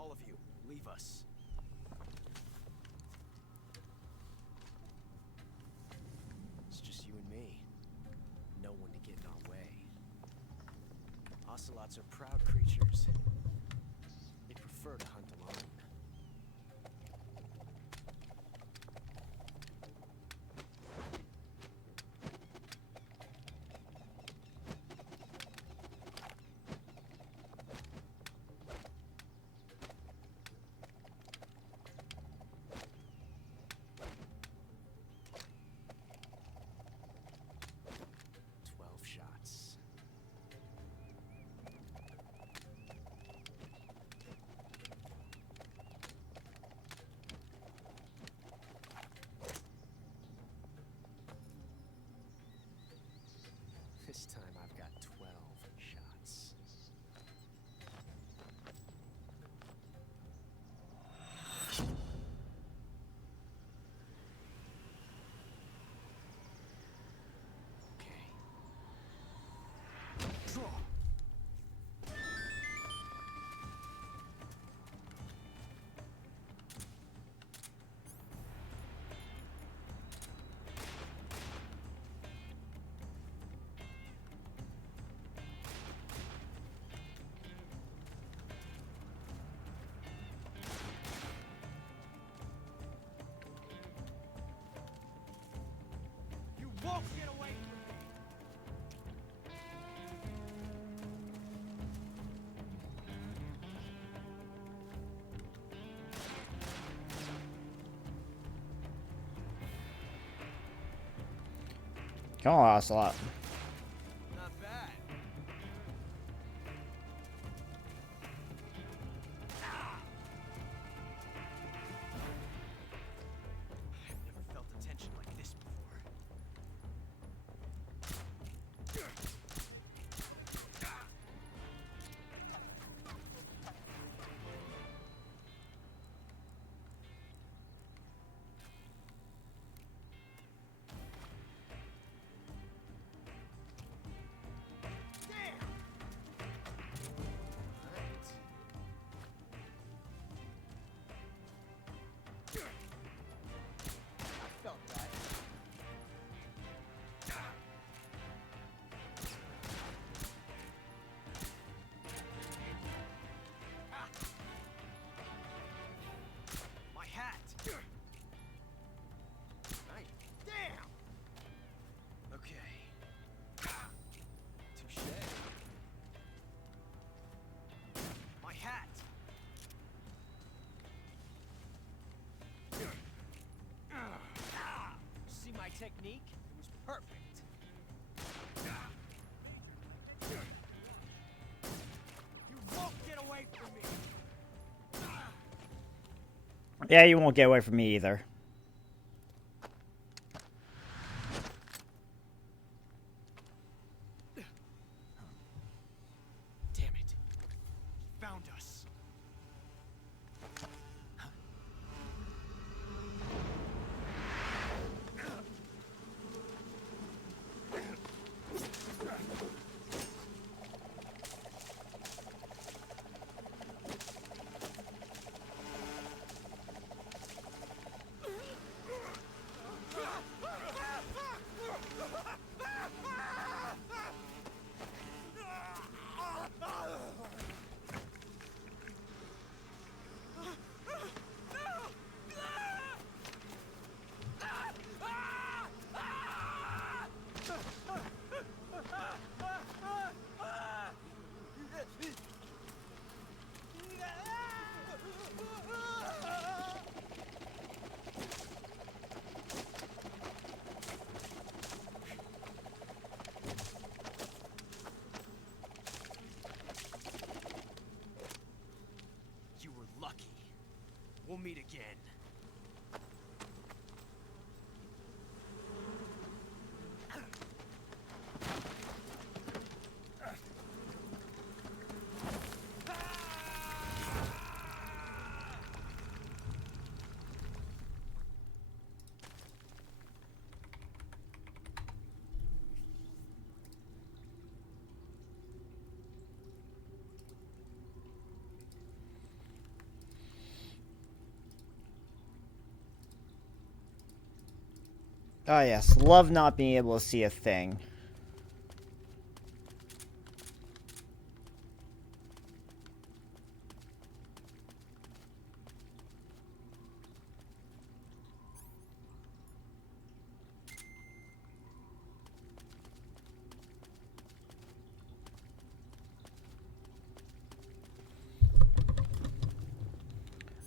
All of you, leave us. It's just you and me. No one to get in our way. Ocelots are proud creatures. They prefer to hunt alone. This time I've got 12 shots. Okay. Draw. Won't get away from me! Come on, Ocelot. Not bad. I've never felt a tension like this before. I felt that. My hat. Nice. Damn. Okay. Touche. My hat. See my technique? It was perfect. You won't get away from me. Yeah, you won't get away from me either. Damn it. Found us. You were lucky. We'll meet again. Oh yes, love not being able to see a thing.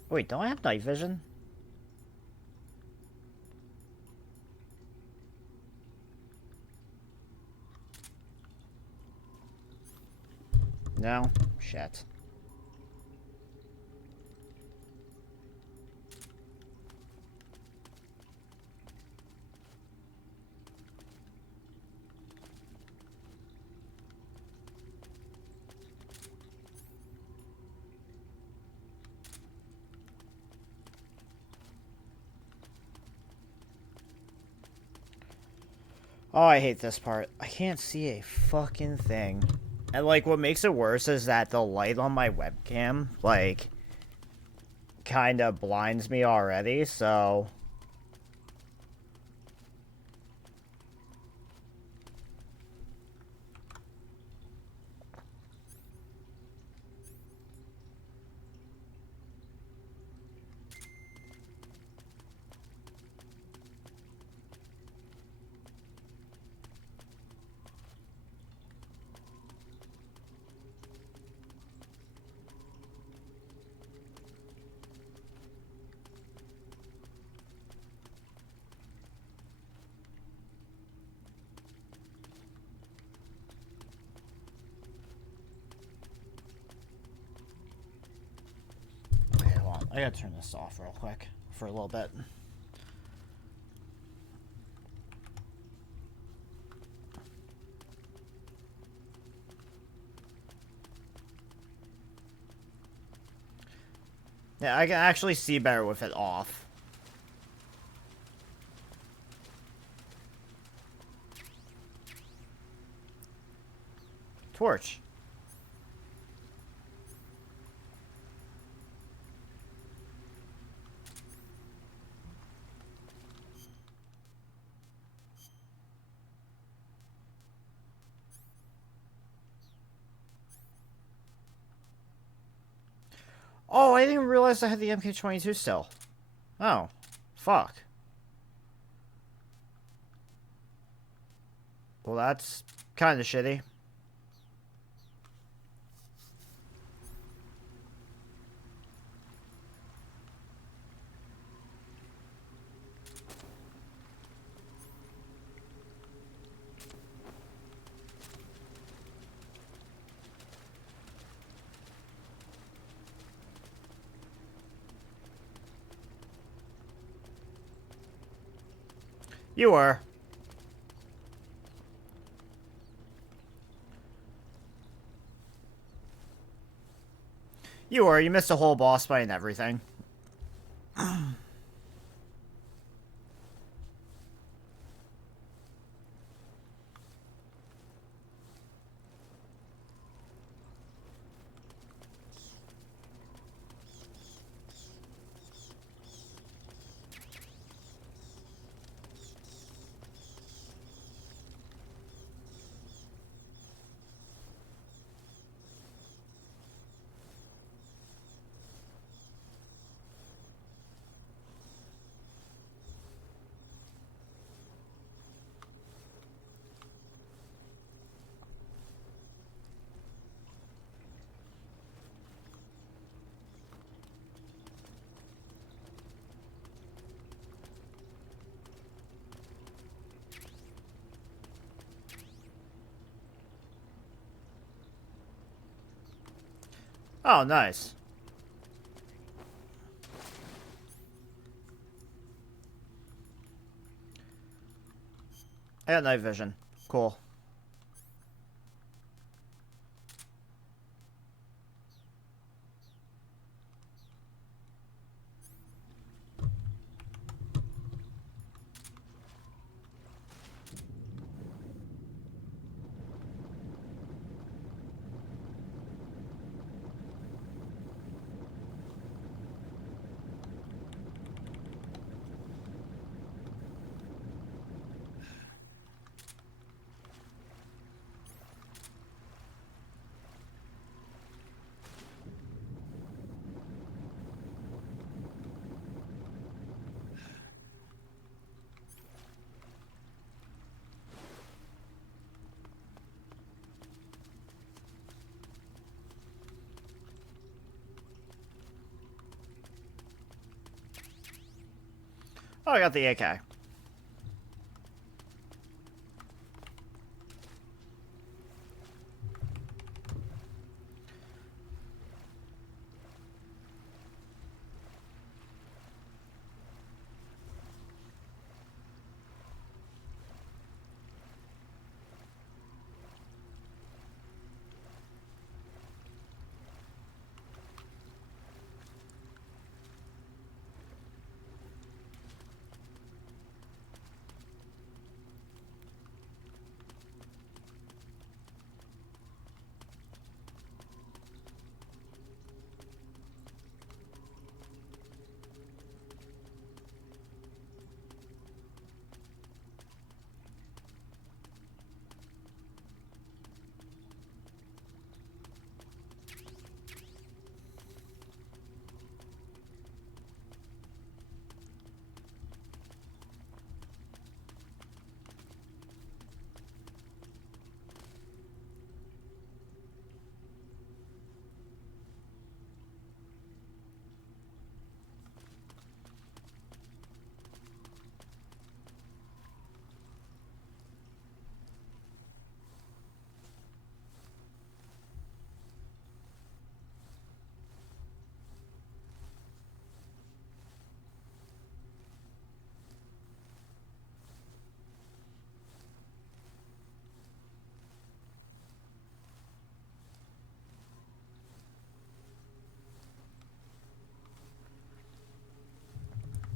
Wait, don't I have night vision? No? Shit. Oh, I hate this part. I can't see a fucking thing. And, like, what makes it worse is that the light on my webcam, like, kind of blinds me already, so... Okay, hold on. I gotta turn this off real quick for a little bit. Yeah, I can actually see better with it off. Torch. Oh, I didn't realize I had the MK22 still. Oh. Fuck. Well, that's kind of shitty. You were. You were. You missed a whole boss fight and everything. Oh, nice. I got night vision. Cool. Oh, I got the AK.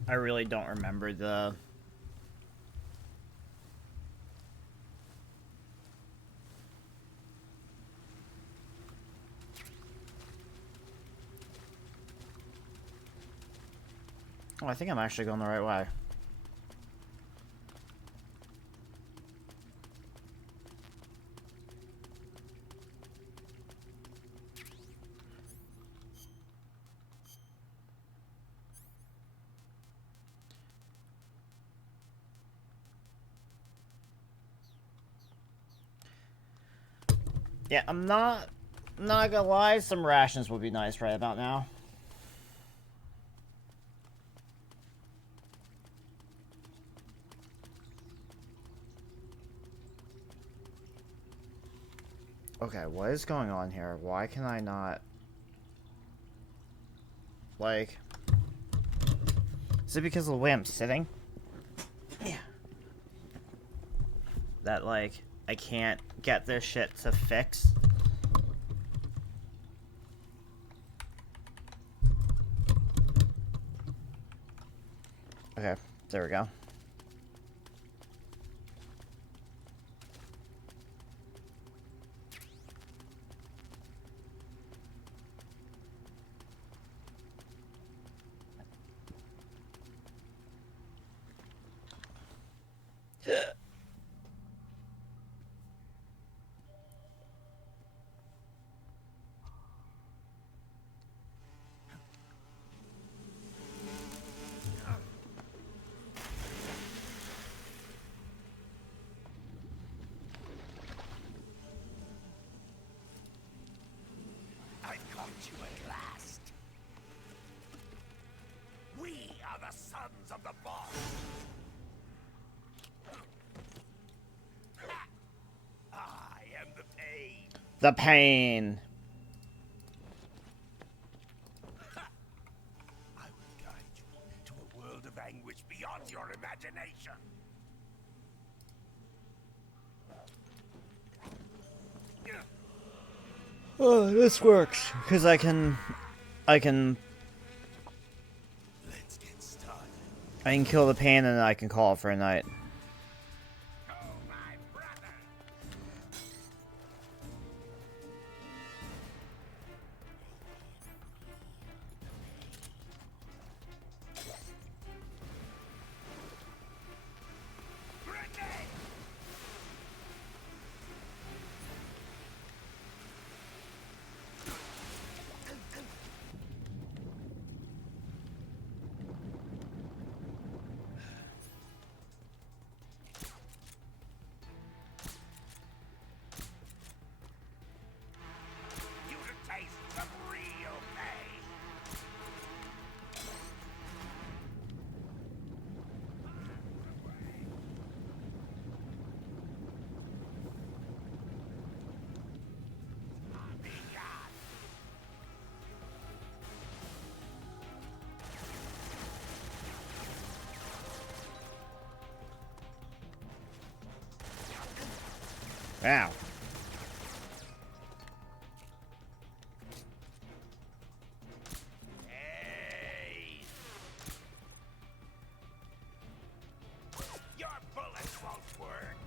I really don't remember the... Oh, I think I'm actually going the right way. Yeah, I'm not gonna lie, some rations would be nice right about now. Okay, what is going on here? Why can I not... Like... Is it because of the way I'm sitting? Yeah. That, like, I can't get this shit to fix? Okay, there we go. I caught you at last. We are the sons of the boss. I am the pain. The pain. I will guide you to a world of anguish beyond your imagination. Oh, this works. Because I can Let's get started. I can kill the pain and then I can call it for a night. Ow. Your bullets won't work.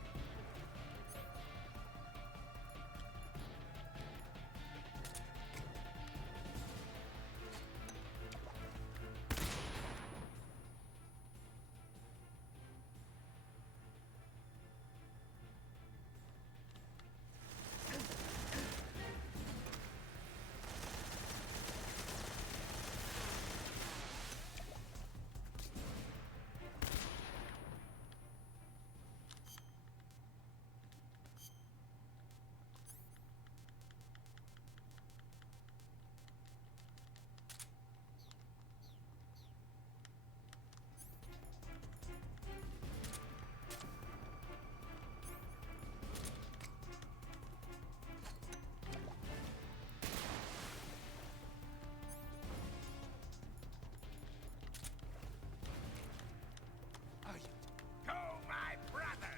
Go, my brother!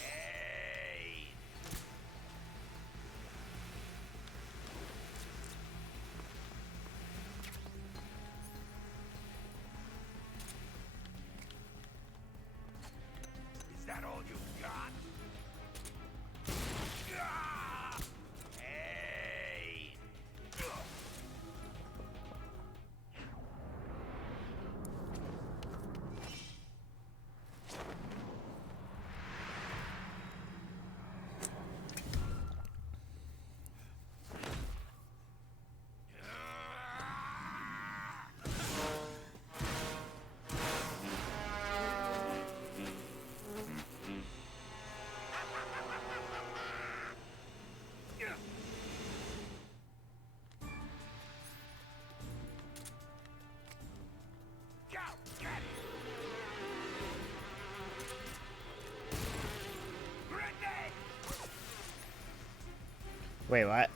Hey! Is that all you've got? Ah! Hey! Go, get it! Grenade! Wait, what?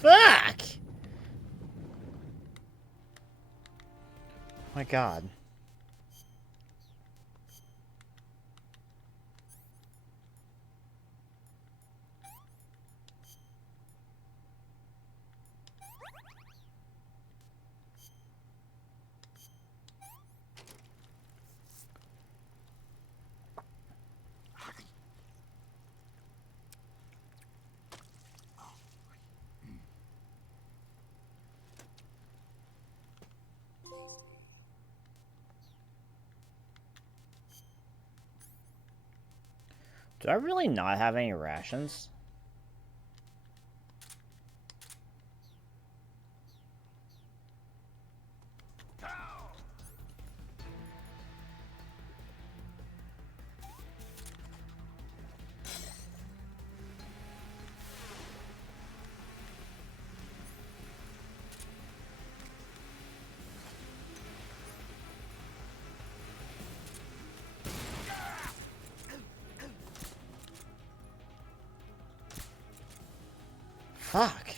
Fuck! My God. Do I really not have any rations? Fuck.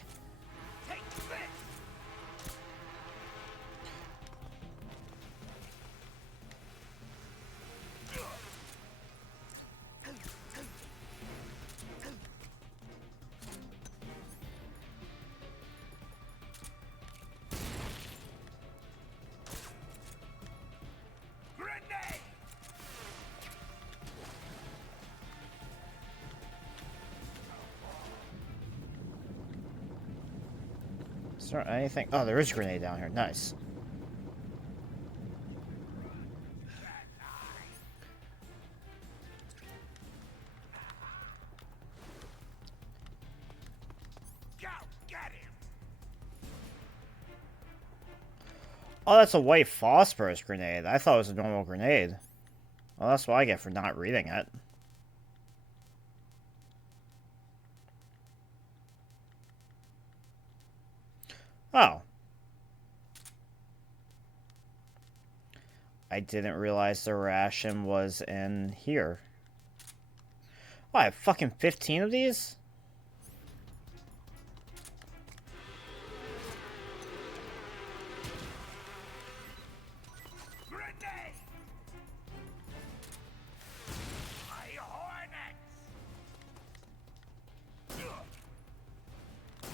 Grenade! Is there anything? Oh, there is a grenade down here. Nice. Go, get him! Oh, that's a white phosphorus grenade. I thought it was a normal grenade. Well, that's what I get for not reading it. Oh. I didn't realize the ration was in here. Oh, I have fucking 15 of these?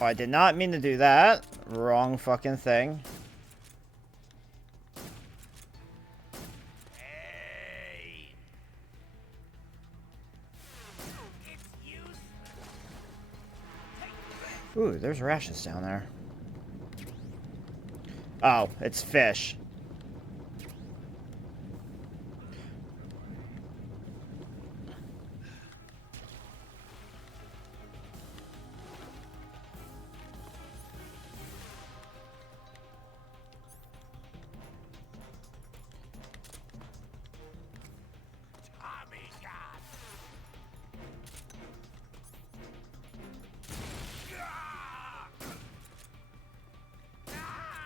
I did not mean to do that. Wrong fucking thing. Ooh, there's rashes down there. Oh, it's fish.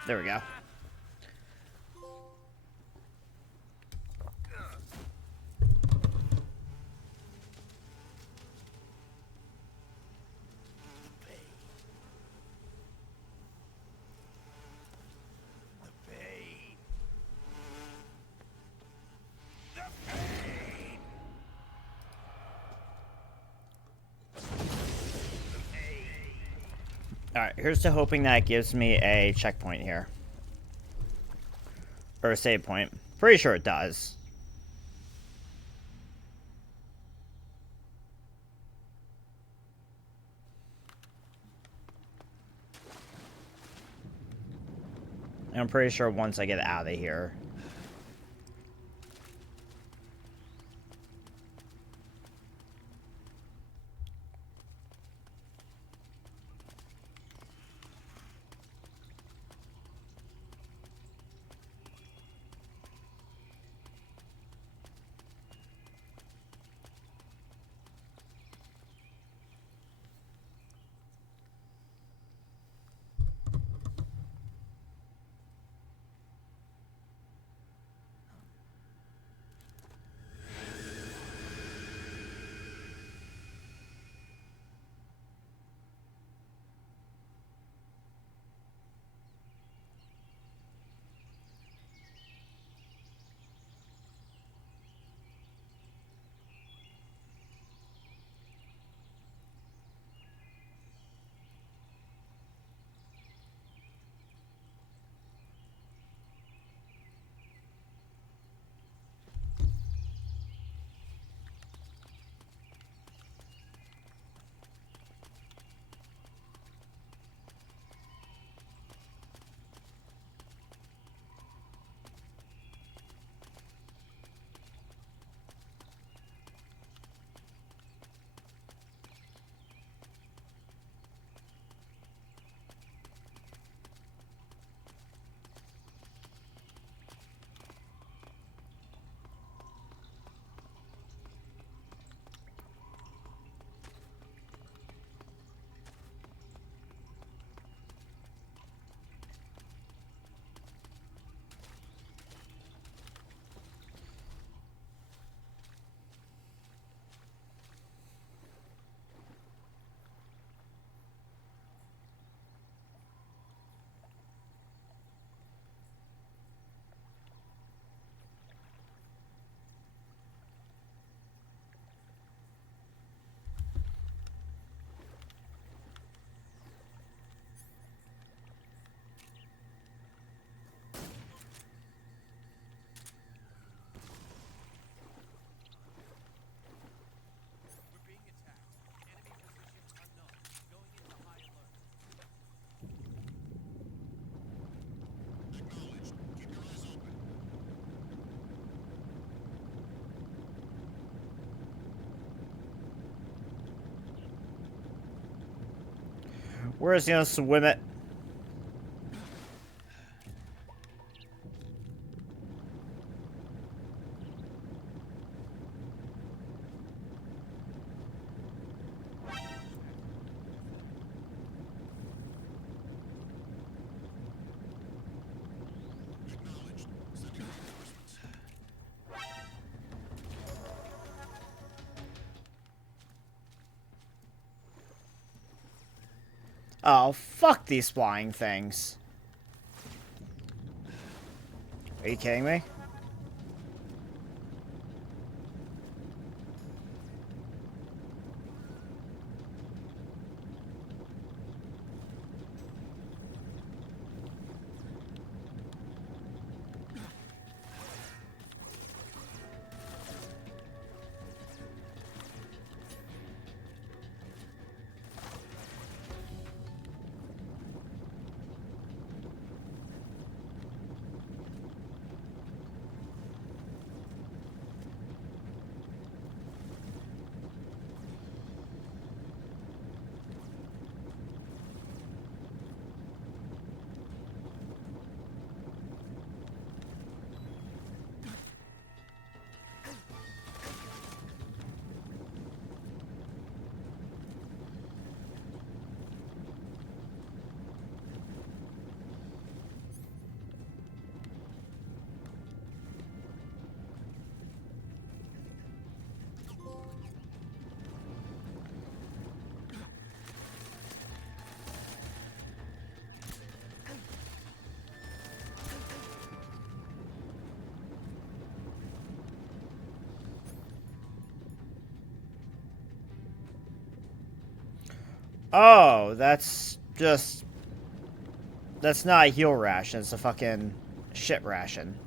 There we go. Alright, here's to hoping that gives me a checkpoint here. Or a save point. Pretty sure it does. I'm pretty sure once I get out of here. Where is he gonna swim it? Oh, fuck these flying things. Are you kidding me? Oh, that's just... That's not a heal ration, it's a fucking shit ration.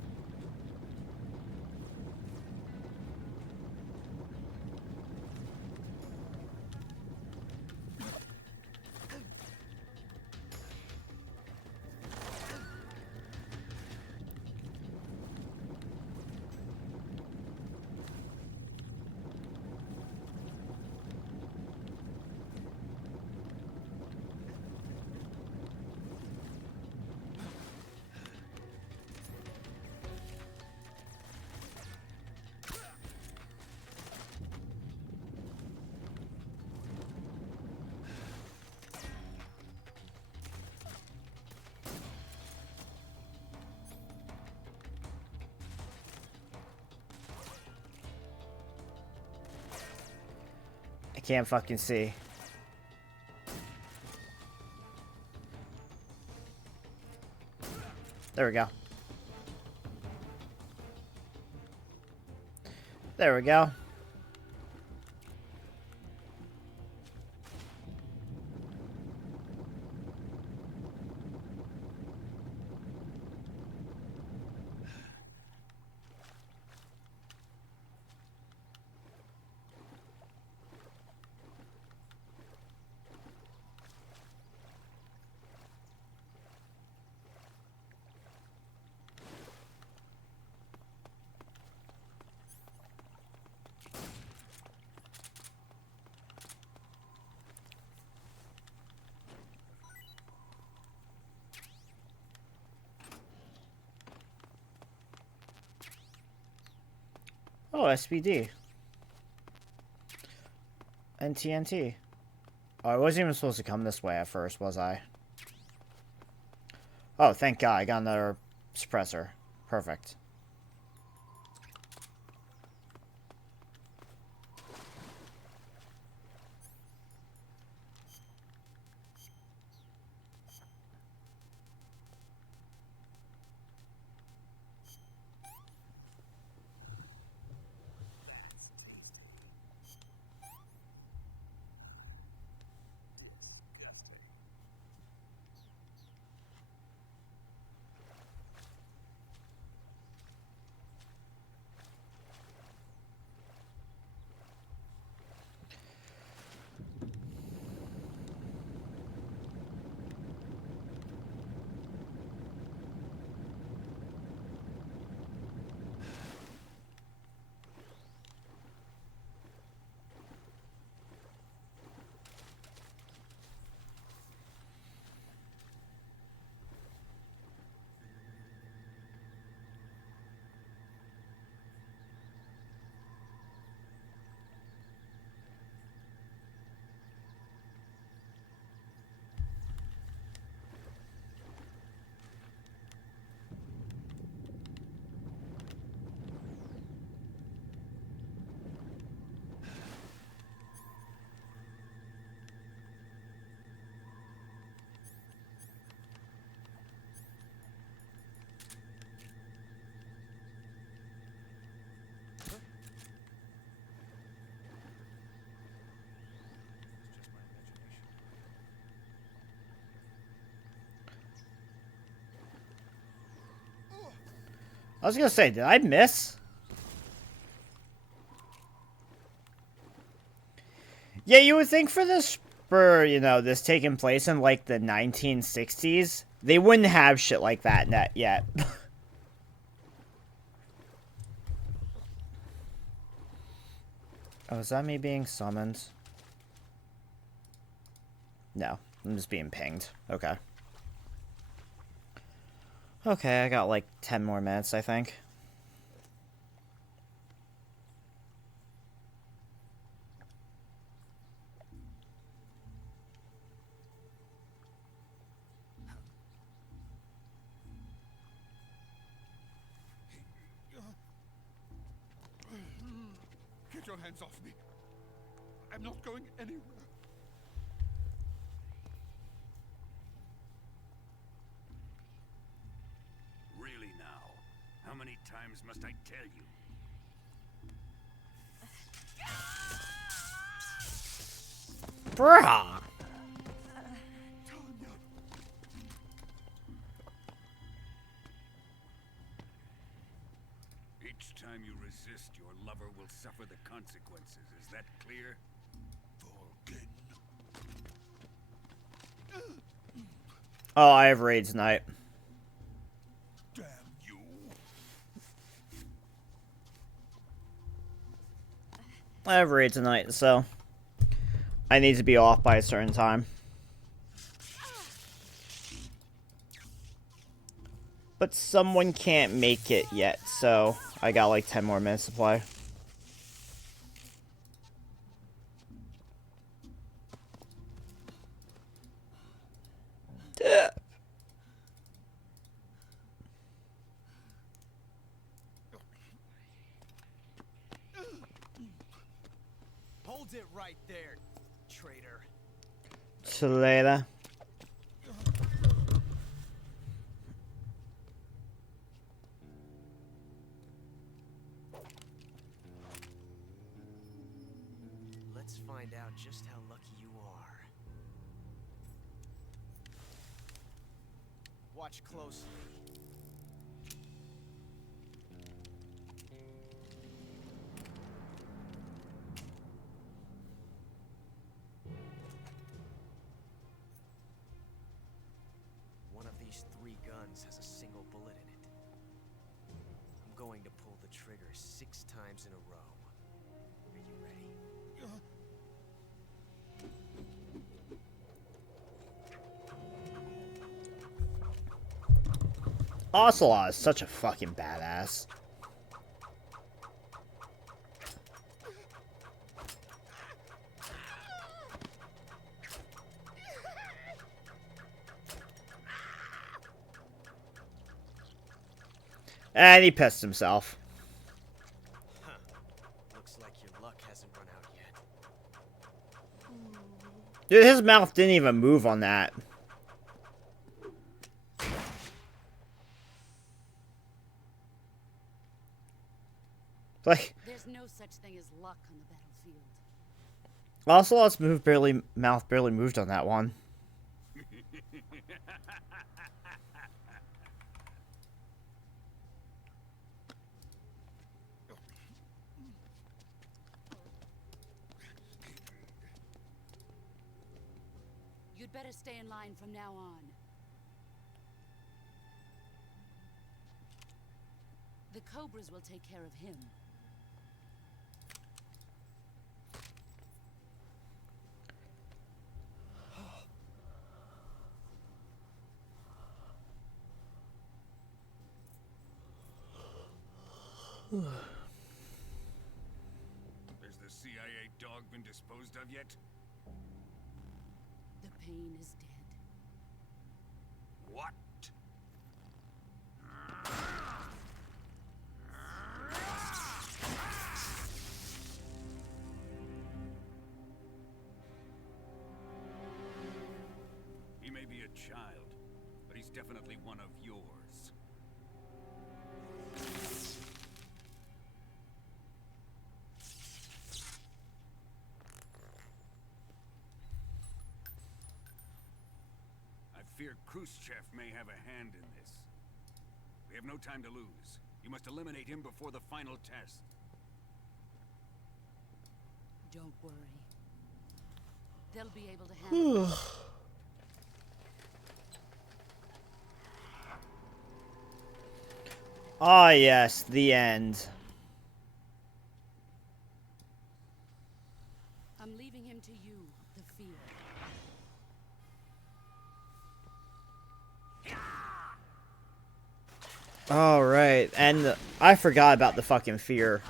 I can't fucking see. There we go. There we go. Oh, SPD. And TNT. Oh, I wasn't even supposed to come this way at first, was I? Oh, thank God, I got another suppressor. Perfect. I was gonna say, did I miss? Yeah, you would think for this, you know, this taking place in, like, the 1960s, they wouldn't have shit like that yet. Oh, is that me being summoned? No, I'm just being pinged. Okay. Okay, I got like 10 more minutes, I think. Get your hands off me. I'm not going anywhere. Really now? How many times must I tell you? Bruh! will suffer the consequences. Is that clear? Oh, I have raid tonight. Damn you. I have raid tonight, so I need to be off by a certain time. But someone can't make it yet, so I got like 10 more minutes to play. Hold it right there, traitor. See you later. Let's find out just how lucky you are. Watch closely. One of these 3 guns has a single bullet in it. I'm going to pull the trigger 6 times in a row. Are you ready? Ocelot is such a fucking badass. And he pissed himself. Huh. Looks like your luck hasn't run out yet. Dude, his mouth didn't even move on that. Like, There's no such thing as luck on the battlefield. Ocelot's mouth barely moved on that one. You'd better stay in line from now on. The Cobras will take care of him. Has the CIA dog been disposed of yet? The pain is dead. What? He may be a child, but he's definitely one of yours. I fear Khrushchev may have a hand in this. We have no time to lose. You must eliminate him before the final test. Don't worry. They'll be able to handle it. Ah, yes, the end. I'm leaving him to you, the fear. All right, and I forgot about the fucking fear.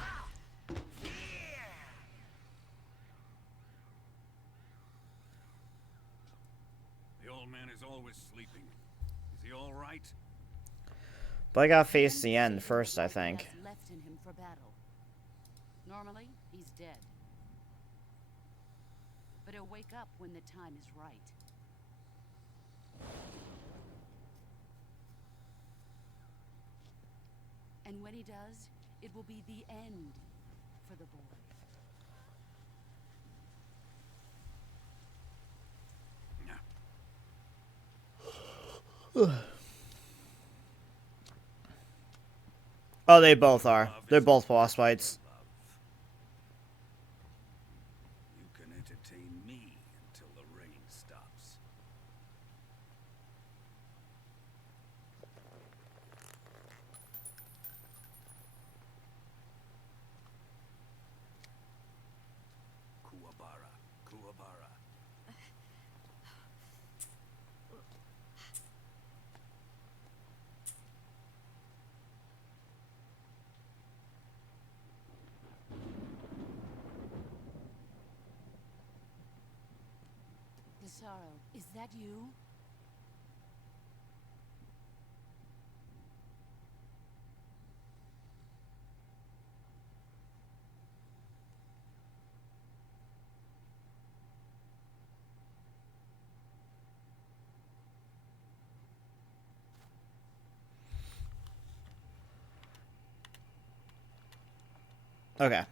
The old man is always sleeping. Is he all right? But I gotta face the end first, I think. Left in him for battle. Normally, he's dead. But he'll wake up when the time is right. And when he does, it will be the end for the boy. Oh, they both are. They're both boss fights. entertain me until the rain stops. Kuwabara, Kuwabara. Desaro, is that you? Okay.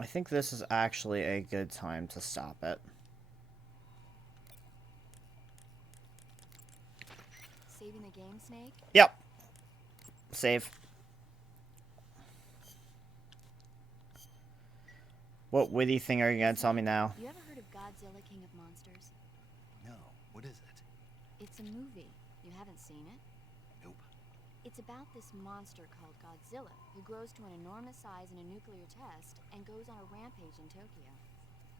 I think this is actually a good time to stop it. Saving the game, Snake? Yep. Save. What witty thing are you gonna tell me now? You ever heard of Godzilla, King of Monsters? No, what is it? It's a movie. You haven't seen it? Nope. It's about this monster called Godzilla, who grows to an enormous size in a nuclear test and goes on a rampage in Tokyo.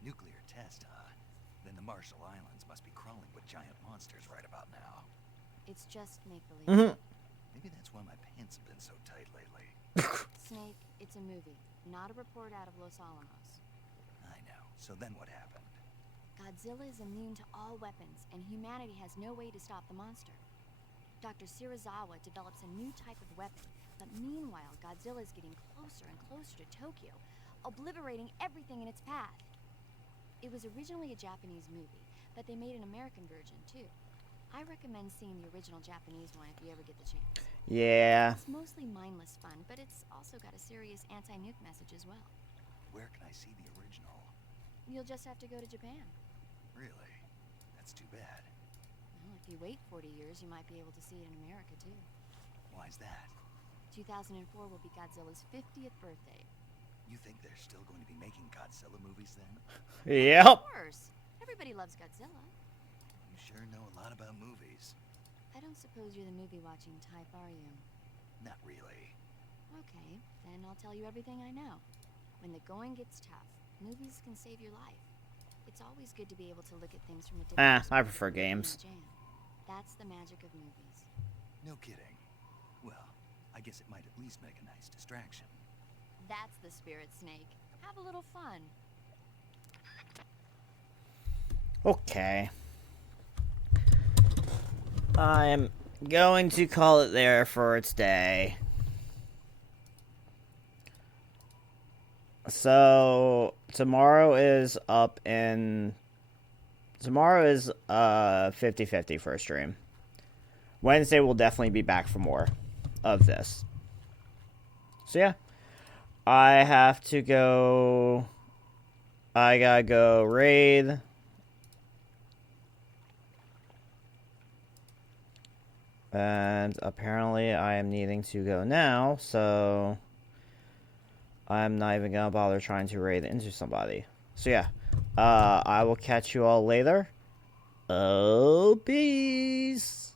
Nuclear test, huh? Then the Marshall Islands must be crawling with giant monsters right about now. It's just make-believe. Maybe that's why my pants have been so tight lately. Snake, it's a movie, not a report out of Los Alamos. I know. So then what happened? Godzilla is immune to all weapons, and humanity has no way to stop the monster. Dr. Shirazawa develops a new type of weapon, but meanwhile, Godzilla is getting closer and closer to Tokyo, obliterating everything in its path. It was originally a Japanese movie, but they made an American version, too. I recommend seeing the original Japanese one if you ever get the chance. Yeah. It's mostly mindless fun, but it's also got a serious anti-nuke message as well. Where can I see the original? You'll just have to go to Japan. Really? That's too bad. Well, if you wait 40 years, you might be able to see it in America, too. Why's that? 2004 will be Godzilla's 50th birthday. You think they're still going to be making Godzilla movies then? Yep. Of course. Everybody loves Godzilla. You sure know a lot about movies. I don't suppose you're the movie-watching type, are you? Not really. Okay, then I'll tell you everything I know. When the going gets tough, movies can save your life. It's always good to be able to look at things from a different I prefer perspective when games. you're in a jam. That's the magic of movies. No kidding. Well, I guess it might at least make a nice distraction. That's the spirit, Snake. Have a little fun. Okay. I'm going to call it there for its day. So tomorrow is 50-50 for a stream. Wednesday we'll definitely be back for more of this. So yeah. I gotta go raid. And apparently I am needing to go now, so I'm not even gonna bother trying to raid into somebody. So yeah, I will catch you all later. Oh, peace.